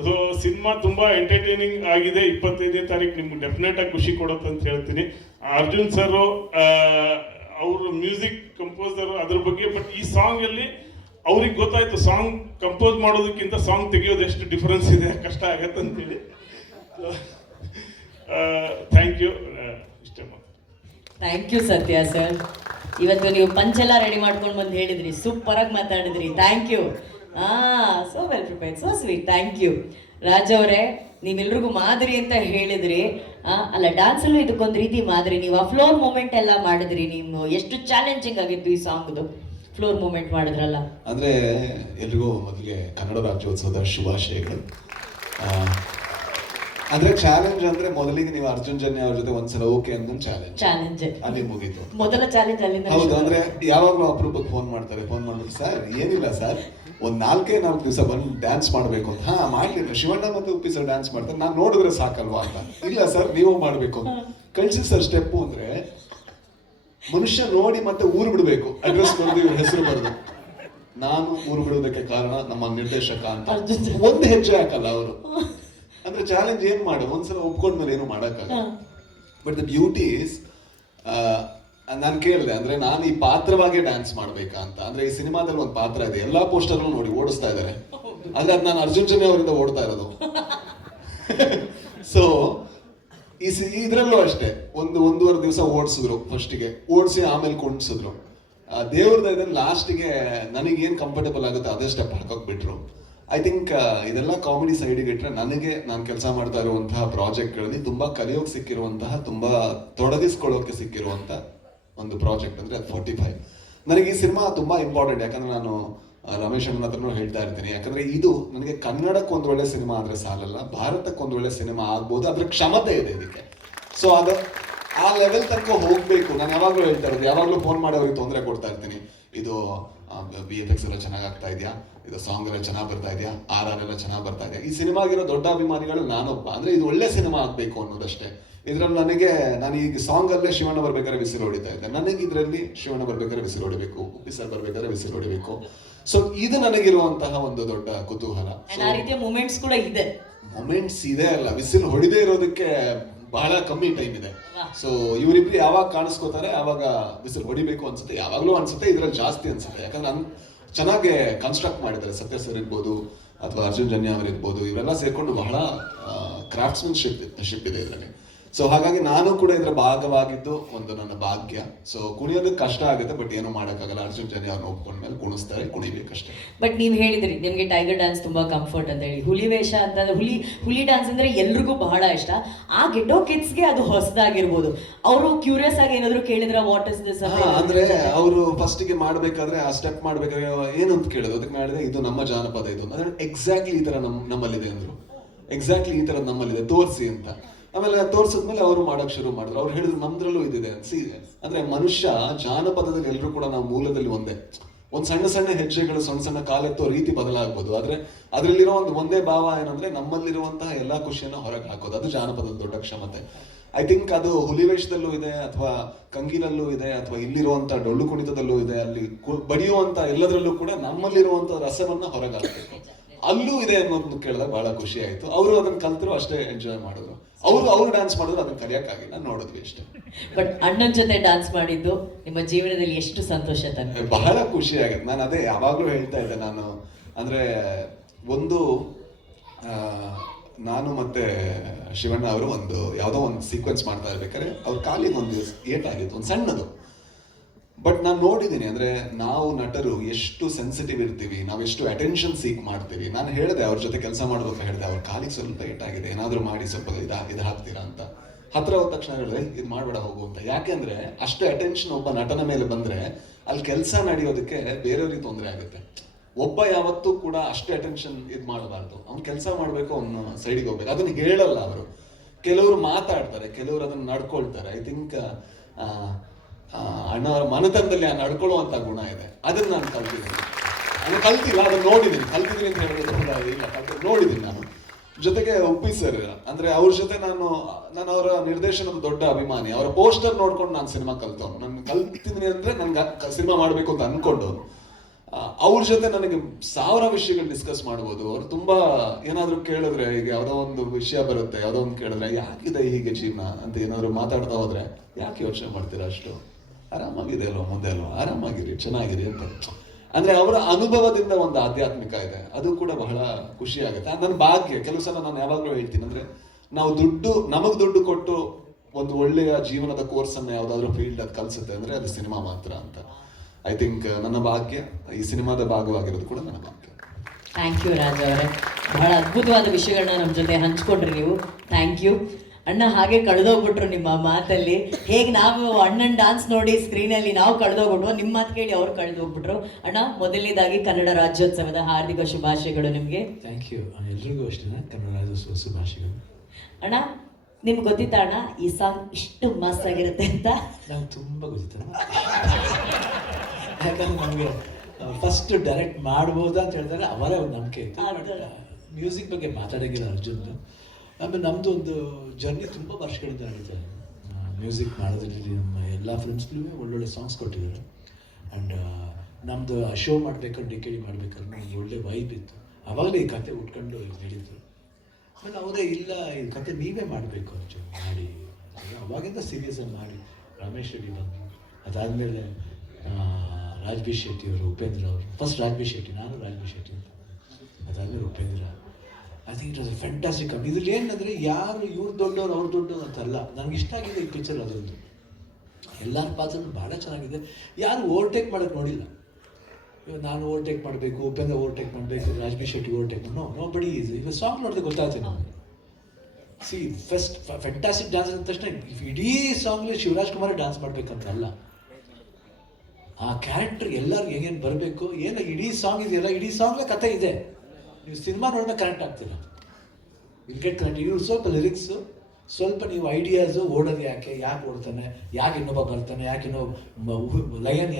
ಸೊ ಸಿನಿಮಾ ತುಂಬ ಎಂಟರ್ಟೈನಿಂಗ್ ಆಗಿದೆ. 25ನೇ ತಾರೀಕು ನಿಮ್ಗೆ ಡೆಫಿನೆಟ್ ಆಗಿ ಖುಷಿ ಕೊಡುತ್ತೆ ಅಂತ ಹೇಳ್ತೀನಿ. ಅರ್ಜುನ್ ಸರ್ ಅವರು ಮ್ಯೂಸಿಕ್ ಕಂಪೋಸರ್ ಅದ್ರ ಬಗ್ಗೆ. ಬಟ್ ಈ ಸಾಂಗಲ್ಲಿ ಅವ್ರಿಗೆ ಗೊತ್ತಾಯ್ತು ಸಾಂಗ್ ಕಂಪೋಸ್ ಮಾಡೋದಕ್ಕಿಂತ ಸಾಂಗ್ ತೆಗೆಯೋದು ಎಷ್ಟು ಡಿಫರೆನ್ಸ್ ಇದೆ, ಕಷ್ಟ ಆಗತ್ತೆ ಅಂತೇಳಿ. Thank you. ಇಷ್ಟೇ ಮಾತು. Thank you Sathya sir. ಇವತ್ತು ನೀವು ಪಂಚೆಲ್ಲ ರೆಡಿ ಮಾಡ್ಕೊಂಡು ಬಂದು ಹೇಳಿದ್ರಿ, ಸೂಪರಾಗಿ ಮಾತಾಡಿದ್ರಿ. Thank you. So well prepared, so sweet. Thank you. Raj ಅವರೇ, ನೀವೆಲ್ರಿಗೂ ಮಾದರಿ ಅಂತ ಹೇಳಿದ್ರಿ. ಅಲ್ಲ, ಡ್ಯಾನ್ಸಲ್ಲೂ ಇದಕ್ಕೊಂದು ರೀತಿ ಮಾದರಿ. ನೀವು ಆ ಫ್ಲೋರ್ ಮೂಮೆಂಟ್ ಎಲ್ಲ ಮಾಡಿದ್ರಿ. ನೀವು ಎಷ್ಟು ಚಾಲೆಂಜಿಂಗ್ ಆಗಿತ್ತು ಈ ಸಾಂಗ್ದು ಫ್ಲೋರ್ ಮೂಮೆಂಟ್ ಮಾಡಿದ್ರಲ್ಲ. ಅಂದರೆ ಎಲ್ರಿಗೂ ಮೊದಲಿಗೆ ಕನ್ನಡ ರಾಜ್ಯೋತ್ಸವದ ಶುಭಾಶಯಗಳು. ಅಂದ್ರೆ ಚಾಲೆಂಜ್ ಅಂದ್ರೆ ಮೊದಲಿಗೆ ನೀವು ಅರ್ಜುನ್ ಜನ್ಯ ಅವ್ರ ಜೊತೆ ಒಂದ್ಸಲ ಓಕೆ ಅಂದ್ರೆ ಚಾಲೆಂಜ್ ಅಲ್ಲಿ ಮುಗೀತು. ಮೊದಲ ಚಾಲೆಂಜ್ ಅಲ್ಲಿಂದ. ಹೌದು, ಅಂದ್ರೆ ಯಾವಾಗ್ಲೂ ಅಪರೂಪಕ್ಕೆ ಫೋನ್ ಮಾಡ್ಬಿಟ್ಟು ಸರ್ ಏನಿಲ್ಲ ಸರ್, ಒಂದ್ 4 ದಿವಸ ಬಂದು ಡ್ಯಾನ್ಸ್ ಮಾಡ್ಬೇಕು ಅಂತ. ಮಾಡ್ಲಿಲ್ಲ, ಶಿವಣ್ಣ ಮತ್ತೆ ಉಪ್ಪಿ ಸರ್ ಡ್ಯಾನ್ಸ್ ಮಾಡ್ತಾರೆ, ನಾನು ನೋಡಿದ್ರೆ ಸಾಕಲ್ವಾ ಅಂತ. ಇಲ್ಲ ಸರ್ ನೀವು ಮಾಡ್ಬೇಕು ಕಳ್ಸಿ ಸರ್ ಸ್ಟೆಪ್ಪು ಅಂದ್ರೆ ಮನುಷ್ಯ ನೋಡಿ ಮತ್ತೆ ಊರು ಬಿಡ್ಬೇಕು, ಅಡ್ರೆಸ್ ಬರ್ದು ಇವ್ರ ಹೆಸರು ಬರ್ದು. ನಾನು ಊರು ಬಿಡೋದಕ್ಕೆ ಕಾರಣ ನಮ್ಮ ನಿರ್ದೇಶಕ ಅಂತ ಒಂದು ಹೆಜ್ಜೆ ಹಾಕಲ್ಲ ಅವರು. ಅಂದ್ರೆ ಚಾಲೆಂಜ್ ಏನ್ ಮಾಡೋದು, ಒಂದ್ಸಲ ಒಪ್ಕೊಂಡ್ಮೇಲೆ ಏನು ಮಾಡಕ್ಕಾಗಲ್ಲ. ಬಟ್ ದ ಬ್ಯೂಟಿ ಇಸ್, ನಾನು ಕೇಳಿದೆ ಅಂದ್ರೆ ನಾನು ಈ ಪಾತ್ರವಾಗಿ ಡ್ಯಾನ್ಸ್ ಮಾಡ್ಬೇಕಾ ಅಂತ. ಅಂದ್ರೆ ಈ ಸಿನಿಮಾದಲ್ಲಿ ಒಂದು ಪಾತ್ರ ಇದೆ, ಎಲ್ಲಾ ಪೋಸ್ಟರ್ ನೋಡಿ ಓಡಿಸ್ತಾ ಇದ್ದಾರೆ, ಆದ್ರೆ ಅದು ನಾನು ಅರ್ಜುನ್ ಜನ್ಯ ಅವರಿಂದ ಓಡ್ತಾ ಇರೋದು. ಸೊ ಇದ್ರಲ್ಲೂ ಅಷ್ಟೇ, 1.5 ದಿವಸ ಓಡಿಸಿದ್ರು. ಫಸ್ಟಿಗೆ ಓಡಿಸಿ ಆಮೇಲೆ ಕುಣಿಸಿದ್ರು. ದೇವ್ರ ದಯದಲ್ಲಿ ಲಾಸ್ಟಿಗೆ ನನಗೇನು ಕಂಫರ್ಟಬಲ್ ಆಗುತ್ತೆ ಅದೇ ಸ್ಟೆಪ್ ಹಾಕೋಕ್ ಬಿಟ್ರು. ಐ ಥಿಂಕ್ ಇದೆಲ್ಲ ಕಾಮಿಡಿ ಸೈಡಿಗೆ ಇಟ್ಟರೆ ನಾನು ಕೆಲಸ ಮಾಡ್ತಾ ಇರುವಂತಹ ಪ್ರಾಜೆಕ್ಟ್ಗಳಲ್ಲಿ ತುಂಬಾ ಕಲಿಯೋಕೆ ಸಿಕ್ಕಿರುವಂತಹ, ತುಂಬಾ ತೊಡಗಿಸ್ಕೊಳ್ಳೋಕೆ ಸಿಕ್ಕಿರುವಂತಹ ಒಂದು ಪ್ರಾಜೆಕ್ಟ್ ಅಂದ್ರೆ ಅದು 45. ನನಗೆ ಈ ಸಿನಿಮಾ ತುಂಬಾ ಇಂಪಾರ್ಟೆಂಟ್. ಯಾಕಂದ್ರೆ ನಾನು ರಮೇಶ್ ಅಣ್ಣನ ಹತ್ರನೂ ಹೇಳ್ತಾ ಇರ್ತೀನಿ. ಯಾಕಂದ್ರೆ ಇದು ನನಗೆ ಕನ್ನಡಕ್ಕೆ ಒಂದು ಒಳ್ಳೆ ಸಿನಿಮಾ ಆದ್ರೆ ಸಾಲಲ್ಲ, ಭಾರತಕ್ಕೆ ಒಂದು ಒಳ್ಳೆ ಸಿನಿಮಾ ಆಗ್ಬೋದು, ಅದ್ರ ಕ್ಷಮತೆ ಇದೆ ಇದಕ್ಕೆ. ಸೊ ಅದು ಆ ಲೆವೆಲ್ ತನಕ ಹೋಗ್ಬೇಕು. ನಾನು ಯಾವಾಗಲೂ ಹೇಳ್ತಾ ಇರೋದು, ಯಾವಾಗಲೂ ಫೋನ್ ಮಾಡಿ ಅವ್ರಿಗೆ ತೊಂದರೆ ಕೊಡ್ತಾ ಇರ್ತೀನಿ. ಇದು VFX ಎಲ್ಲ ಚೆನ್ನಾಗಿ ಆಗ್ತಾ ಇದೆಯಾ, ಇದು ಸಾಂಗ್ ಎಲ್ಲ ಚೆನ್ನಾಗಿ ಬರ್ತಾ ಇದೆಯಾ, RR ಎಲ್ಲ ಚೆನ್ನಾಗಿ ಬರ್ತಾ ಇದೆಯಾ. ಈ ಸಿನಿಮಾಗಿರೋ ದೊಡ್ಡ ಅಭಿಮಾನಿಗಳು ನಾನೊಬ್ಬ. ಅಂದ್ರೆ ಇದು ಒಳ್ಳೆ ಸಿನಿಮಾ ಆಗ್ಬೇಕು ಅನ್ನೋದಷ್ಟೇ. ಇದ್ರಲ್ಲಿ ನಾನು ಈಗ ಸಾಂಗ್ ಅಲ್ಲೇ ಶಿವಣ್ಣ ಬರ್ಬೇಕಾದ್ರೆ ವಿಸಿಲ್ ಹೊಡಿತಾ ಇದ್ದೆ. ನನಗೆ ಇದರಲ್ಲಿ ಶಿವಣ್ಣ ಬರ್ಬೇಕಾದ್ರೆ ವಿಸಿಲ್ ಹೊಡಿಬೇಕು, ಉಪ್ಪಿ ಸರ್ ಬರ್ಬೇಕಾದ್ರೆ ವಿಸಿಲ್ ಹೊಡಿಬೇಕು. ಸೊ ಇದು ನನಗಿರುವಂತಹ ಒಂದು ದೊಡ್ಡ ಕುತೂಹಲ. ಆ ರೀತಿಯ ಮೂಮೆಂಟ್ಸ್ ಕೂಡ ಇದೆ. ಮೊಮೆಂಟ್ಸ್ ಇದೆ ಅಲ್ಲ, ವಿಸಿಲ್ ಹೊಡಿದೇ ಇರೋದಕ್ಕೆ ಬಹಳ ಕಮ್ಮಿ ಟೈಮ್ ಇದೆ. ಸೊ ಇವರಿಬ್ರು ಯಾವಾಗ ಕಾಣಿಸ್ಕೋತಾರೆ ಆವಾಗ ವಿಸಿಲ್ ಹೊಡಿಬೇಕು ಅನ್ಸುತ್ತೆ, ಯಾವಾಗ್ಲೂ ಅನ್ಸುತ್ತೆ, ಇದ್ರಲ್ಲಿ ಜಾಸ್ತಿ ಅನ್ಸುತ್ತೆ. ಯಾಕಂದ್ರೆ ಚೆನ್ನಾಗಿ ಕನ್ಸ್ಟ್ರಕ್ಟ್ ಮಾಡಿದ್ದಾರೆ. ಸತ್ಯ ಸರ್ ಇರ್ಬೋದು ಅಥವಾ ಅರ್ಜುನ್ ಜನ್ಯ ಅವರು ಇರ್ಬೋದು, ಇವರೆಲ್ಲ ಸೇರ್ಕೊಂಡು ಬಹಳ ಕ್ರಾಫ್ಟ್ಸ್ಮನ್ಶಿಪ್ ಇದೆ ಇದರಲ್ಲಿ. ಸೊ ಹಾಗಾಗಿ ನಾನು ಕೂಡ ಇದರ ಭಾಗವಾಗಿದ್ದು ಒಂದು ನನ್ನ ಭಾಗ್ಯ. ಸೊ ಕುಣಿಯೋದಕ್ಕೆ ಕಷ್ಟ ಆಗುತ್ತೆ, ಬಟ್ ಏನು ಮಾಡೋಕ್ಕಾಗಲ್ಲ. ಅರ್ಜುನ್ ಜನ್ಯ ಅವ್ರನ್ನ ಒಪ್ಕೊಂಡ್ಮೇಲೆ ಕುಣಿಸ್ತಾರೆ, ಕುಣಿಬೇಕಷ್ಟೇ. ಬಟ್ ನೀವು ಹೇಳಿದ್ರಿ ನಿಮಗೆ ಟೈಗರ್ ಡ್ಯಾನ್ಸ್ ತುಂಬಾ ಕಂಫರ್ಟ್ ಅಂತ ಹೇಳಿ. ಹುಲಿ ವೇಷ ಅಂತಂದ್ರೆ ಹುಲಿ ಡ್ಯಾನ್ಸ್ ಅಂದ್ರೆ ಎಲ್ರಿಗೂ ಬಹಳ ಇಷ್ಟ. ಆ ಗೆಡ್ಡೋ ಕಿಡ್ಸ್ಗೆ ಅದು ಹೊಸದಾಗಿರ್ಬೋದು. ಅವರು ಕ್ಯೂರಿಯಸ್ ಆಗಿ ಏನಾದ್ರು ಕೇಳಿದ್ರ ವಾಟ್ ಇಸ್ ದಿಸ್ ಅಂದ್ರೆ ಅವರು ಫಸ್ಟಿಗೆ ಮಾಡ್ಬೇಕಾದ್ರೆ ಆ ಸ್ಟೆಪ್ ಮಾಡ್ಬೇಕಾದ್ರೆ ಏನಂತ ಕೇಳಿದ್ರು, ಅದಕ್ಕೆ ಮಾಡಿದ್ರೆ ಇದು ನಮ್ಮ ಜಾನಪದ ಇದು ಅಂದ್ರೆ ಎಕ್ಸಾಕ್ಟ್ಲಿ ಈ ತರ ನಮ್ಮಲ್ಲಿದೆ ಅಂದ್ರು. ಎಕ್ಸಾಕ್ಟ್ಲಿ ಈ ತರ ನಮ್ಮಲ್ಲಿದೆ ತೋರಿಸಿ ಅಂತ. ಆಮೇಲೆ ತೋರ್ಸಿದ್ಮೇಲೆ ಅವರು ಮಾಡಕ್ ಶುರು ಮಾಡಿದ್ರು. ಅವ್ರು ಹೇಳಿದ್ರು ನಮ್ದ್ರಲ್ಲೂ ಇದಿದೆ ಅಂದ್ರೆ ಮನುಷ್ಯ ಜಾನಪದದಲ್ಲಿ ಎಲ್ಲರೂ ಕೂಡ ನಾವು ಮೂಲದಲ್ಲಿ ಒಂದ್ ಸಣ್ಣ ಸಣ್ಣ ಹೆಜ್ಜೆಗಳು, ಸಣ್ಣ ಸಣ್ಣ ಕಾಲೆತ್ತೋ ರೀತಿ ಬದಲಾಗ್ಬೋದು, ಆದ್ರೆ ಅದ್ರಲ್ಲಿರೋ ಒಂದೇ ಭಾವ ಏನಂದ್ರೆ ನಮ್ಮಲ್ಲಿರುವಂತಹ ಎಲ್ಲಾ ಖುಷಿಯನ್ನ ಹೊರಗೆ ಹಾಕೋದು. ಅದು ಜಾನಪದದ ದೊಡ್ಡ ಕ್ಷಮತೆ. ಐ ಥಿಂಕ್ ಅದು ಹುಲಿವೇಷದಲ್ಲೂ ಇದೆ, ಅಥವಾ ಕಂಗಿನಲ್ಲೂ ಇದೆ, ಅಥವಾ ಇಲ್ಲಿರುವಂತ ಡೊಳ್ಳು ಕುಣಿತದಲ್ಲೂ ಇದೆ. ಅಲ್ಲಿ ಬಡಿಯುವಂತ ಎಲ್ಲದರಲ್ಲೂ ಕೂಡ ನಮ್ಮಲ್ಲಿರುವಂತ ರಸವನ್ನ ಹೊರಗೆ ಹಾಕಬೇಕು. ಅಲ್ಲೂ ಇದೆ ಅನ್ನೋದನ್ನ ಕೇಳಿದಾಗ ಬಹಳ ಖುಷಿ ಆಯ್ತು. ಅವರು ಅದನ್ನ ಕಲ್ತರು, ಅಷ್ಟೇ ಎಂಜಾಯ್ ಮಾಡಿದ್ರು. ಅವ್ರು ಡ್ಯಾನ್ಸ್ ಮಾಡಿದ್ರು, ಅದನ್ನ ಕಲಿಯಕ್ಕಾಗಿಲ್ಲ, ನೋಡಿದ್ವಿ ಅಷ್ಟೇ. ಬಟ್ ಅಣ್ಣನ ಜೊತೆ ಡ್ಯಾನ್ಸ್ ಮಾಡಿದ್ದು ನಿಮ್ಮ ಜೀವನದಲ್ಲಿ ಎಷ್ಟು ಸಂತೋಷ ತಂದಿದೆ? ಬಹಳ ಖುಷಿ ಆಗುತ್ತೆ. ನಾನು ಅದೇ ಯಾವಾಗ್ಲೂ ಹೇಳ್ತಾ ಇದ್ದೆ. ನಾನು ಅಂದ್ರೆ ನಾನು ಮತ್ತೆ ಶಿವಣ್ಣ ಅವರು ಯಾವ್ದೋ ಒಂದು ಸೀಕ್ವೆನ್ಸ್ ಮಾಡ್ತಾ ಇರ್ಬೇಕಾದ್ರೆ ಅವ್ರ ಕಾಲಿಗೆ ಒಂದು ಏಟಾಗಿತ್ತು, ಒಂದು ಸಣ್ಣದು. ಬಟ್ ನಾನು ನೋಡಿದ್ದೀನಿ, ಅಂದ್ರೆ ನಾವು ನಟರು ಎಷ್ಟು ಸೆನ್ಸಿಟಿವ್ ಇರ್ತೀವಿ, ನಾವು ಎಷ್ಟು ಅಟೆನ್ಷನ್ ಸೀಕ್ ಮಾಡ್ತೀವಿ. ನಾನು ಹೇಳಿದೆ ಅವ್ರ ಜೊತೆ ಕೆಲಸ ಮಾಡ್ಬೇಕು, ಹೇಳಿದೆ ಅವ್ರ ಕಾಲಿಗೆ ಸ್ವಲ್ಪ ಏಟಾಗಿದೆ, ಏನಾದ್ರು ಮಾಡಿ ಸ್ವಲ್ಪ ಇದು ಹಾಕ್ತೀರಾ ಅಂತ. ಹತ್ರ ಹೋದ ತಕ್ಷಣ ಹೇಳಿದ್ರೆ ಇದು ಮಾಡ್ಬೇಡ ಹೋಗು ಅಂತ. ಯಾಕೆಂದ್ರೆ ಅಷ್ಟು ಅಟೆನ್ಷನ್ ಒಬ್ಬ ನಟನ ಮೇಲೆ ಬಂದ್ರೆ ಅಲ್ಲಿ ಕೆಲಸ ನಡೆಯೋದಕ್ಕೆ ಬೇರೆಯವ್ರಿಗೆ ತೊಂದರೆ ಆಗುತ್ತೆ. ಒಬ್ಬ ಯಾವತ್ತೂ ಕೂಡ ಅಷ್ಟೇ ಅಟೆನ್ಷನ್ ಮಾಡಬಾರ್ದು. ಅವ್ನು ಕೆಲಸ ಮಾಡ್ಬೇಕು, ಅವ್ನು ಸೈಡಿಗೆ ಹೋಗ್ಬೇಕು. ಅದನ್ನ ಹೇಳಲ್ಲ ಅವರು. ಕೆಲವರು ಮಾತಾಡ್ತಾರೆ, ಕೆಲವರು ಅದನ್ನ ನಡ್ಕೊಳ್ತಾರೆ. ಐ ಥಿಂಕ್ ಅಣ್ಣವರ ಮನತನದಲ್ಲಿ ನಡ್ಕೊಳ್ಳುವಂತ ಗುಣ ಇದೆ. ಅದನ್ನ ನಾನು ಕಲ್ತಿದ್ದೀನಿ. ನಾನು ಕಲ್ತಿಲ್ಲ, ಅದನ್ನ ನೋಡಿದ್ದೀನಿ. ಕಲ್ತಿದ್ದೀನಿ ಅಂತ ಹೇಳಿದ್ರೆ ಇಲ್ಲ, ನೋಡಿದ್ದೀನಿ ನಾನು. ಜೊತೆಗೆ ಉಪ್ಪಿ ಸರ್, ಅಂದ್ರೆ ಅವ್ರ ಜೊತೆ ನಾನು ಅವರ ನಿರ್ದೇಶನದ ದೊಡ್ಡ ಅಭಿಮಾನಿ. ಅವರ ಪೋಸ್ಟರ್ ನೋಡ್ಕೊಂಡು ನಾನು ಸಿನಿಮಾ ಕಲ್ತವನು. ನಾನು ಕಲ್ತಿದ್ದೀನಿ ಅಂದ್ರೆ ನನ್ಗೆ ಸಿನಿಮಾ ಮಾಡ್ಬೇಕು ಅಂತ ಅನ್ಕೊಂಡು ಅವ್ರ ಜೊತೆ ನನಗೆ 1000 ವಿಷಯಗಳು ಡಿಸ್ಕಸ್ ಮಾಡ್ಬೋದು. ಅವ್ರು ತುಂಬಾ ಏನಾದ್ರು ಕೇಳಿದ್ರೆ, ಈಗ ಯಾವ್ದೋ ಒಂದು ವಿಷಯ ಬರುತ್ತೆ, ಯಾವ್ದೋ ಒಂದು ಕೇಳಿದ್ರೆ ಯಾಕಿದೆ ಹೀಗೆ ಜೀವನ ಅಂತ ಏನಾದ್ರು ಮಾತಾಡ್ತಾ ಹೋದ್ರೆ, ಯಾಕೆ ಯೋಚನೆ ಮಾಡ್ತೀರಾ, ಅಷ್ಟು ಆರಾಮಾಗಿದೆ ಅಲ್ವಾ, ಮುಂದೆ ಅಲ್ವಾ, ಆರಾಮಾಗಿರಿ, ಚೆನ್ನಾಗಿರಿ ಅಂತ. ಅಂದ್ರೆ ಅವರ ಅನುಭವದಿಂದ ಒಂದು ಆಧ್ಯಾತ್ಮಿಕ ಇದೆ, ಅದು ಕೂಡ ಬಹಳ ಖುಷಿ ಆಗುತ್ತೆ. ನನ್ನ ಭಾಗ್ಯ. ಕೆಲವು ಸಲ ನಾನು ಯಾವಾಗ್ಲೂ ಹೇಳ್ತೀನಿ, ಅಂದ್ರೆ ನಾವು ನಮಗ್ ದುಡ್ಡು ಕೊಟ್ಟು ಒಂದು ಒಳ್ಳೆಯ ಜೀವನದ ಕೋರ್ಸ್ ಅನ್ನ ಯಾವ್ದಾದ್ರು ಫೀಲ್ಡ್ ಅದು ಕಲ್ಸುತ್ತೆ ಅಂದ್ರೆ ಅದು ಸಿನಿಮಾ ಮಾತ್ರ ಅಂತ. ಐ ಥಿಂಕ್ ನನ್ನ ಭಾಗ್ಯ ಈ ಸಿನಿಮಾದ ಭಾಗವಾಗಿರೋದು ಕೂಡ ನನ್ನ ಭಾಗ್ಯ. ಥ್ಯಾಂಕ್ ಯು ರಾಜ್ ಅವರೇ, ಬಹಳ ಅದ್ಭುತವಾದ ವಿಷಯಗಳನ್ನ ನಮ್ಮ ಜೊತೆ ಹಂಚ್ಕೊಂಡ್ರಿ ನೀವು. Thank you. ಅಣ್ಣ ಹಾಗೆ ಕಳೆದೋಗ್ಬಿಟ್ರು ನಿಮ್ಮ ಮಾತಲ್ಲಿ. ಹೇಗೆ ನಾವು ಅಣ್ಣನ ಡ್ಯಾನ್ಸ್ ನೋಡಿ ಸ್ಕ್ರೀನಲ್ಲಿ ನಾವು ಕಳೆದೋಗ್ಬಿಟ್ವು, ನಿಮ್ಮ ಮಾತು ಕೇಳಿ ಅವ್ರು ಕಳೆದೋಗ್ಬಿಟ್ರು. ಅಣ್ಣ, ಮೊದಲನೇದಾಗಿ ಕನ್ನಡ ರಾಜ್ಯೋತ್ಸವದ ಹಾರ್ದಿಕ ಶುಭಾಶಯಗಳು ನಿಮಗೆ. Thank you. ಎಲ್ರಿಗೂ ಅಷ್ಟೇ ಕನ್ನಡ ರಾಜ್ಯೋತ್ಸವ ಶುಭಾಶಯಗಳು. ಅಣ್ಣ, ನಿಮ್ಗೆ ಗೊತ್ತಿತ್ತಾ ಅಣ್ಣ ಈ ಸಾಂಗ್ ಇಷ್ಟು ಮಸ್ತ್ ಆಗಿರುತ್ತೆ ಅಂತ? ನಂಗೆ ತುಂಬ ಗೊತ್ತಿತ್ತು. ಯಾಕಂದ್ರೆ ನಮಗೆ ಫಸ್ಟ್ ಡೈರೆಕ್ಟ್ ಮಾಡ್ಬೋದಾ ಅಂತ ಹೇಳಿದಾಗ ಅವರೇ ಒಂದು ನಂಬಿಕೆ ಇತ್ತು. ಮ್ಯೂಸಿಕ್ ಬಗ್ಗೆ ಮಾತಾಡೋಂಗಿಲ್ಲ ಅರ್ಜುನ್. ಆಮೇಲೆ ನಮ್ಮದು ಒಂದು ಜರ್ನಿ ತುಂಬ ವರ್ಷಗಳಿಂದ ನಡೀತಾರೆ. ಮ್ಯೂಸಿಕ್ ಮಾಡೋದ್ರಲ್ಲಿ ನಮ್ಮ ಎಲ್ಲ ಫ್ರೆಂಡ್ಸ್ಗಳು ಒಳ್ಳೊಳ್ಳೆ ಸಾಂಗ್ಸ್ ಕೊಟ್ಟಿದ್ದಾರೆ. ಆ್ಯಂಡ್ ನಮ್ಮದು ಶೋ ಮಾಡ್ಬೇಕಾದ್ರೆ ಡಿಕೆಡಿ ಮಾಡ್ಬೇಕಾದ್ರೆ ನಮ್ಗೆ ಒಳ್ಳೆ ವೈಬ್ ಇತ್ತು. ಆವಾಗಲೇ ಈ ಕತೆ ಉಟ್ಕೊಂಡು ಹೇಳಿದ್ರು. ಆಮೇಲೆ ಅವರೇ ಇಲ್ಲ, ಈ ಕತೆ ನೀವೇ ಮಾಡಬೇಕು ಅರ್ಜುನ್, ಮಾಡಿ. ಅವಾಗಿಂದ ಸೀರಿಯಸ್ಸಾಗಿ ಮಾಡಿ ರಮೇಶ್ ರೆಡ್ಡಿ ಬಂದು, ಅದಾದಮೇಲೆ ರಾಜ್ಬಿ ಶೆಟ್ಟಿ ಅವರು, ಉಪೇಂದ್ರ ಅವರು. ಫಸ್ಟ್ ರಾಜ್ಬಿ ಶೆಟ್ಟಿ, ನಾನು ರಾಜ್ಬಿ ಶೆಟ್ಟಿ ಅಂತ. ಅದಾದಮೇಲೆ Upendra. I think it was a fantastic. ಇದ್ರಲ್ಲಿ ಏನಂದರೆ ಯಾರು ಇವ್ರು ದೊಡ್ಡವ್ರು ಅವ್ರು ದೊಡ್ಡವ್ರು ಅಂತಲ್ಲ. ನನಗೆ ಇಷ್ಟ ಆಗಿದೆ ಈ ಪಿಕ್ಚರ್. ಅದೊಂದು ಎಲ್ಲರ ಪಾತ್ರನೂ ಭಾಳ ಚೆನ್ನಾಗಿದೆ. ಯಾರು ಓವರ್ಟೇಕ್ ಮಾಡೋಕ್ಕೆ ನೋಡಿಲ್ಲ. ಇವಾಗ ನಾನು ಓವರ್ಟೇಕ್ ಮಾಡಬೇಕು, ಉಪೇಂದ್ರ ಓವರ್ಟೇಕ್ ಮಾಡಬೇಕು, ರಾಜ್ಬಿ ಶೆಟ್ಟಿ ಓವರ್ಟೇಕ್ ನೋ ಬಡಿ ಈಸ್. ಈಗ ಸಾಂಗ್ ನೋಡಿದ್ರೆ ಗೊತ್ತಾಗ್ತದೆ ನಮಗೆ. ಸಿ ಫ್ಯಾಂಟಾಸ್ಟಿಕ್ ಡ್ಯಾನ್ಸ್ ಅಂದ ತಕ್ಷಣ ಇಡೀ ಸಾಂಗ್ಲಿ ಶಿವರಾಜ್ ಕುಮಾರ್ ಡ್ಯಾನ್ಸ್ ಮಾಡಬೇಕಂತ ಅಲ್ಲ. ಆ ಕ್ಯಾರೆಕ್ಟರ್ ಎಲ್ಲರಿಗೂ ಹೆಂಗೇನು ಬರಬೇಕು, ಏನು ಇಡೀ ಸಾಂಗ್ ಇದೆಯಲ್ಲ, ಇಡೀ ಸಾಂಗ್ಲ ಕಥೆ ಇದೆ. ನೀವು ಸಿನಿಮಾ ನೋಡಿದ್ರೆ ಕನೆಕ್ಟ್ ಆಗ್ತೀರ, ವಿಲ್ ಗೆಟ್ ಕನೆಕ್ಟ್. ಇವ್ರು ಸ್ವಲ್ಪ ಲಿರಿಕ್ಸು, ಸ್ವಲ್ಪ ನೀವು ಐಡಿಯಾಸು, ಓಡೋದು ಯಾಕೆ ಓಡ್ತಾನೆ, ಯಾಕೆ ಇನ್ನೊಬ್ಬ ಬರ್ತಾನೆ, ಯಾಕೆ ಇನ್ನೊಬ್ಬ ಲಯನ್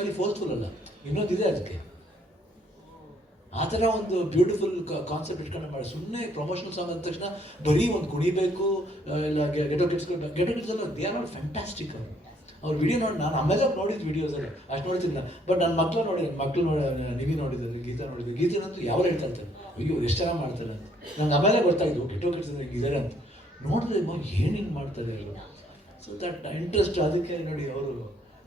ಬರೀ ಫೋರ್ಸ್ಫುಲ್ ಅಲ್ಲ, ಇನ್ನೊಂದಿದೆ ಅದಕ್ಕೆ. ಆ ಥರ ಒಂದು ಬ್ಯೂಟಿಫುಲ್ ಕಾನ್ಸೆಪ್ಟ್ ಇಟ್ಕೊಂಡು ಮಾಡಿ. ಸುಮ್ಮನೆ ಪ್ರಮೋಷನಲ್ ಸಾಂಗ್ ಅಂದ ತಕ್ಷಣ ಬರೀ ಒಂದು ಕುಣಿಬೇಕು, ಇಲ್ಲ ಗೆಟೋ ಕಿಡ್ಸ್ ಎಲ್ಲ ದೇ ಆರ್ ನಾಟ್ ಫ್ಯಾಂಟಾಸ್ಟಿಕ್. ಅವ್ರ ವಿಡಿಯೋ ನೋಡಿ ನಾನು ಆಮೇಲೆ ನೋಡಿದ್ದು ವೀಡಿಯೋಸಲ್ಲಿ ಅಷ್ಟು ನೋಡ್ತಿಲ್ಲ. ಬಟ್ ನನ್ನ ಮಕ್ಕಳು ನೀವು ನೋಡಿದ್ದಾರೆ, ಗೀತೆನಂತೂ ಯಾವ ಹೇಳ್ತಾ ಇರ್ತಾರೆ, ಅಯ್ಯೋ ಎಷ್ಟು ಚೆನ್ನಾಗಿ ಮಾಡ್ತಾರೆ ಅಂತ. ನಂಗೆ ಆಮೇಲೆ ಗೊತ್ತಾಯಿತು ಗೆಟೋ ಕಿಡ್ಸ್ ಹಿಂಗಿದ್ದಾರೆ ಅಂತ. ನೋಡಿದ್ರೆ ಏನು ಹಿಂಗೆ ಮಾಡ್ತಾರೆ ಅವರು. ಸೊ ದಟ್ ಇಂಟ್ರೆಸ್ಟ್, ಅದಕ್ಕೆ ನೋಡಿ ಅವರು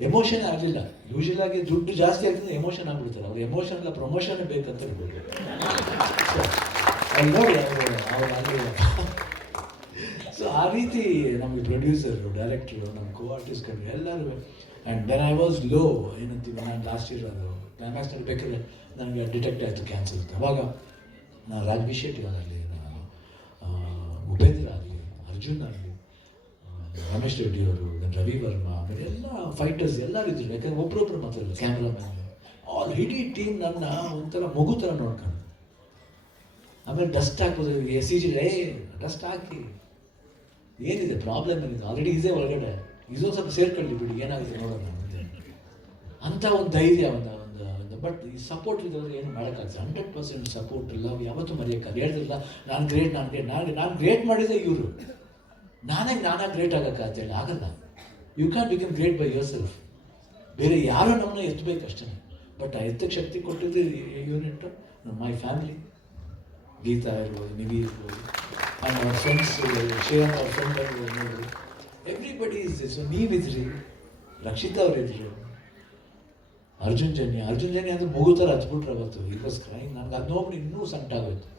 ಎಮೋಷನ್ ಆಗಲಿಲ್ಲ. ಯೂಶಲ್ ಆಗಿ ದುಡ್ಡು ಜಾಸ್ತಿ ಆಗ್ತದೆ, ಎಮೋಷನ್ ಆಗ್ಬಿಡ್ತಾರೆ. ಅವ್ರು ಎಮೋಷನ್ ಎಲ್ಲ ಪ್ರಮೋಷನ್ ಬೇಕಂತ ಹೇಳ್ಬೋದು. ಅಲ್ಲಿ ನೋಡಿ ಅವರು ಅಲ್ಲಿ. ಸೊ ಆ ರೀತಿ ನಮಗೆ ಪ್ರೊಡ್ಯೂಸರು, ಡೈರೆಕ್ಟ್ರು, ನಮ್ಮ ಕೋ ಆರ್ಟಿಸ್ಟ್ಗಳು ಎಲ್ಲರೂ. And when I was low ಏನಂತೀವಿ, ನಾನು ಲಾಸ್ಟ್ ಇಯರ್ ಅದು ಕ್ಲೈಮ್ಯಾಕ್ಸ್ನಲ್ಲಿ ಬೇಕಾದ್ರೆ ನನಗೆ ಡಿಟೆಕ್ಟ್ ಆಯಿತು ಕ್ಯಾನ್ಸರ್ ಅಂತ. ಅವಾಗ ನಾನು ರಾಜ್ವಿ ಶೆಟ್ಟಿ ಆಗಲಿ, ಉಪೇಂದ್ರ ಆಗಲಿ, ಅರ್ಜುನ್ ಆಗಲಿ, ರಮೇಶ್ ರೆಡ್ಡಿ ಅವರು, ರವಿ ವರ್ಮಾ, ಆಮೇಲೆ ಎಲ್ಲ ಫೈಟರ್ಸ್ ಎಲ್ಲರೂ ಇದ್ರು. ಯಾಕಂದ್ರೆ ಒಬ್ಬರೊಬ್ಬರು ಮಾತಾಡಲ್ಲ, ಕ್ಯಾಮ್ರಾಮನ್ ಆಲ್ ಇಡೀ ಟೀಮ್ ನನ್ನ ಒಂಥರ ಮಗು ಥರ ನೋಡ್ಕೊಂಡು. ಆಮೇಲೆ ಡಸ್ಟ್ ಹಾಕೋದು, CG ಡಸ್ಟ್ ಹಾಕಿ ಏನಿದೆ ಪ್ರಾಬ್ಲಮ್ ಏನಿದೆ, ಆಲ್ರೆಡಿ ಇದೆ ಒಳಗಡೆ, ಇದೊಂದು ಸ್ವಲ್ಪ ಸೇರ್ಕೊಳ್ಳಿ ಬಿಡಿ, ಏನಾಗುತ್ತೆ ನೋಡೋಣ ಅಂತ ಒಂದು ಧೈರ್ಯ, ಒಂದು ಬಟ್ ಈ ಸಪೋರ್ಟ್ ಇದ್ದವ್ರು ಏನು ಮಾಡೋಕ್ಕಾಗ್ತದೆ. 100% ಸಪೋರ್ಟ್ ಲವ್ ಯಾವತ್ತೂ ಮರೆಯೋಕ್ಕಾಗ. ಹೇಳಿದ್ರಲ್ಲ ನಾನು ಗ್ರೇಟ್ ಮಾಡಿದೆ ಇವರು, ನಾನಾಗಿ ಗ್ರೇಟ್ ಆಗೋಕ್ಕಾಗ್ತೇಳಿ ಆಗಲ್ಲ. You can become great by yourself. ಬೇರೆ ಯಾರೋ ನಮ್ಮನ್ನ ಎತ್ತಬೇಕು ಅಷ್ಟೇ. ಬಟ್ ಆ ಎತ್ತಕ್ಕೆ ಶಕ್ತಿ ಕೊಟ್ಟಿದ್ದು ಯೂನಿಟ್ ಮೈ ಫ್ಯಾಮಿಲಿ, ಗೀತಾ ಇರ್ಬೋದು, ನಿವಿ ಇರ್ಬೋದು, ಆ್ಯಂಡ್ ಅವರ್ ಫ್ರೆಂಡ್ಸ್, ಶ್ರೇಯಾಂತ್ ಅವ್ರ ಫ್ರೆಂಡ್ ನೋಡಿದ್ರು, ಎವ್ರಿಬಡಿ ಈಸ್ ದಿಸ್. ನೀವಿದ್ರಿ, ರಕ್ಷಿತಾ ಅವರಿದ್ರು, ಅರ್ಜುನ್ ಜನ್ಯ ಅಂದರೆ ಮಗು ಥರ ಹಚ್ಬಿಟ್ರೆ ಅವತ್ತು. It was crime. ನನಗೆ ಅದು ನೋಡಿ ಇನ್ನೂ ಸಂಟಾಗೋಯ್ತು.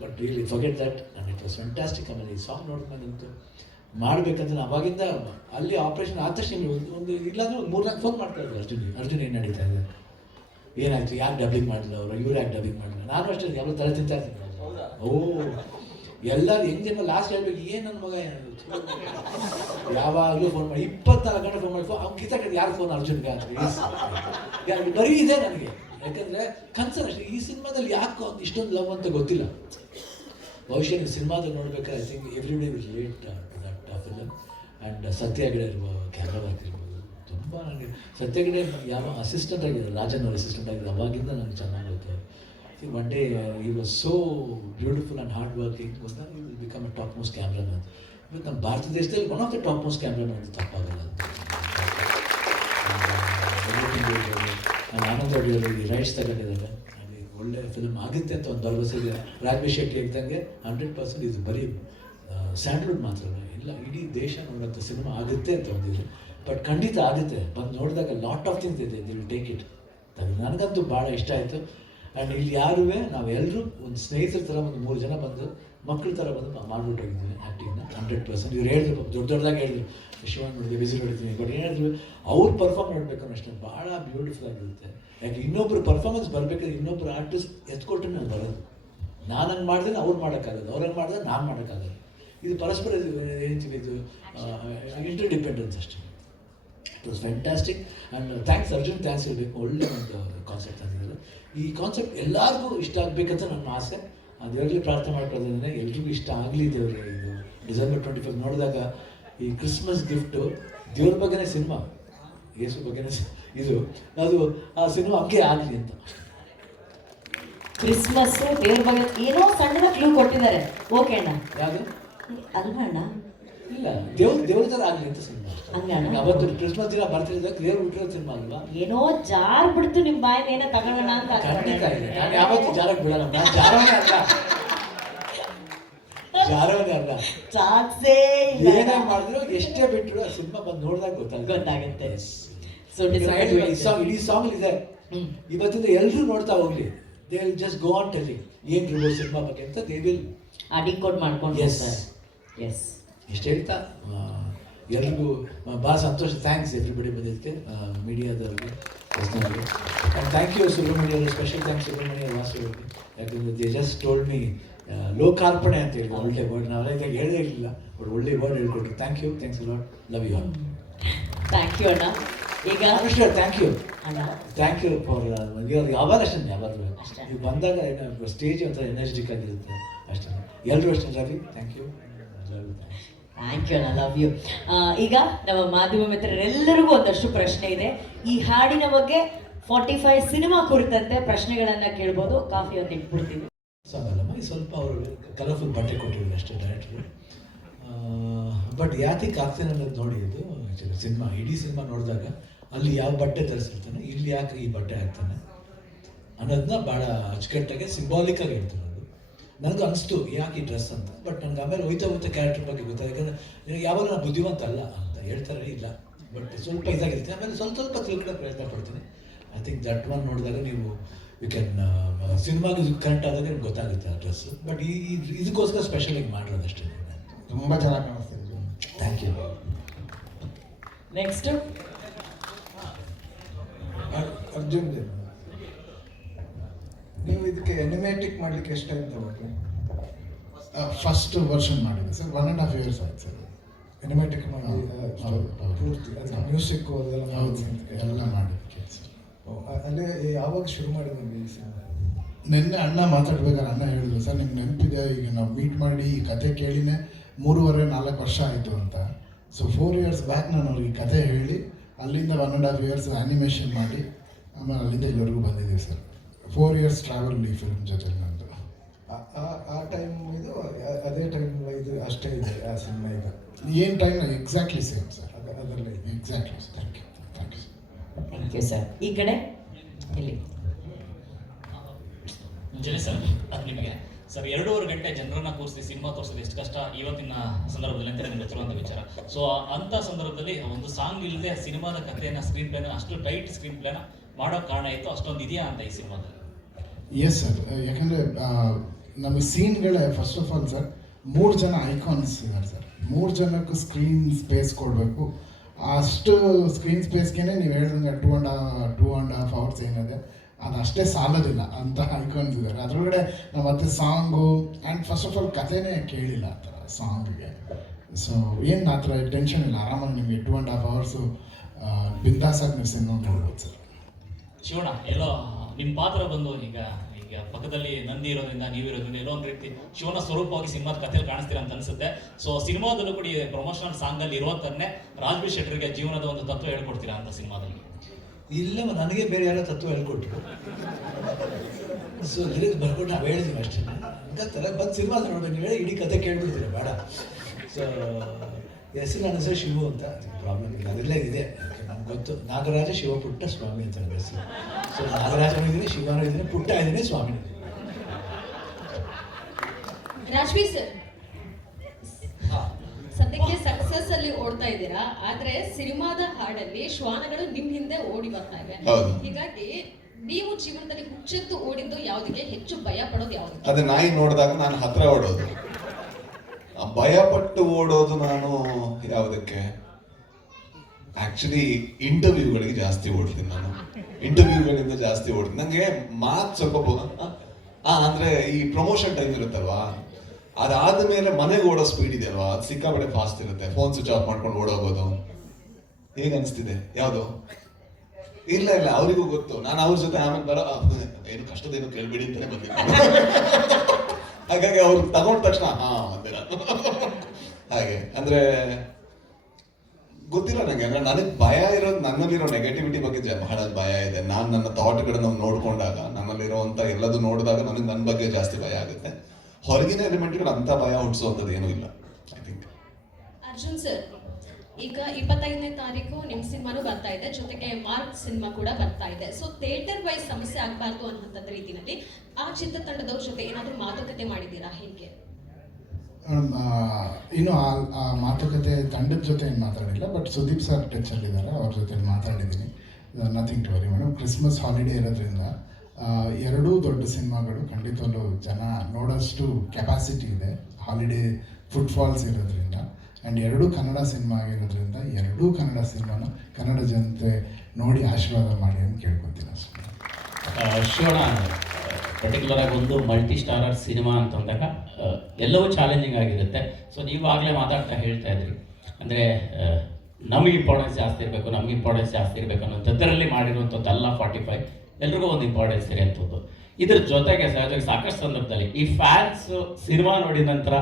But really forget that, and it was fantastic. ಆಮೇಲೆ ಈ ಸಾಂಗ್ ನೋಡ್ಕೊಂಡಂತೂ ಮಾಡಬೇಕಂತ ನಾನು ಅವಾಗಿಂದ ಅಲ್ಲಿ ಆಪ್ರೇಷನ್ ಆದ ತಕ್ಷಣ ಒಂದು ಇಲ್ಲಾಂದ್ರೆ ಒಂದು 3-4 ಫೋನ್ ಮಾಡ್ತಾ ಇದ್ದೆ ಅರ್ಜುನ್ ಏನು ನಡೀತಾ ಇದೆ, ಏನಾಯ್ತು, ಯಾಕೆ ಡಬ್ಬಿಂಗ್ ಮಾಡಲಿಲ್ಲ ಅವರು, ಇವ್ರು ಯಾಕೆ ಡಬ್ಬಿಂಗ್ ಮಾಡಲಿಲ್ಲ. ನಾನು ಅಷ್ಟೇ ಎಲ್ಲ ತಲೆ ತಿಂತಾ ಇರ್ತೀನಿ. ಎಲ್ಲರೂ ಹೆಂಗೆ ಲಾಸ್ಟ್ ಹೇಳ್ಬೇಕು, ಏನು ನನ್ನ ಮಗ ಯಾವಾಗಲೂ ಫೋನ್ ಮಾಡಿ 24 ಗಂಟೆ ಫೋನ್ ಮಾಡಿ, ಅವ್ನು ಕಿತ್ತಾಕಿದ್ದು ಯಾರು ಫೋನ್ ಅರ್ಜುನ್ಗೆ ಅಂತ ಬರೀ ಇದೆ ನನಗೆ. ಯಾಕಂದರೆ ಕನ್ಸರ್ನ್ ಅಷ್ಟೇ. ಈ ಸಿನಿಮಾದಲ್ಲಿ ಯಾಕೆ ಒಂದು ಇಷ್ಟೊಂದು ಲವ್ ಅಂತ ಗೊತ್ತಿಲ್ಲ. ಬಹುಶಃ ನೀವು ಸಿನಿಮಾದಲ್ಲಿ ನೋಡ್ಬೇಕಾದ್ರೆ I think every day will relate to that film. And Satya Hegde ಇರ್ಬೋದು, ಕ್ಯಾಮ್ರಾ ವರ್ಕ್ ಇರ್ಬೋದು, ತುಂಬ ನನಗೆ ಸತ್ಯ ಹೆಗಡೆ ಯಾವ ಅಸಿಸ್ಟೆಂಟ್ ಆಗಿದ್ದಾರೆ, ರಾಜನ್ ಅವ್ರ ಅಸಿಸ್ಟೆಂಟ್ ಆಗಿದ್ದಾರೆ, ಅವಾಗಿಂದ ನನಗೆ ಚೆನ್ನಾಗಿ ಗೊತ್ತಾಯಿತು. ಒನ್ ಡೇ ಈ was so beautiful and hard working. ಗೊತ್ತಾ, ಈ will become A top most cameraman. ಇವತ್ತು ನಮ್ಮ ಭಾರತ ದೇಶದಲ್ಲಿ one of the top most cameraman ಅಂತ ತಪ್ಪಾಗಲ್ಲ ಅಂತ. ಆನಂದ್ ಅಡಿಯವರು ಈ ರೈಟ್ಸ್ ತಗೊಂಡಿದ್ದಾರೆ, ಅಲ್ಲಿ ಒಳ್ಳೆ ಫಿಲ್ಮ್ ಆಗುತ್ತೆ ಅಂತ ಒಂದು ಭರವಸೆ ಇದೆ. ರಾಜ್ವಿ ಶೆಟ್ಟಿ ಹೇಳ್ದಂಗೆ 100% ಇದು ಬರೀ ಸ್ಯಾಂಡಲ್ವುಡ್ ಮಾತ್ರ ಇಲ್ಲ, ಇಡೀ ದೇಶ ನೋಡೋಂಥ ಸಿನಿಮಾ ಆಗುತ್ತೆ ಅಂತ ಒಂದಿದೆ. ಬಟ್ ಖಂಡಿತ ಆಗುತ್ತೆ. ಬಂದು ನೋಡಿದಾಗ ಲಾಟ್ ಆಫ್ ಥಿಂಗ್ಸ್ ಇದೆ, ವಿಲ್ ಟೇಕ್ ಇಟ್. ನನಗಂತೂ ಭಾಳ ಇಷ್ಟ ಆಯಿತು. ಆ್ಯಂಡ್ ಇಲ್ಲಿ ಯಾರೂ ನಾವೆಲ್ಲರೂ ಒಂದು ಸ್ನೇಹಿತರ ಥರ ಒಂದು 3 ಜನ ಬಂದು ಮಕ್ಕಳ ಥರ ಬಂದು ಮಾಡ್ಬಿಟ್ಟು ಹೋಗಿದ್ದೀವಿ ಆ್ಯಕ್ಟಿಂಗ್ನ 100%. ಇವ್ರು ಹೇಳಿದ್ರು, ದೊಡ್ಡದಾಗಿ ಹೇಳಿದ್ರು, ಶಿವನ್ ನೋಡಿದ್ವಿ, ವಿಸಿಲ್ ಹೊಡಿತೀನಿ. ಬಟ್ ಏನಾದ್ರು ಅವ್ರು ಪರ್ಫಾರ್ಮ್ ಮಾಡಬೇಕು ಅಷ್ಟೇ, ಭಾಳ ಬ್ಯೂಟಿಫುಲ್ ಆಗಿರುತ್ತೆ. ಯಾಕೆ ಇನ್ನೊಬ್ರು ಪರ್ಫಾರ್ಮೆನ್ಸ್ ಬರಬೇಕಾದ್ರೆ ಇನ್ನೊಬ್ರು ಆರ್ಟಿಸ್ಟ್ ಎತ್ಕೊಟ್ಟು ನಾನು ಬರೋದು. ನಾನು ಹಂಗೆ ಮಾಡಿದ್ರೆ ಅವ್ರು ಮಾಡೋಕ್ಕಾಗಲ್ಲ, ಅವ್ರು ಹಂಗೆ ಮಾಡಿದ್ರೆ ನಾನು ಮಾಡೋಕ್ಕಾಗಲ್ಲ. ಇದು ಪರಸ್ಪರ ಏನಂತೀವಿ, ಇದು ಇಂಟರ್ ಡಿಪೆಂಡೆನ್ಸ್ ಅಷ್ಟೇ. It was fantastic. And thanks Arjun, thanks ಹೇಳಬೇಕು. ಒಳ್ಳೆ ಒಂದು ಕಾನ್ಸೆಪ್ಟ್ ತಂದಿದ್ದಾರೆ. ಈ ಕಾನ್ಸೆಪ್ಟ್ ಎಲ್ಲರಿಗೂ ಇಷ್ಟ ಆಗಬೇಕಂತ ನನ್ನ ಆಸೆ. ದೇವರಲ್ಲಿ ಪ್ರಾರ್ಥನೆ ಮಾಡ್ಕೊಳ್ಳೋದಂದರೆ ಎಲ್ರಿಗೂ ಇಷ್ಟ ಆಗಲಿ ದೇವರೇ. ಇದು ಡಿಸೆಂಬರ್ 25 ನೋಡಿದಾಗ ಈ ಕ್ರಿಸ್ಮಸ್ ಗಿಫ್ಟು ದೇವ್ರ ಬಗ್ಗೆನೇ ಸಿನಿಮಾ, ಯೇಸು ಬಗ್ಗೆನೇ ಇದು, ಅದು ಆ ಸಿನಿಮಾ ಹಂಗೆ ಆಗಲಿ ಅಂತ. ಕ್ರಿಸ್ಮಸ್ ದೇವ್ರ ಬಗ್ಗೆ ಏನೋ ಸಣ್ಣ ಕ್ಲೂ ಕೊಟ್ಟಿದ್ದಾರೆ. ಓಕೆ ಅಣ್ಣ, ಯಾವುದು ಅಲ್ವಾ ಅಣ್ಣ? ಇಲ್ಲ, ದೇವ್ರ ಥರ ಆಗಲಿ ಅಂತ ಸಿನಿಮಾ. ಹಂಗೆ ಅಣ್ಣ, ಅವತ್ತು ಕ್ರಿಸ್ಮಸ್ ದಿನ ಬರ್ತಿದ್ದಾಗ ದೇವ್ರು ಹುಟ್ಟಿರೋ ಸಿನಿಮಾ ಅಲ್ವಾ? ಏನೋ ಜಾರ್ ಬಿಡ್ತು ನಿಮ್ಮ ಬಾಯಿನ, ಏನೋ ತಗೋಣ ಅಂತ. ಖಂಡಿತ ಇದೆ. ನಾನು ಯಾವತ್ತೂ ಜಾರಕ್ಕೆ ಬಿಡಲ್ಲ. ನಾನು ಜಾರವೇ ಅಲ್ಲ, ಚಾನ್ಸೇ ಇಲ್ಲ. ಏನೇ ಮಾಡಿದ್ರು ಎಷ್ಟೇ ಬಿಟ್ಟರು ಆ ಸಿನಿಮಾ ಬಂದು ನೋಡಿದಾಗ ಗೊತ್ತಾಗುತ್ತೆ. ಸೊ ಇಡೀ ಸಾಂಗ್ ಇದೆ. ಇವತ್ತಿಂದ ಎಲ್ಲರೂ ನೋಡ್ತಾ ಹೋಗ್ಲಿ, they will just go on telling ಏನು ರಿವ್ಯೂ ಸಿನಿಮಾ ಬಗ್ಗೆ ಅಂತ. ದೇ ವಿಲ್ ಡಿಕೋಡ್ ಮಾಡ್ಕೊಂಡು ಎಸ್ ಇಷ್ಟು ಹೇಳ್ತಾ ಎಲ್ರಿಗೂ ಭಾಳ ಸಂತೋಷ. ಥ್ಯಾಂಕ್ಸ್ ಎವ್ರಿಬಡಿ ಬಂದಿದ್ದಕ್ಕೆ, ಮೀಡಿಯಾದವ್ರಿಗೆ ಪರ್ಸ್ನಲ್ಗೆ. ಆ್ಯಂಡ್ ಥ್ಯಾಂಕ್ ಯು ಸುಬ್ರಹ್ಮಣ್ಯ ಅವರು, ಸ್ಪೆಷಲ್ ಥ್ಯಾಂಕ್ಸ್ ಸುಬ್ರಹ್ಮಣ್ಯ ವಾಸು ಅವ್ರಿಗೆ. ಯಾಕಂದರೆ ದೇ ಜಸ್ಟ್ ಟೋಲ್ಡ್ ಮೀ ಲೋಕಾರ್ಪಣೆ ಅಂತ ಹೇಳಿದ್ರು. ಒಳ್ಳೆ ವರ್ಡ್, ನಾವೆಲ್ಲ ಇದಾಗ ಹೇಳೇ ಇರಲಿಲ್ಲ, ಬಟ್ ಒಳ್ಳೆ ವರ್ಡ್ ಹೇಳ್ಕೊಟ್ರು. Thank you, thanks a lot, love you all. Thank you ಅಣ್ಣ. ಈಗ ಅನುಷ್ಠಾ ಥ್ಯಾಂಕ್ ಯು ಅಣ್ಣ ಥ್ಯಾಂಕ್ ಯು ಫಾರ್ ಯಾವಾಗ ಅಷ್ಟೇ ಯಾವಾಗಲೂ ಅಷ್ಟೇ. ನೀವು ಬಂದಾಗ ಸ್ಟೇಜ್ ಒಂಥರ ಎನರ್ಜಿಟಿಕ್ ಆಗಿರುತ್ತೆ ಅಷ್ಟೇ. ಎಲ್ಲರೂ ಅಷ್ಟೇ. Ravi thank you. Thank you ಅಣ್ಣ, ಲವ್ ಯು. ಈಗ ನಮ್ಮ ಮಾಧ್ಯಮ ಮಿತ್ರರೆಲ್ಲರಿಗೂ ಒಂದಷ್ಟು ಪ್ರಶ್ನೆ ಇದೆ. ಈ ಹಾಡಿನ ಬಗ್ಗೆ 45 ಸಿನಿಮಾ ಕುರಿತಂತೆ ಪ್ರಶ್ನೆಗಳನ್ನ ಕೇಳ್ಬೋದು. ಕಾಫಿ ಒಂದು ಇಟ್ಬಿಡ್ತೀವಿ. ಸಾಗಲ್ಲಮ್ಮ ಈ ಸ್ವಲ್ಪ ಅವರು ಕಲರ್ಫುಲ್ ಬಟ್ಟೆ ಕೊಟ್ಟಿದ್ದಾರೆ ಅಷ್ಟೇ ಡೈರೆಕ್ಟ್ರು. ಬಟ್ ಯಾತಕ್ಕೆ ಆಗ್ತೇನೆ ಅನ್ನೋದು ನೋಡಿ, ಇದು ಆ್ಯಕ್ಚುಲಿ ಸಿನಿಮಾ ಇಡೀ ಸಿನಿಮಾ ನೋಡಿದಾಗ ಅಲ್ಲಿ ಯಾವ ಬಟ್ಟೆ ಧರಿಸಿರ್ತಾನೆ, ಇಲ್ಲಿ ಯಾಕೆ ಈ ಬಟ್ಟೆ ಹಾಕ್ತಾನೆ ಅನ್ನೋದನ್ನ ಭಾಳ ಅಚ್ಚುಕಟ್ಟಾಗಿ ಸಿಂಬಾಲಿಕಾಗಿ ಹೇಳ್ತಾರೆ. ಅದು ನನಗೂ ಅನಿಸ್ತು ಯಾಕೆ ಈ ಡ್ರೆಸ್ ಅಂತ. ಬಟ್ ನನಗೆ ಆಮೇಲೆ ಹೋಯ್ತಾ ಕ್ಯಾರೆಕ್ಟರ್ ಬಗ್ಗೆ ಗೊತ್ತಾಗ, ಯಾಕಂದರೆ ಯಾವಾಗ ನಾನು ಬುದ್ಧಿವಂತ ಅಲ್ಲ ಅಂತ ಹೇಳ್ತಾರೆ, ಇಲ್ಲ ಬಟ್ ಸ್ವಲ್ಪ ಇದಾಗಿರುತ್ತೆ. ಆಮೇಲೆ ಸ್ವಲ್ಪ ತಿಳ್ಕೊಳ್ಳೋ ಪ್ರಯತ್ನ ಪಡ್ತೀನಿ. ಐ ಥಿಂಕ್ ದಟ್ ಒನ್ ನೋಡಿದಾಗ ನೀವು ಯು ಕ್ಯಾನ್ ಸಿನಿಮಾಗೆ ಕರೆಕ್ಟ್ ಆದಾಗ ನಿಮ್ಗೆ ಗೊತ್ತಾಗುತ್ತೆ ಆ ಡ್ರೆಸ್. ಬಟ್ ಇದಕ್ಕೋಸ್ಕರ ಸ್ಪೆಷಲಾಗಿ ಮಾಡಿರೋದಷ್ಟೇ. ತುಂಬ ಚೆನ್ನಾಗಿ ಕಾಣಿಸ್ತಿದೆ. Thank you. ನೆಕ್ಸ್ಟ್ ಅರ್ಜುನ್, ನೀವು ಇದಕ್ಕೆ ಎನಿಮೇಟಿಕ್ ಮಾಡಲಿಕ್ಕೆ ಎಷ್ಟು ಟೈಮ್ ತಗೊಂಡ್ರಿ? ಫಸ್ಟ್ ವರ್ಷನ್ ಮಾಡಿದೆ ಸರ್, 1.5 years ಆಯ್ತು ಸರ್. ಎನಿಮೇಟಿಕ್ ಮಾಡಿ ಪೂರ್ತಿ ಮ್ಯೂಸಿಕ್ ಅದೆಲ್ಲ ಹೌದು ಎಲ್ಲ ಮಾಡಿದ್ದಕ್ಕೆ ಸರ್. ಅಲ್ಲೇ ಯಾವಾಗ ಶುರು ಮಾಡಿದ್ವಿ ಈ ಸಿನಿಮಾ? ನಿನ್ನೆ ಅಣ್ಣ ಮಾತಾಡ್ಬೇಕಾದ್ರೆ ಅಣ್ಣ ಹೇಳಿದ್ರು ಸರ್, ನಿಮ್ಗೆ ನೆನಪಿದೆ ಈಗ ನಾವು ಮೀಟ್ ಮಾಡಿ ಈ ಕತೆ ಕೇಳಿನೇ 3.5-4 ವರ್ಷ ಆಯಿತು ಅಂತ. ಸೊ 4 years ಬ್ಯಾಕ್ ನಾನು ಅವ್ರಿಗೆ ಕತೆ ಹೇಳಿ ಅಲ್ಲಿಂದ 1.5 years ಆ್ಯನಿಮೇಷನ್ ಮಾಡಿ ಆಮೇಲೆ ಅಲ್ಲಿಂದ ಇಲ್ಲಿವರೆಗೂ ಬಂದಿದ್ದೀವಿ ಸರ್. 4 years ಟ್ರಾವೆಲ್ ಈ ಫಿಲ್ಮ್ ಜೊತೆ ನಂದು. ಆ ಟೈಮ್ ಇದು ಅದೇ ಟೈಮ್ ಇದು ಅಷ್ಟೇ ಇದೆ ಆ ಸಿನಿಮಾ ಈಗ? ಏನು ಟೈಮ್ ಎಕ್ಸಾಕ್ಟ್ಲಿ ಸೇಮ್ ಸರ್, ಅದರಲ್ಲೇ exactly sir. Thank you thank you sir. Thank you sir. ಈ ಕಡೆ ಇಲ್ಲಿ ಮುಂಚೆನೆ ಸರ್ ಅದು ನಿಮಗೆ ಸರ್ 2.5 ಗಂಟೆ ಜನರನ್ನ ಕೂರಿಸಿ ಸಿನಿಮಾ ತೋರಿಸೋದು ಎಷ್ಟು ಕಷ್ಟ ಇವತ್ತಿನ ಸಂದರ್ಭದಲ್ಲಿ ಅಂತ ನಿಮ್ಗೆ ಗೊತ್ತಿರುವಂಥ ವಿಚಾರ. ಸೊ ಅಂಥ ಸಂದರ್ಭದಲ್ಲಿ ಒಂದು ಸಾಂಗ್ ಇಲ್ಲದೆ ಸಿನಿಮಾದ ಕಥೆಯನ್ನು ಸ್ಕ್ರೀನ್ ಪ್ಲೇನ ಅಷ್ಟು ಟೈಟ್ ಸ್ಕ್ರೀನ್ ಪ್ಲೇನ ಮಾಡೋ ಕಾರಣ ಇತ್ತು, ಅಷ್ಟೊಂದು ಇದೆಯಾ ಅಂತ ಈ ಸಿನಿಮಾದಲ್ಲಿ? ಎಸ್ ಸರ್, ಯಾಕಂದರೆ ನಮಗೆ ಸೀನ್ಗಳೇ ಫಸ್ಟ್ ಆಫ್ ಆಲ್ ಸರ್ 3 ಜನ ಐಕಾನ್ಸ್ ಇದ್ದಾರೆ ಸರ್. 3 ಜನಕ್ಕೂ ಸ್ಕ್ರೀನ್ ಸ್ಪೇಸ್ ಕೊಡಬೇಕು. ಅಷ್ಟು ಸ್ಕ್ರೀನ್ ಸ್ಪೇಸ್ಗೆ ನೀವು ಹೇಳಿದಂಗೆ 2.5 hours ಏನಿದೆ ಅದು ಅಷ್ಟೇ ಸಾಲೋದಿಲ್ಲ ಅಂತ ಐಕಾನ್ಸ್ ಇದ್ದಾರೆ. ಅದರೊಳಗಡೆ ನಾವು ಮತ್ತೆ song and first of all ಕಥೆನೇ ಕೇಳಿಲ್ಲ ಆ ಥರ ಸಾಂಗಿಗೆ. ಸೊ ಏನು ಆ ಥರ ಟೆನ್ಷನ್ ಇಲ್ಲ, ಆರಾಮಾಗಿ ನಿಮಗೆ 2.5 hours ಬಿಂದಾಸಾಗಿ ನೀವು ಸಿನಿಮಾ ನೋಡ್ಬೋದು ಸರ್. ಶಿವಣ್ಣ, ಎಲ್ಲೋ ನಿಮ್ಮ ಪಾತ್ರ ಬಂದು ಈಗ ಪಕ್ಕದಲ್ಲಿ ನಂದಿ ಇರೋದ್ರಿಂದ ನೀವಿರೋದ್ರಿಂದ ಎಲ್ಲೋ ಒಂದು ರೀತಿ ಶಿವನ ಸ್ವರೂಪವಾಗಿ ಸಿನಿಮಾದ ಕಥೆಯಲ್ಲಿ ಕಾಣಿಸ್ತೀರ ಅಂತ ಅನ್ಸುತ್ತೆ. ಸೊ ಸಿನಿಮಾದಲ್ಲೂ ಕೂಡ ಪ್ರಮೋಷನಲ್ ಸಾಂಗಲ್ಲಿ ಇರೋ ಥರನೇ ರಾಜ್ಬೀರ್ ಶೆಟ್ಟರ್ಗೆ ಜೀವನದ ಒಂದು ತತ್ವ ಹೇಳ್ಕೊಡ್ತೀರಾ ಅಂತ ಸಿನಿಮಾದಲ್ಲಿ? ಇಲ್ಲ, ನನಗೆ ಬೇರೆ ಯಾರೋ ತತ್ವ ಹೇಳ್ಕೊಟ್ರು. ಸೊ ಲಿರಿಕ್ಸ್ ಬರ್ಕೊಂಡು ನಾವು ಹೇಳಿದ್ವಿ ಅಷ್ಟೇ. ಹಂಗಂತಾರೆ ಬಂದು ಸಿನಿಮಾ ನೋಡಿ ನೀವು ಹೇಳಿ ಇಡೀ ಕತೆ ಕೇಳ್ಬಿಡ್ತೀರಿ ಬೇಡ. ಸೊ ಹೆಸರು ನನ್ನ ಹೆಸರು ಶಿವು ಅಂತ, ಪ್ರಾಬ್ಲಮ್ ಇಲ್ಲ, ಅದೆಲ್ಲ ಇದೆ ನಮ್ಗೆ ಗೊತ್ತು. ನಾಗರಾಜ ಶಿವಪುಟ್ಟ ಸ್ವಾಮಿ ಅಂತ ನನ್ನ ಹೆಸರು. ಸೊ ನಾಗರಾಜನೂ ಇದ್ದೀನಿ, ಶಿವನೂ ಇದ್ದೀನಿ, ಪುಟ್ಟ ಇದ್ದೀನಿ, ಸ್ವಾಮಿ. ರಾಜ್ಬೀರ್ ಸರ್, ಸದ್ಯಕ್ಕೆ ಸಕ್ಸಸ್ ಅಲ್ಲಿ ಓಡ್ತಾ ಇದ್ದೀರಾ, ಆದ್ರೆ ಸಿನಿಮಾದ ಹಾಡಲ್ಲಿ ಶ್ವಾನಗಳು ನಿಮ್ ಹಿಂದೆ ಓಡಿ ಬರ್ತಾ ಇವೆ. ಹೀಗಾಗಿ ನೀವು ಜೀವನದಲ್ಲಿ ಹುಚ್ಚೆತ್ತು ಓಡಿದ್ದು ಯಾವುದಕ್ಕೆ, ಹೆಚ್ಚು ಭಯ ಪಡೋದು ಯಾವುದಕ್ಕೆ? ಅದೇ ನಾಯಿ ನೋಡಿದಾಗ ನಾನು ಹತ್ರ ಓಡೋದು. ಭಯ ಪಟ್ಟು ಓಡೋದು ನಾನು ಯಾವುದಕ್ಕೆ? ಆಕ್ಚುಲಿ ಇಂಟರ್ವ್ಯೂಗಳಿಗೆ ಜಾಸ್ತಿ ಓಡ್ತೀನಿ ನಾನು. ಇಂಟರ್ವ್ಯೂಗಳಿಂದ ಜಾಸ್ತಿ ಓಡ್ತೀನಿ. ನನಗೆ ಮಾತು ಸ್ವಲ್ಪ ಅಂದ್ರೆ ಈ ಪ್ರಮೋಷನ್ ಟೈಮ್ ಇರುತ್ತಲ್ವಾ, ಅದಾದ ಮೇಲೆ ಮನೆಗೆ ಓಡೋ ಸ್ಪೀಡ್ ಇದೆ ಅಲ್ವಾ, ಅದು ಸಿಕ್ಕಾಪಟ್ಟೆ ಫಾಸ್ಟ್ ಇರುತ್ತೆ. ಫೋನ್ ಸ್ವಿಚ್ ಆಫ್ ಮಾಡ್ಕೊಂಡು ಓಡೋಗೋದು ಹೇಗೆ ಅನಿಸ್ತಿದೆ? ಯಾವುದು? ಇಲ್ಲ ಅವರಿಗೂ ಗೊತ್ತು. ನಾನು ಅವ್ರ ಜೊತೆ ಆಮೇಲೆ ಬರೋ ಏನು ಕಷ್ಟದೇನು ಕೇಳ್ಬೇಡಿ ಅಂತಾನೆ ಬಂದಿದ್ದೆ. ಹಾಗಾಗಿ ಅವ್ರು ತಗೊಂಡ ತಕ್ಷಣ ಅಂದೆ ನಾನು. ಹಾಗೆ ಅಂದ್ರೆ ಗೊತ್ತಿಲ್ಲ ನನಗೆ. ಅಂದ್ರೆ ನನಗೆ ಭಯ ಇರೋದು ನನ್ನಲ್ಲಿರೋ ನೆಗೆಟಿವಿಟಿ ಬಗ್ಗೆ ಬಹಳ ಭಯ ಇದೆ. ನಾನು ನನ್ನ ಥಾಟ್ಗಳನ್ನ ನೋಡ್ಕೊಂಡಾಗ, ನನ್ನಲ್ಲಿರುವಂತ ಎಲ್ಲದೂ ನೋಡಿದಾಗ ನನಗೆ ನನ್ನ ಬಗ್ಗೆ ಜಾಸ್ತಿ ಭಯ ಆಗುತ್ತೆ. ಹೊರಗಿನ ಎಲಿಮೆಂಟ್ಗಳು ಅಂತ ಭಯ ಹುಟ್ಟಿಸುವಂಥದ್ದು ಏನೂ ಇಲ್ಲ ಐ ಥಿಂಕ್. ಅರ್ಜುನ್ ಸರ್, ಈಗ 25ನೇ ತಾರೀಕು ನಿಮ್ ಸಿನಿಮಾನು ಬರ್ತಾ ಇದೆ, ಜೊತೆಗೆ ಮಾರ್ಕ್ ಸಿನಿಮಾ ಕೂಡ ಬರ್ತಾ ಇದೆ. ಸೊ ಥಿಯೇಟರ್ ವೈಸ್ ಸಮಸ್ಯೆ ಆಗಬಾರ್ದು ಅನ್ನೋ ರೀತಿಯಲ್ಲಿ ಆ ಚಿತ್ರತಂಡದವ್ರ ಜೊತೆ ಏನಾದರೂ ಮಾತುಕತೆ ಮಾಡಿದ್ದೀರಾ? ಹೇಗೆ? ಇನ್ನು ಆ ಮಾತುಕತೆ ತಂಡದ ಜೊತೆ ಏನು ಮಾತಾಡಿಲ್ಲ, ಬಟ್ ಸುದೀಪ್ ಸರ್ ಟಚಲ್ಲಿದ್ದಾರೆ, ಅವ್ರ ಜೊತೆ ಮಾತಾಡಿದ್ದೀನಿ. Nothing to worry madam. Christmas holiday ಇರೋದ್ರಿಂದ ಎರಡೂ ದೊಡ್ಡ ಸಿನಿಮಾಗಳು ಖಂಡಿತವಲ್ಲೂ ಜನ ನೋಡೋಷ್ಟು ಕೆಪಾಸಿಟಿ ಇದೆ, ಹಾಲಿಡೇ ಫುಟ್ಫಾಲ್ಸ್ ಇರೋದ್ರಿಂದ. ಆ್ಯಂಡ್ ಎರಡೂ ಕನ್ನಡ ಸಿನಿಮಾ ಆಗಿರೋದ್ರಿಂದ ಎರಡೂ ಕನ್ನಡ ಸಿನಿಮಾನ ಕನ್ನಡ ಜನತೆ ನೋಡಿ ಆಶೀರ್ವಾದ ಮಾಡಿ ಅಂತ ಕೇಳ್ಕೊತೀನಿ ಅಷ್ಟೇ. ಶಿವಣ್ಣ, ಪರ್ಟಿಕ್ಯುಲರ್ ಆಗಿ ಒಂದು ಮಲ್ಟಿ ಸ್ಟಾರರ್ ಸಿನಿಮಾ ಅಂತಂದಾಗ ಎಲ್ಲವೂ ಚಾಲೆಂಜಿಂಗ್ ಆಗಿರುತ್ತೆ. ಸೊ ನೀವು ಆಗಲೇ ಮಾತಾಡ್ತಾ ಹೇಳ್ತಾ ಇದ್ರಿ, ಅಂದರೆ ನಮಗೆ ಇಂಪಾರ್ಟೆನ್ಸ್ ಜಾಸ್ತಿ ಇರಬೇಕು, ನಮಗೆ ಇಂಪಾರ್ಟೆನ್ಸ್ ಜಾಸ್ತಿ ಇರಬೇಕು ಅನ್ನೋಂಥದ್ರಲ್ಲಿ ಮಾಡಿರುವಂಥದ್ದಲ್ಲ 45 ಎಲ್ರಿಗೂ ಒಂದು ಇಂಪಾರ್ಟೆನ್ಸ್ ಇರುವಂಥದ್ದು. ಇದ್ರ ಜೊತೆಗೆ ಸಹಜವಾಗಿ ಸಾಕಷ್ಟು ಸಂದರ್ಭದಲ್ಲಿ ಈ ಫ್ಯಾನ್ಸ್ ಸಿನಿಮಾ ನೋಡಿದ ನಂತರ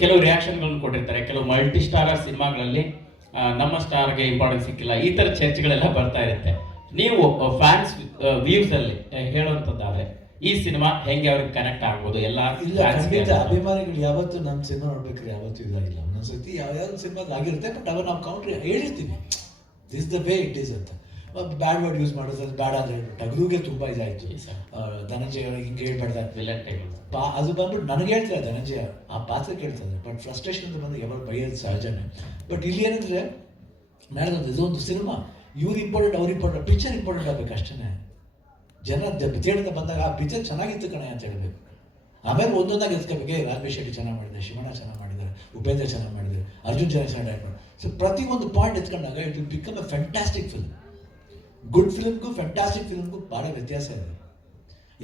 ಕೆಲವು ರಿಯಾಕ್ಷನ್ಗಳನ್ನು ಕೊಟ್ಟಿರ್ತಾರೆ. ಕೆಲವು ಮಲ್ಟಿ ಸ್ಟಾರರ್ ಸಿನಿಮಾಗಳಲ್ಲಿ ನಮ್ಮ ಸ್ಟಾರ್ಗೆ ಇಂಪಾರ್ಟೆನ್ಸ್ ಸಿಕ್ಕಿಲ್ಲ, ಈ ಥರ ಚರ್ಚೆಗಳೆಲ್ಲ ಬರ್ತಾ ಇರುತ್ತೆ. ನೀವು ಫ್ಯಾನ್ಸ್ ವ್ಯೂಸಲ್ಲಿ ಹೇಳುವಂಥದ್ದಾದರೆ ಈ ಸಿನಿಮಾ ಹೆಂಗೆ ಅವ್ರಿಗೆ ಕನೆಕ್ಟ್ ಆಗ್ಬೋದು? ಎಲ್ಲ ಇಲ್ಲ, ಖಂಡಿತ ಅಭಿಮಾನಿಗಳು ಯಾವತ್ತು ನಮ್ಮ ಸಿನಿಮಾ ನೋಡ್ಬೇಕಾದ್ರೆ ಯಾವತ್ತೂ ಇದಾಗಿಲ್ಲ. ಒಂದೊಂದ್ಸತಿ ಯಾವ್ಯಾವ ಸಿನಿಮಾದ ಆಗಿರುತ್ತೆ, ಬಟ್ ಅವಾಗ ನಾವು ಕೌಂಟ್ರಿ ಹೇಳಿರ್ತೀವಿ, this the way it is ಅಂತ. ಬ್ಯಾಡ್ ವರ್ಡ್ ಯೂಸ್ ಮಾಡೋದು ಬೇಡ ಅಂತ ಹೇಳ್ಬಿಟ್ಟು ಟಗರುಗೆ ತುಂಬ ಇದಾಯಿತು. ಧನಂಜಯ ಹಿಂಗೆ ಹೇಳ್ಬಾರ್ದು ವಿಲನ್ ಟೈಪ್ ಅದು ಬಂದ್ಬಿಟ್ಟು ನನಗೆ ಹೇಳ್ತಾರೆ ಧನಂಜಯ ಆ ಪಾತ್ರ ಕೇಳ್ತಾರೆ, ಬಟ್ ಫ್ರಸ್ಟ್ರೇಷನ್ ಅಂತ ಬಂದು ಯಾವಾಗ ಬೈಯೋದು ಸಹಜನೇ. ಬಟ್ ಇಲ್ಲಿ ಏನಂದರೆ ಮೇಡಮ್ ಇದೊಂದು ಸಿನಿಮಾ, ಇವ್ರು ಇಂಪಾರ್ಟೆಂಟ್ ಅವ್ರು ಇಂಪಾರ್ಟೆಂಟ್, ಪಿಕ್ಚರ್ ಇಂಪಾರ್ಟೆಂಟ್ ಆಗಬೇಕು ಅಷ್ಟೇ. ಜನ ಥಿಯೇಟರ್ಗೆ ಬಂದಾಗ ಆ ಪಿಕ್ಚರ್ ಚೆನ್ನಾಗಿತ್ತು ಕಣೆ ಅಂತ ಹೇಳಬೇಕು. ಆಮೇಲೆ ಒಂದೊಂದಾಗಿ ಎತ್ಕೋಬೇಕು, ರಾಘವೇಶ್ ಶೆಟ್ಟಿ ಚೆನ್ನಾಗಿ ಮಾಡಿದ್ದಾರೆ, ಶಿವಣ್ಣ ಚೆನ್ನಾಗಿ ಮಾಡಿದ್ದಾರೆ, ಉಪೇಂದ್ರ ಚೆನ್ನಾಗಿ ಮಾಡಿದ್ದಾರೆ, ಅರ್ಜುನ್ ಚೆನ್ನಾಗಿ ಡೈರೆಕ್ಟ್ ಮಾಡಿ. ಸೊ ಪ್ರತಿಯೊಂದು ಪಾಯಿಂಟ್ ಎತ್ಕೊಂಡಾಗ it will become a fantastic film. Good ಫಿಲ್ಮ್ಗೂ ಫ್ಯಾಂಟಾಸ್ಟಿಕ್ ಫಿಲ್ಮ್ಗೂ ಭಾಳ ವ್ಯತ್ಯಾಸ ಇದೆ.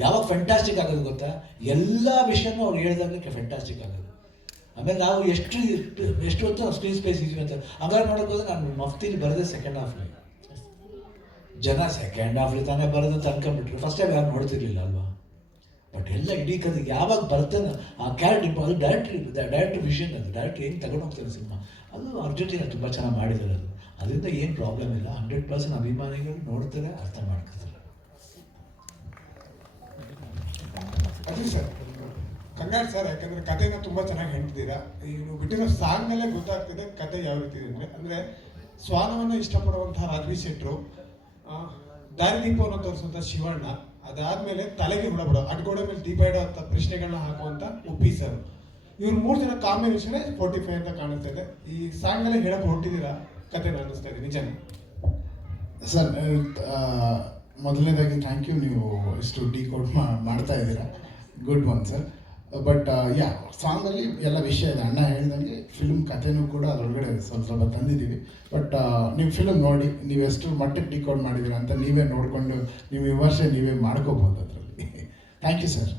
ಯಾವಾಗ ಫ್ಯಾಂಟಾಸ್ಟಿಕ್ ಆಗೋದು ಗೊತ್ತಾ, ಎಲ್ಲ ವಿಷಯನೂ ಅವ್ರು ಹೇಳಿದಾಗಲಿಕ್ಕೆ ಫ್ಯಾಂಟಾಸ್ಟಿಕ್ ಆಗೋದು. ಆಮೇಲೆ ನಾವು ಎಷ್ಟು ಹೊತ್ತು ಸ್ಕ್ರೀನ್ ಸ್ಪೇಸ್ ಇದೀವಿ ಅಂತ ಹಂಗಾರೆ ನೋಡೋಕೆ ಹೋದ್ರೆ ನಾನು ಮಫ್ತಿಲಿ ಬರೋದೇ ಸೆಕೆಂಡ್ ಹಾಫ್ಲಿ. ಜನ ಸೆಕೆಂಡ್ ಹಾಫ್ಲಿ ತಾನೇ ಬರೋದು ಅಂತ ಅನ್ಕೊಂಡ್ಬಿಟ್ರು, ಫಸ್ಟ್ ಟೈಮ್ ಯಾರು ನೋಡ್ತಿರ್ಲಿಲ್ಲ ಅಲ್ವಾ. ಬಟ್ ಎಲ್ಲ ಇಡೀ ಕತೆ ಯಾವಾಗ ಬರ್ತಾನೆ ಆ ಕ್ಯಾರೆಕ್ಟರ್, ಅದು ಡೈರೆಕ್ಟ್ ವಿಷನ್, ಅದು ಡೈರೆಕ್ಟ್ ಹೆಂಗೆ ತಗೊಂಡು ಹೋಗ್ತಾರೆ ಸಿನಿಮಾ, ಅದು ಅರ್ಜೆಂಟೀನಾ ತುಂಬ ಚೆನ್ನಾಗಿ ಮಾಡಿದ್ದಾರೆ. ಅದು ಅದರಿಂದ ಏನು ಪ್ರಾಬ್ಲಮ್ ಇಲ್ಲ. 100% ಅಭಿಮಾನಿಗಳು ನೋಡ್ತಾರೆ, ಅರ್ಥ ಮಾಡ್ಕೊತಾರೆ. ಅದೇ ಸರ್, ಕಂಗಾಡ್ ಸರ್, ಯಾಕಂದರೆ ಕಥೆನ ತುಂಬ ಚೆನ್ನಾಗಿ ಹೇಳ್ತಿದ್ದೀರಾ. ನೀವು ಬಿಟ್ಟಿರೋ ಸಾಂಗ್ನಲ್ಲೇ ಗೊತ್ತಾಗ್ತಿದೆ ಕತೆ ಯಾವ ರೀತಿ ಇದೆ ಅಂದರೆ, ಶ್ವಾನವನ್ನು ಇಷ್ಟಪಡುವಂತಹ ರಾಘವೇಶ್ ಶೆಟ್ಟರು, ದಾರಿದೀಪವನ್ನು ತೋರಿಸುವಂಥ ಶಿವಣ್ಣ, ಅದಾದಮೇಲೆ ತಲೆಗೆ ಹುಳ ಬಿಡೋ ಅಡ್ಗೋಡೆ ಮೇಲೆ ದೀಪ ಇಡೋ ಅಂತ ಪ್ರಶ್ನೆಗಳನ್ನ ಹಾಕುವಂಥ ಉಪ್ಪಿ ಸರ್, ಇವ್ರು 3 ಜನ ಕಾಂಬಿನೇಷನ್ 45 ಅಂತ ಕಾಣಿಸ್ತಾ ಇದೆ. ಈ ಸಾಂಗಲ್ಲೇ ಹೇಳಕ್ಕೆ ಹೊರಟಿದ್ದೀರಾ ಕತೆ ಅನ್ನಿಸ್ತಾ ಇದೆ, ನಿಜನೇ ಸರ್? ಮೊದಲನೇದಾಗಿ ಥ್ಯಾಂಕ್ ಯು, ನೀವು ಇಷ್ಟು ಡಿಕೋಡ್ ಮಾಡ್ತಾ ಇದ್ದೀರಾ, ಗುಡ್ ಒನ್ ಸರ್. ಬಟ್ ಸಾಂಗಲ್ಲಿ ಎಲ್ಲ ವಿಷಯ ಇದೆ. ಅಣ್ಣ ಹೇಳಿದಂಗೆ ಫಿಲ್ಮ್ ಕಥೆನೂ ಕೂಡ ಅದರೊಳಗಡೆ ಸ್ವಲ್ಪ ತಂದಿದ್ದೀವಿ. ಬಟ್ ನೀವು ಫಿಲ್ಮ್ ನೋಡಿ, ನೀವು ಎಷ್ಟು ಮಟ್ಟಕ್ಕೆ ಡಿಕೋಡ್ ಮಾಡಿದ್ದೀರಾ ಅಂತ ನೀವೇ ನೋಡಿಕೊಂಡು ನಿಮ್ಮ ವಿಮರ್ಶೆ ನೀವೇ ಮಾಡ್ಕೋಬೋದು ಅದರಲ್ಲಿ. Thank you sir.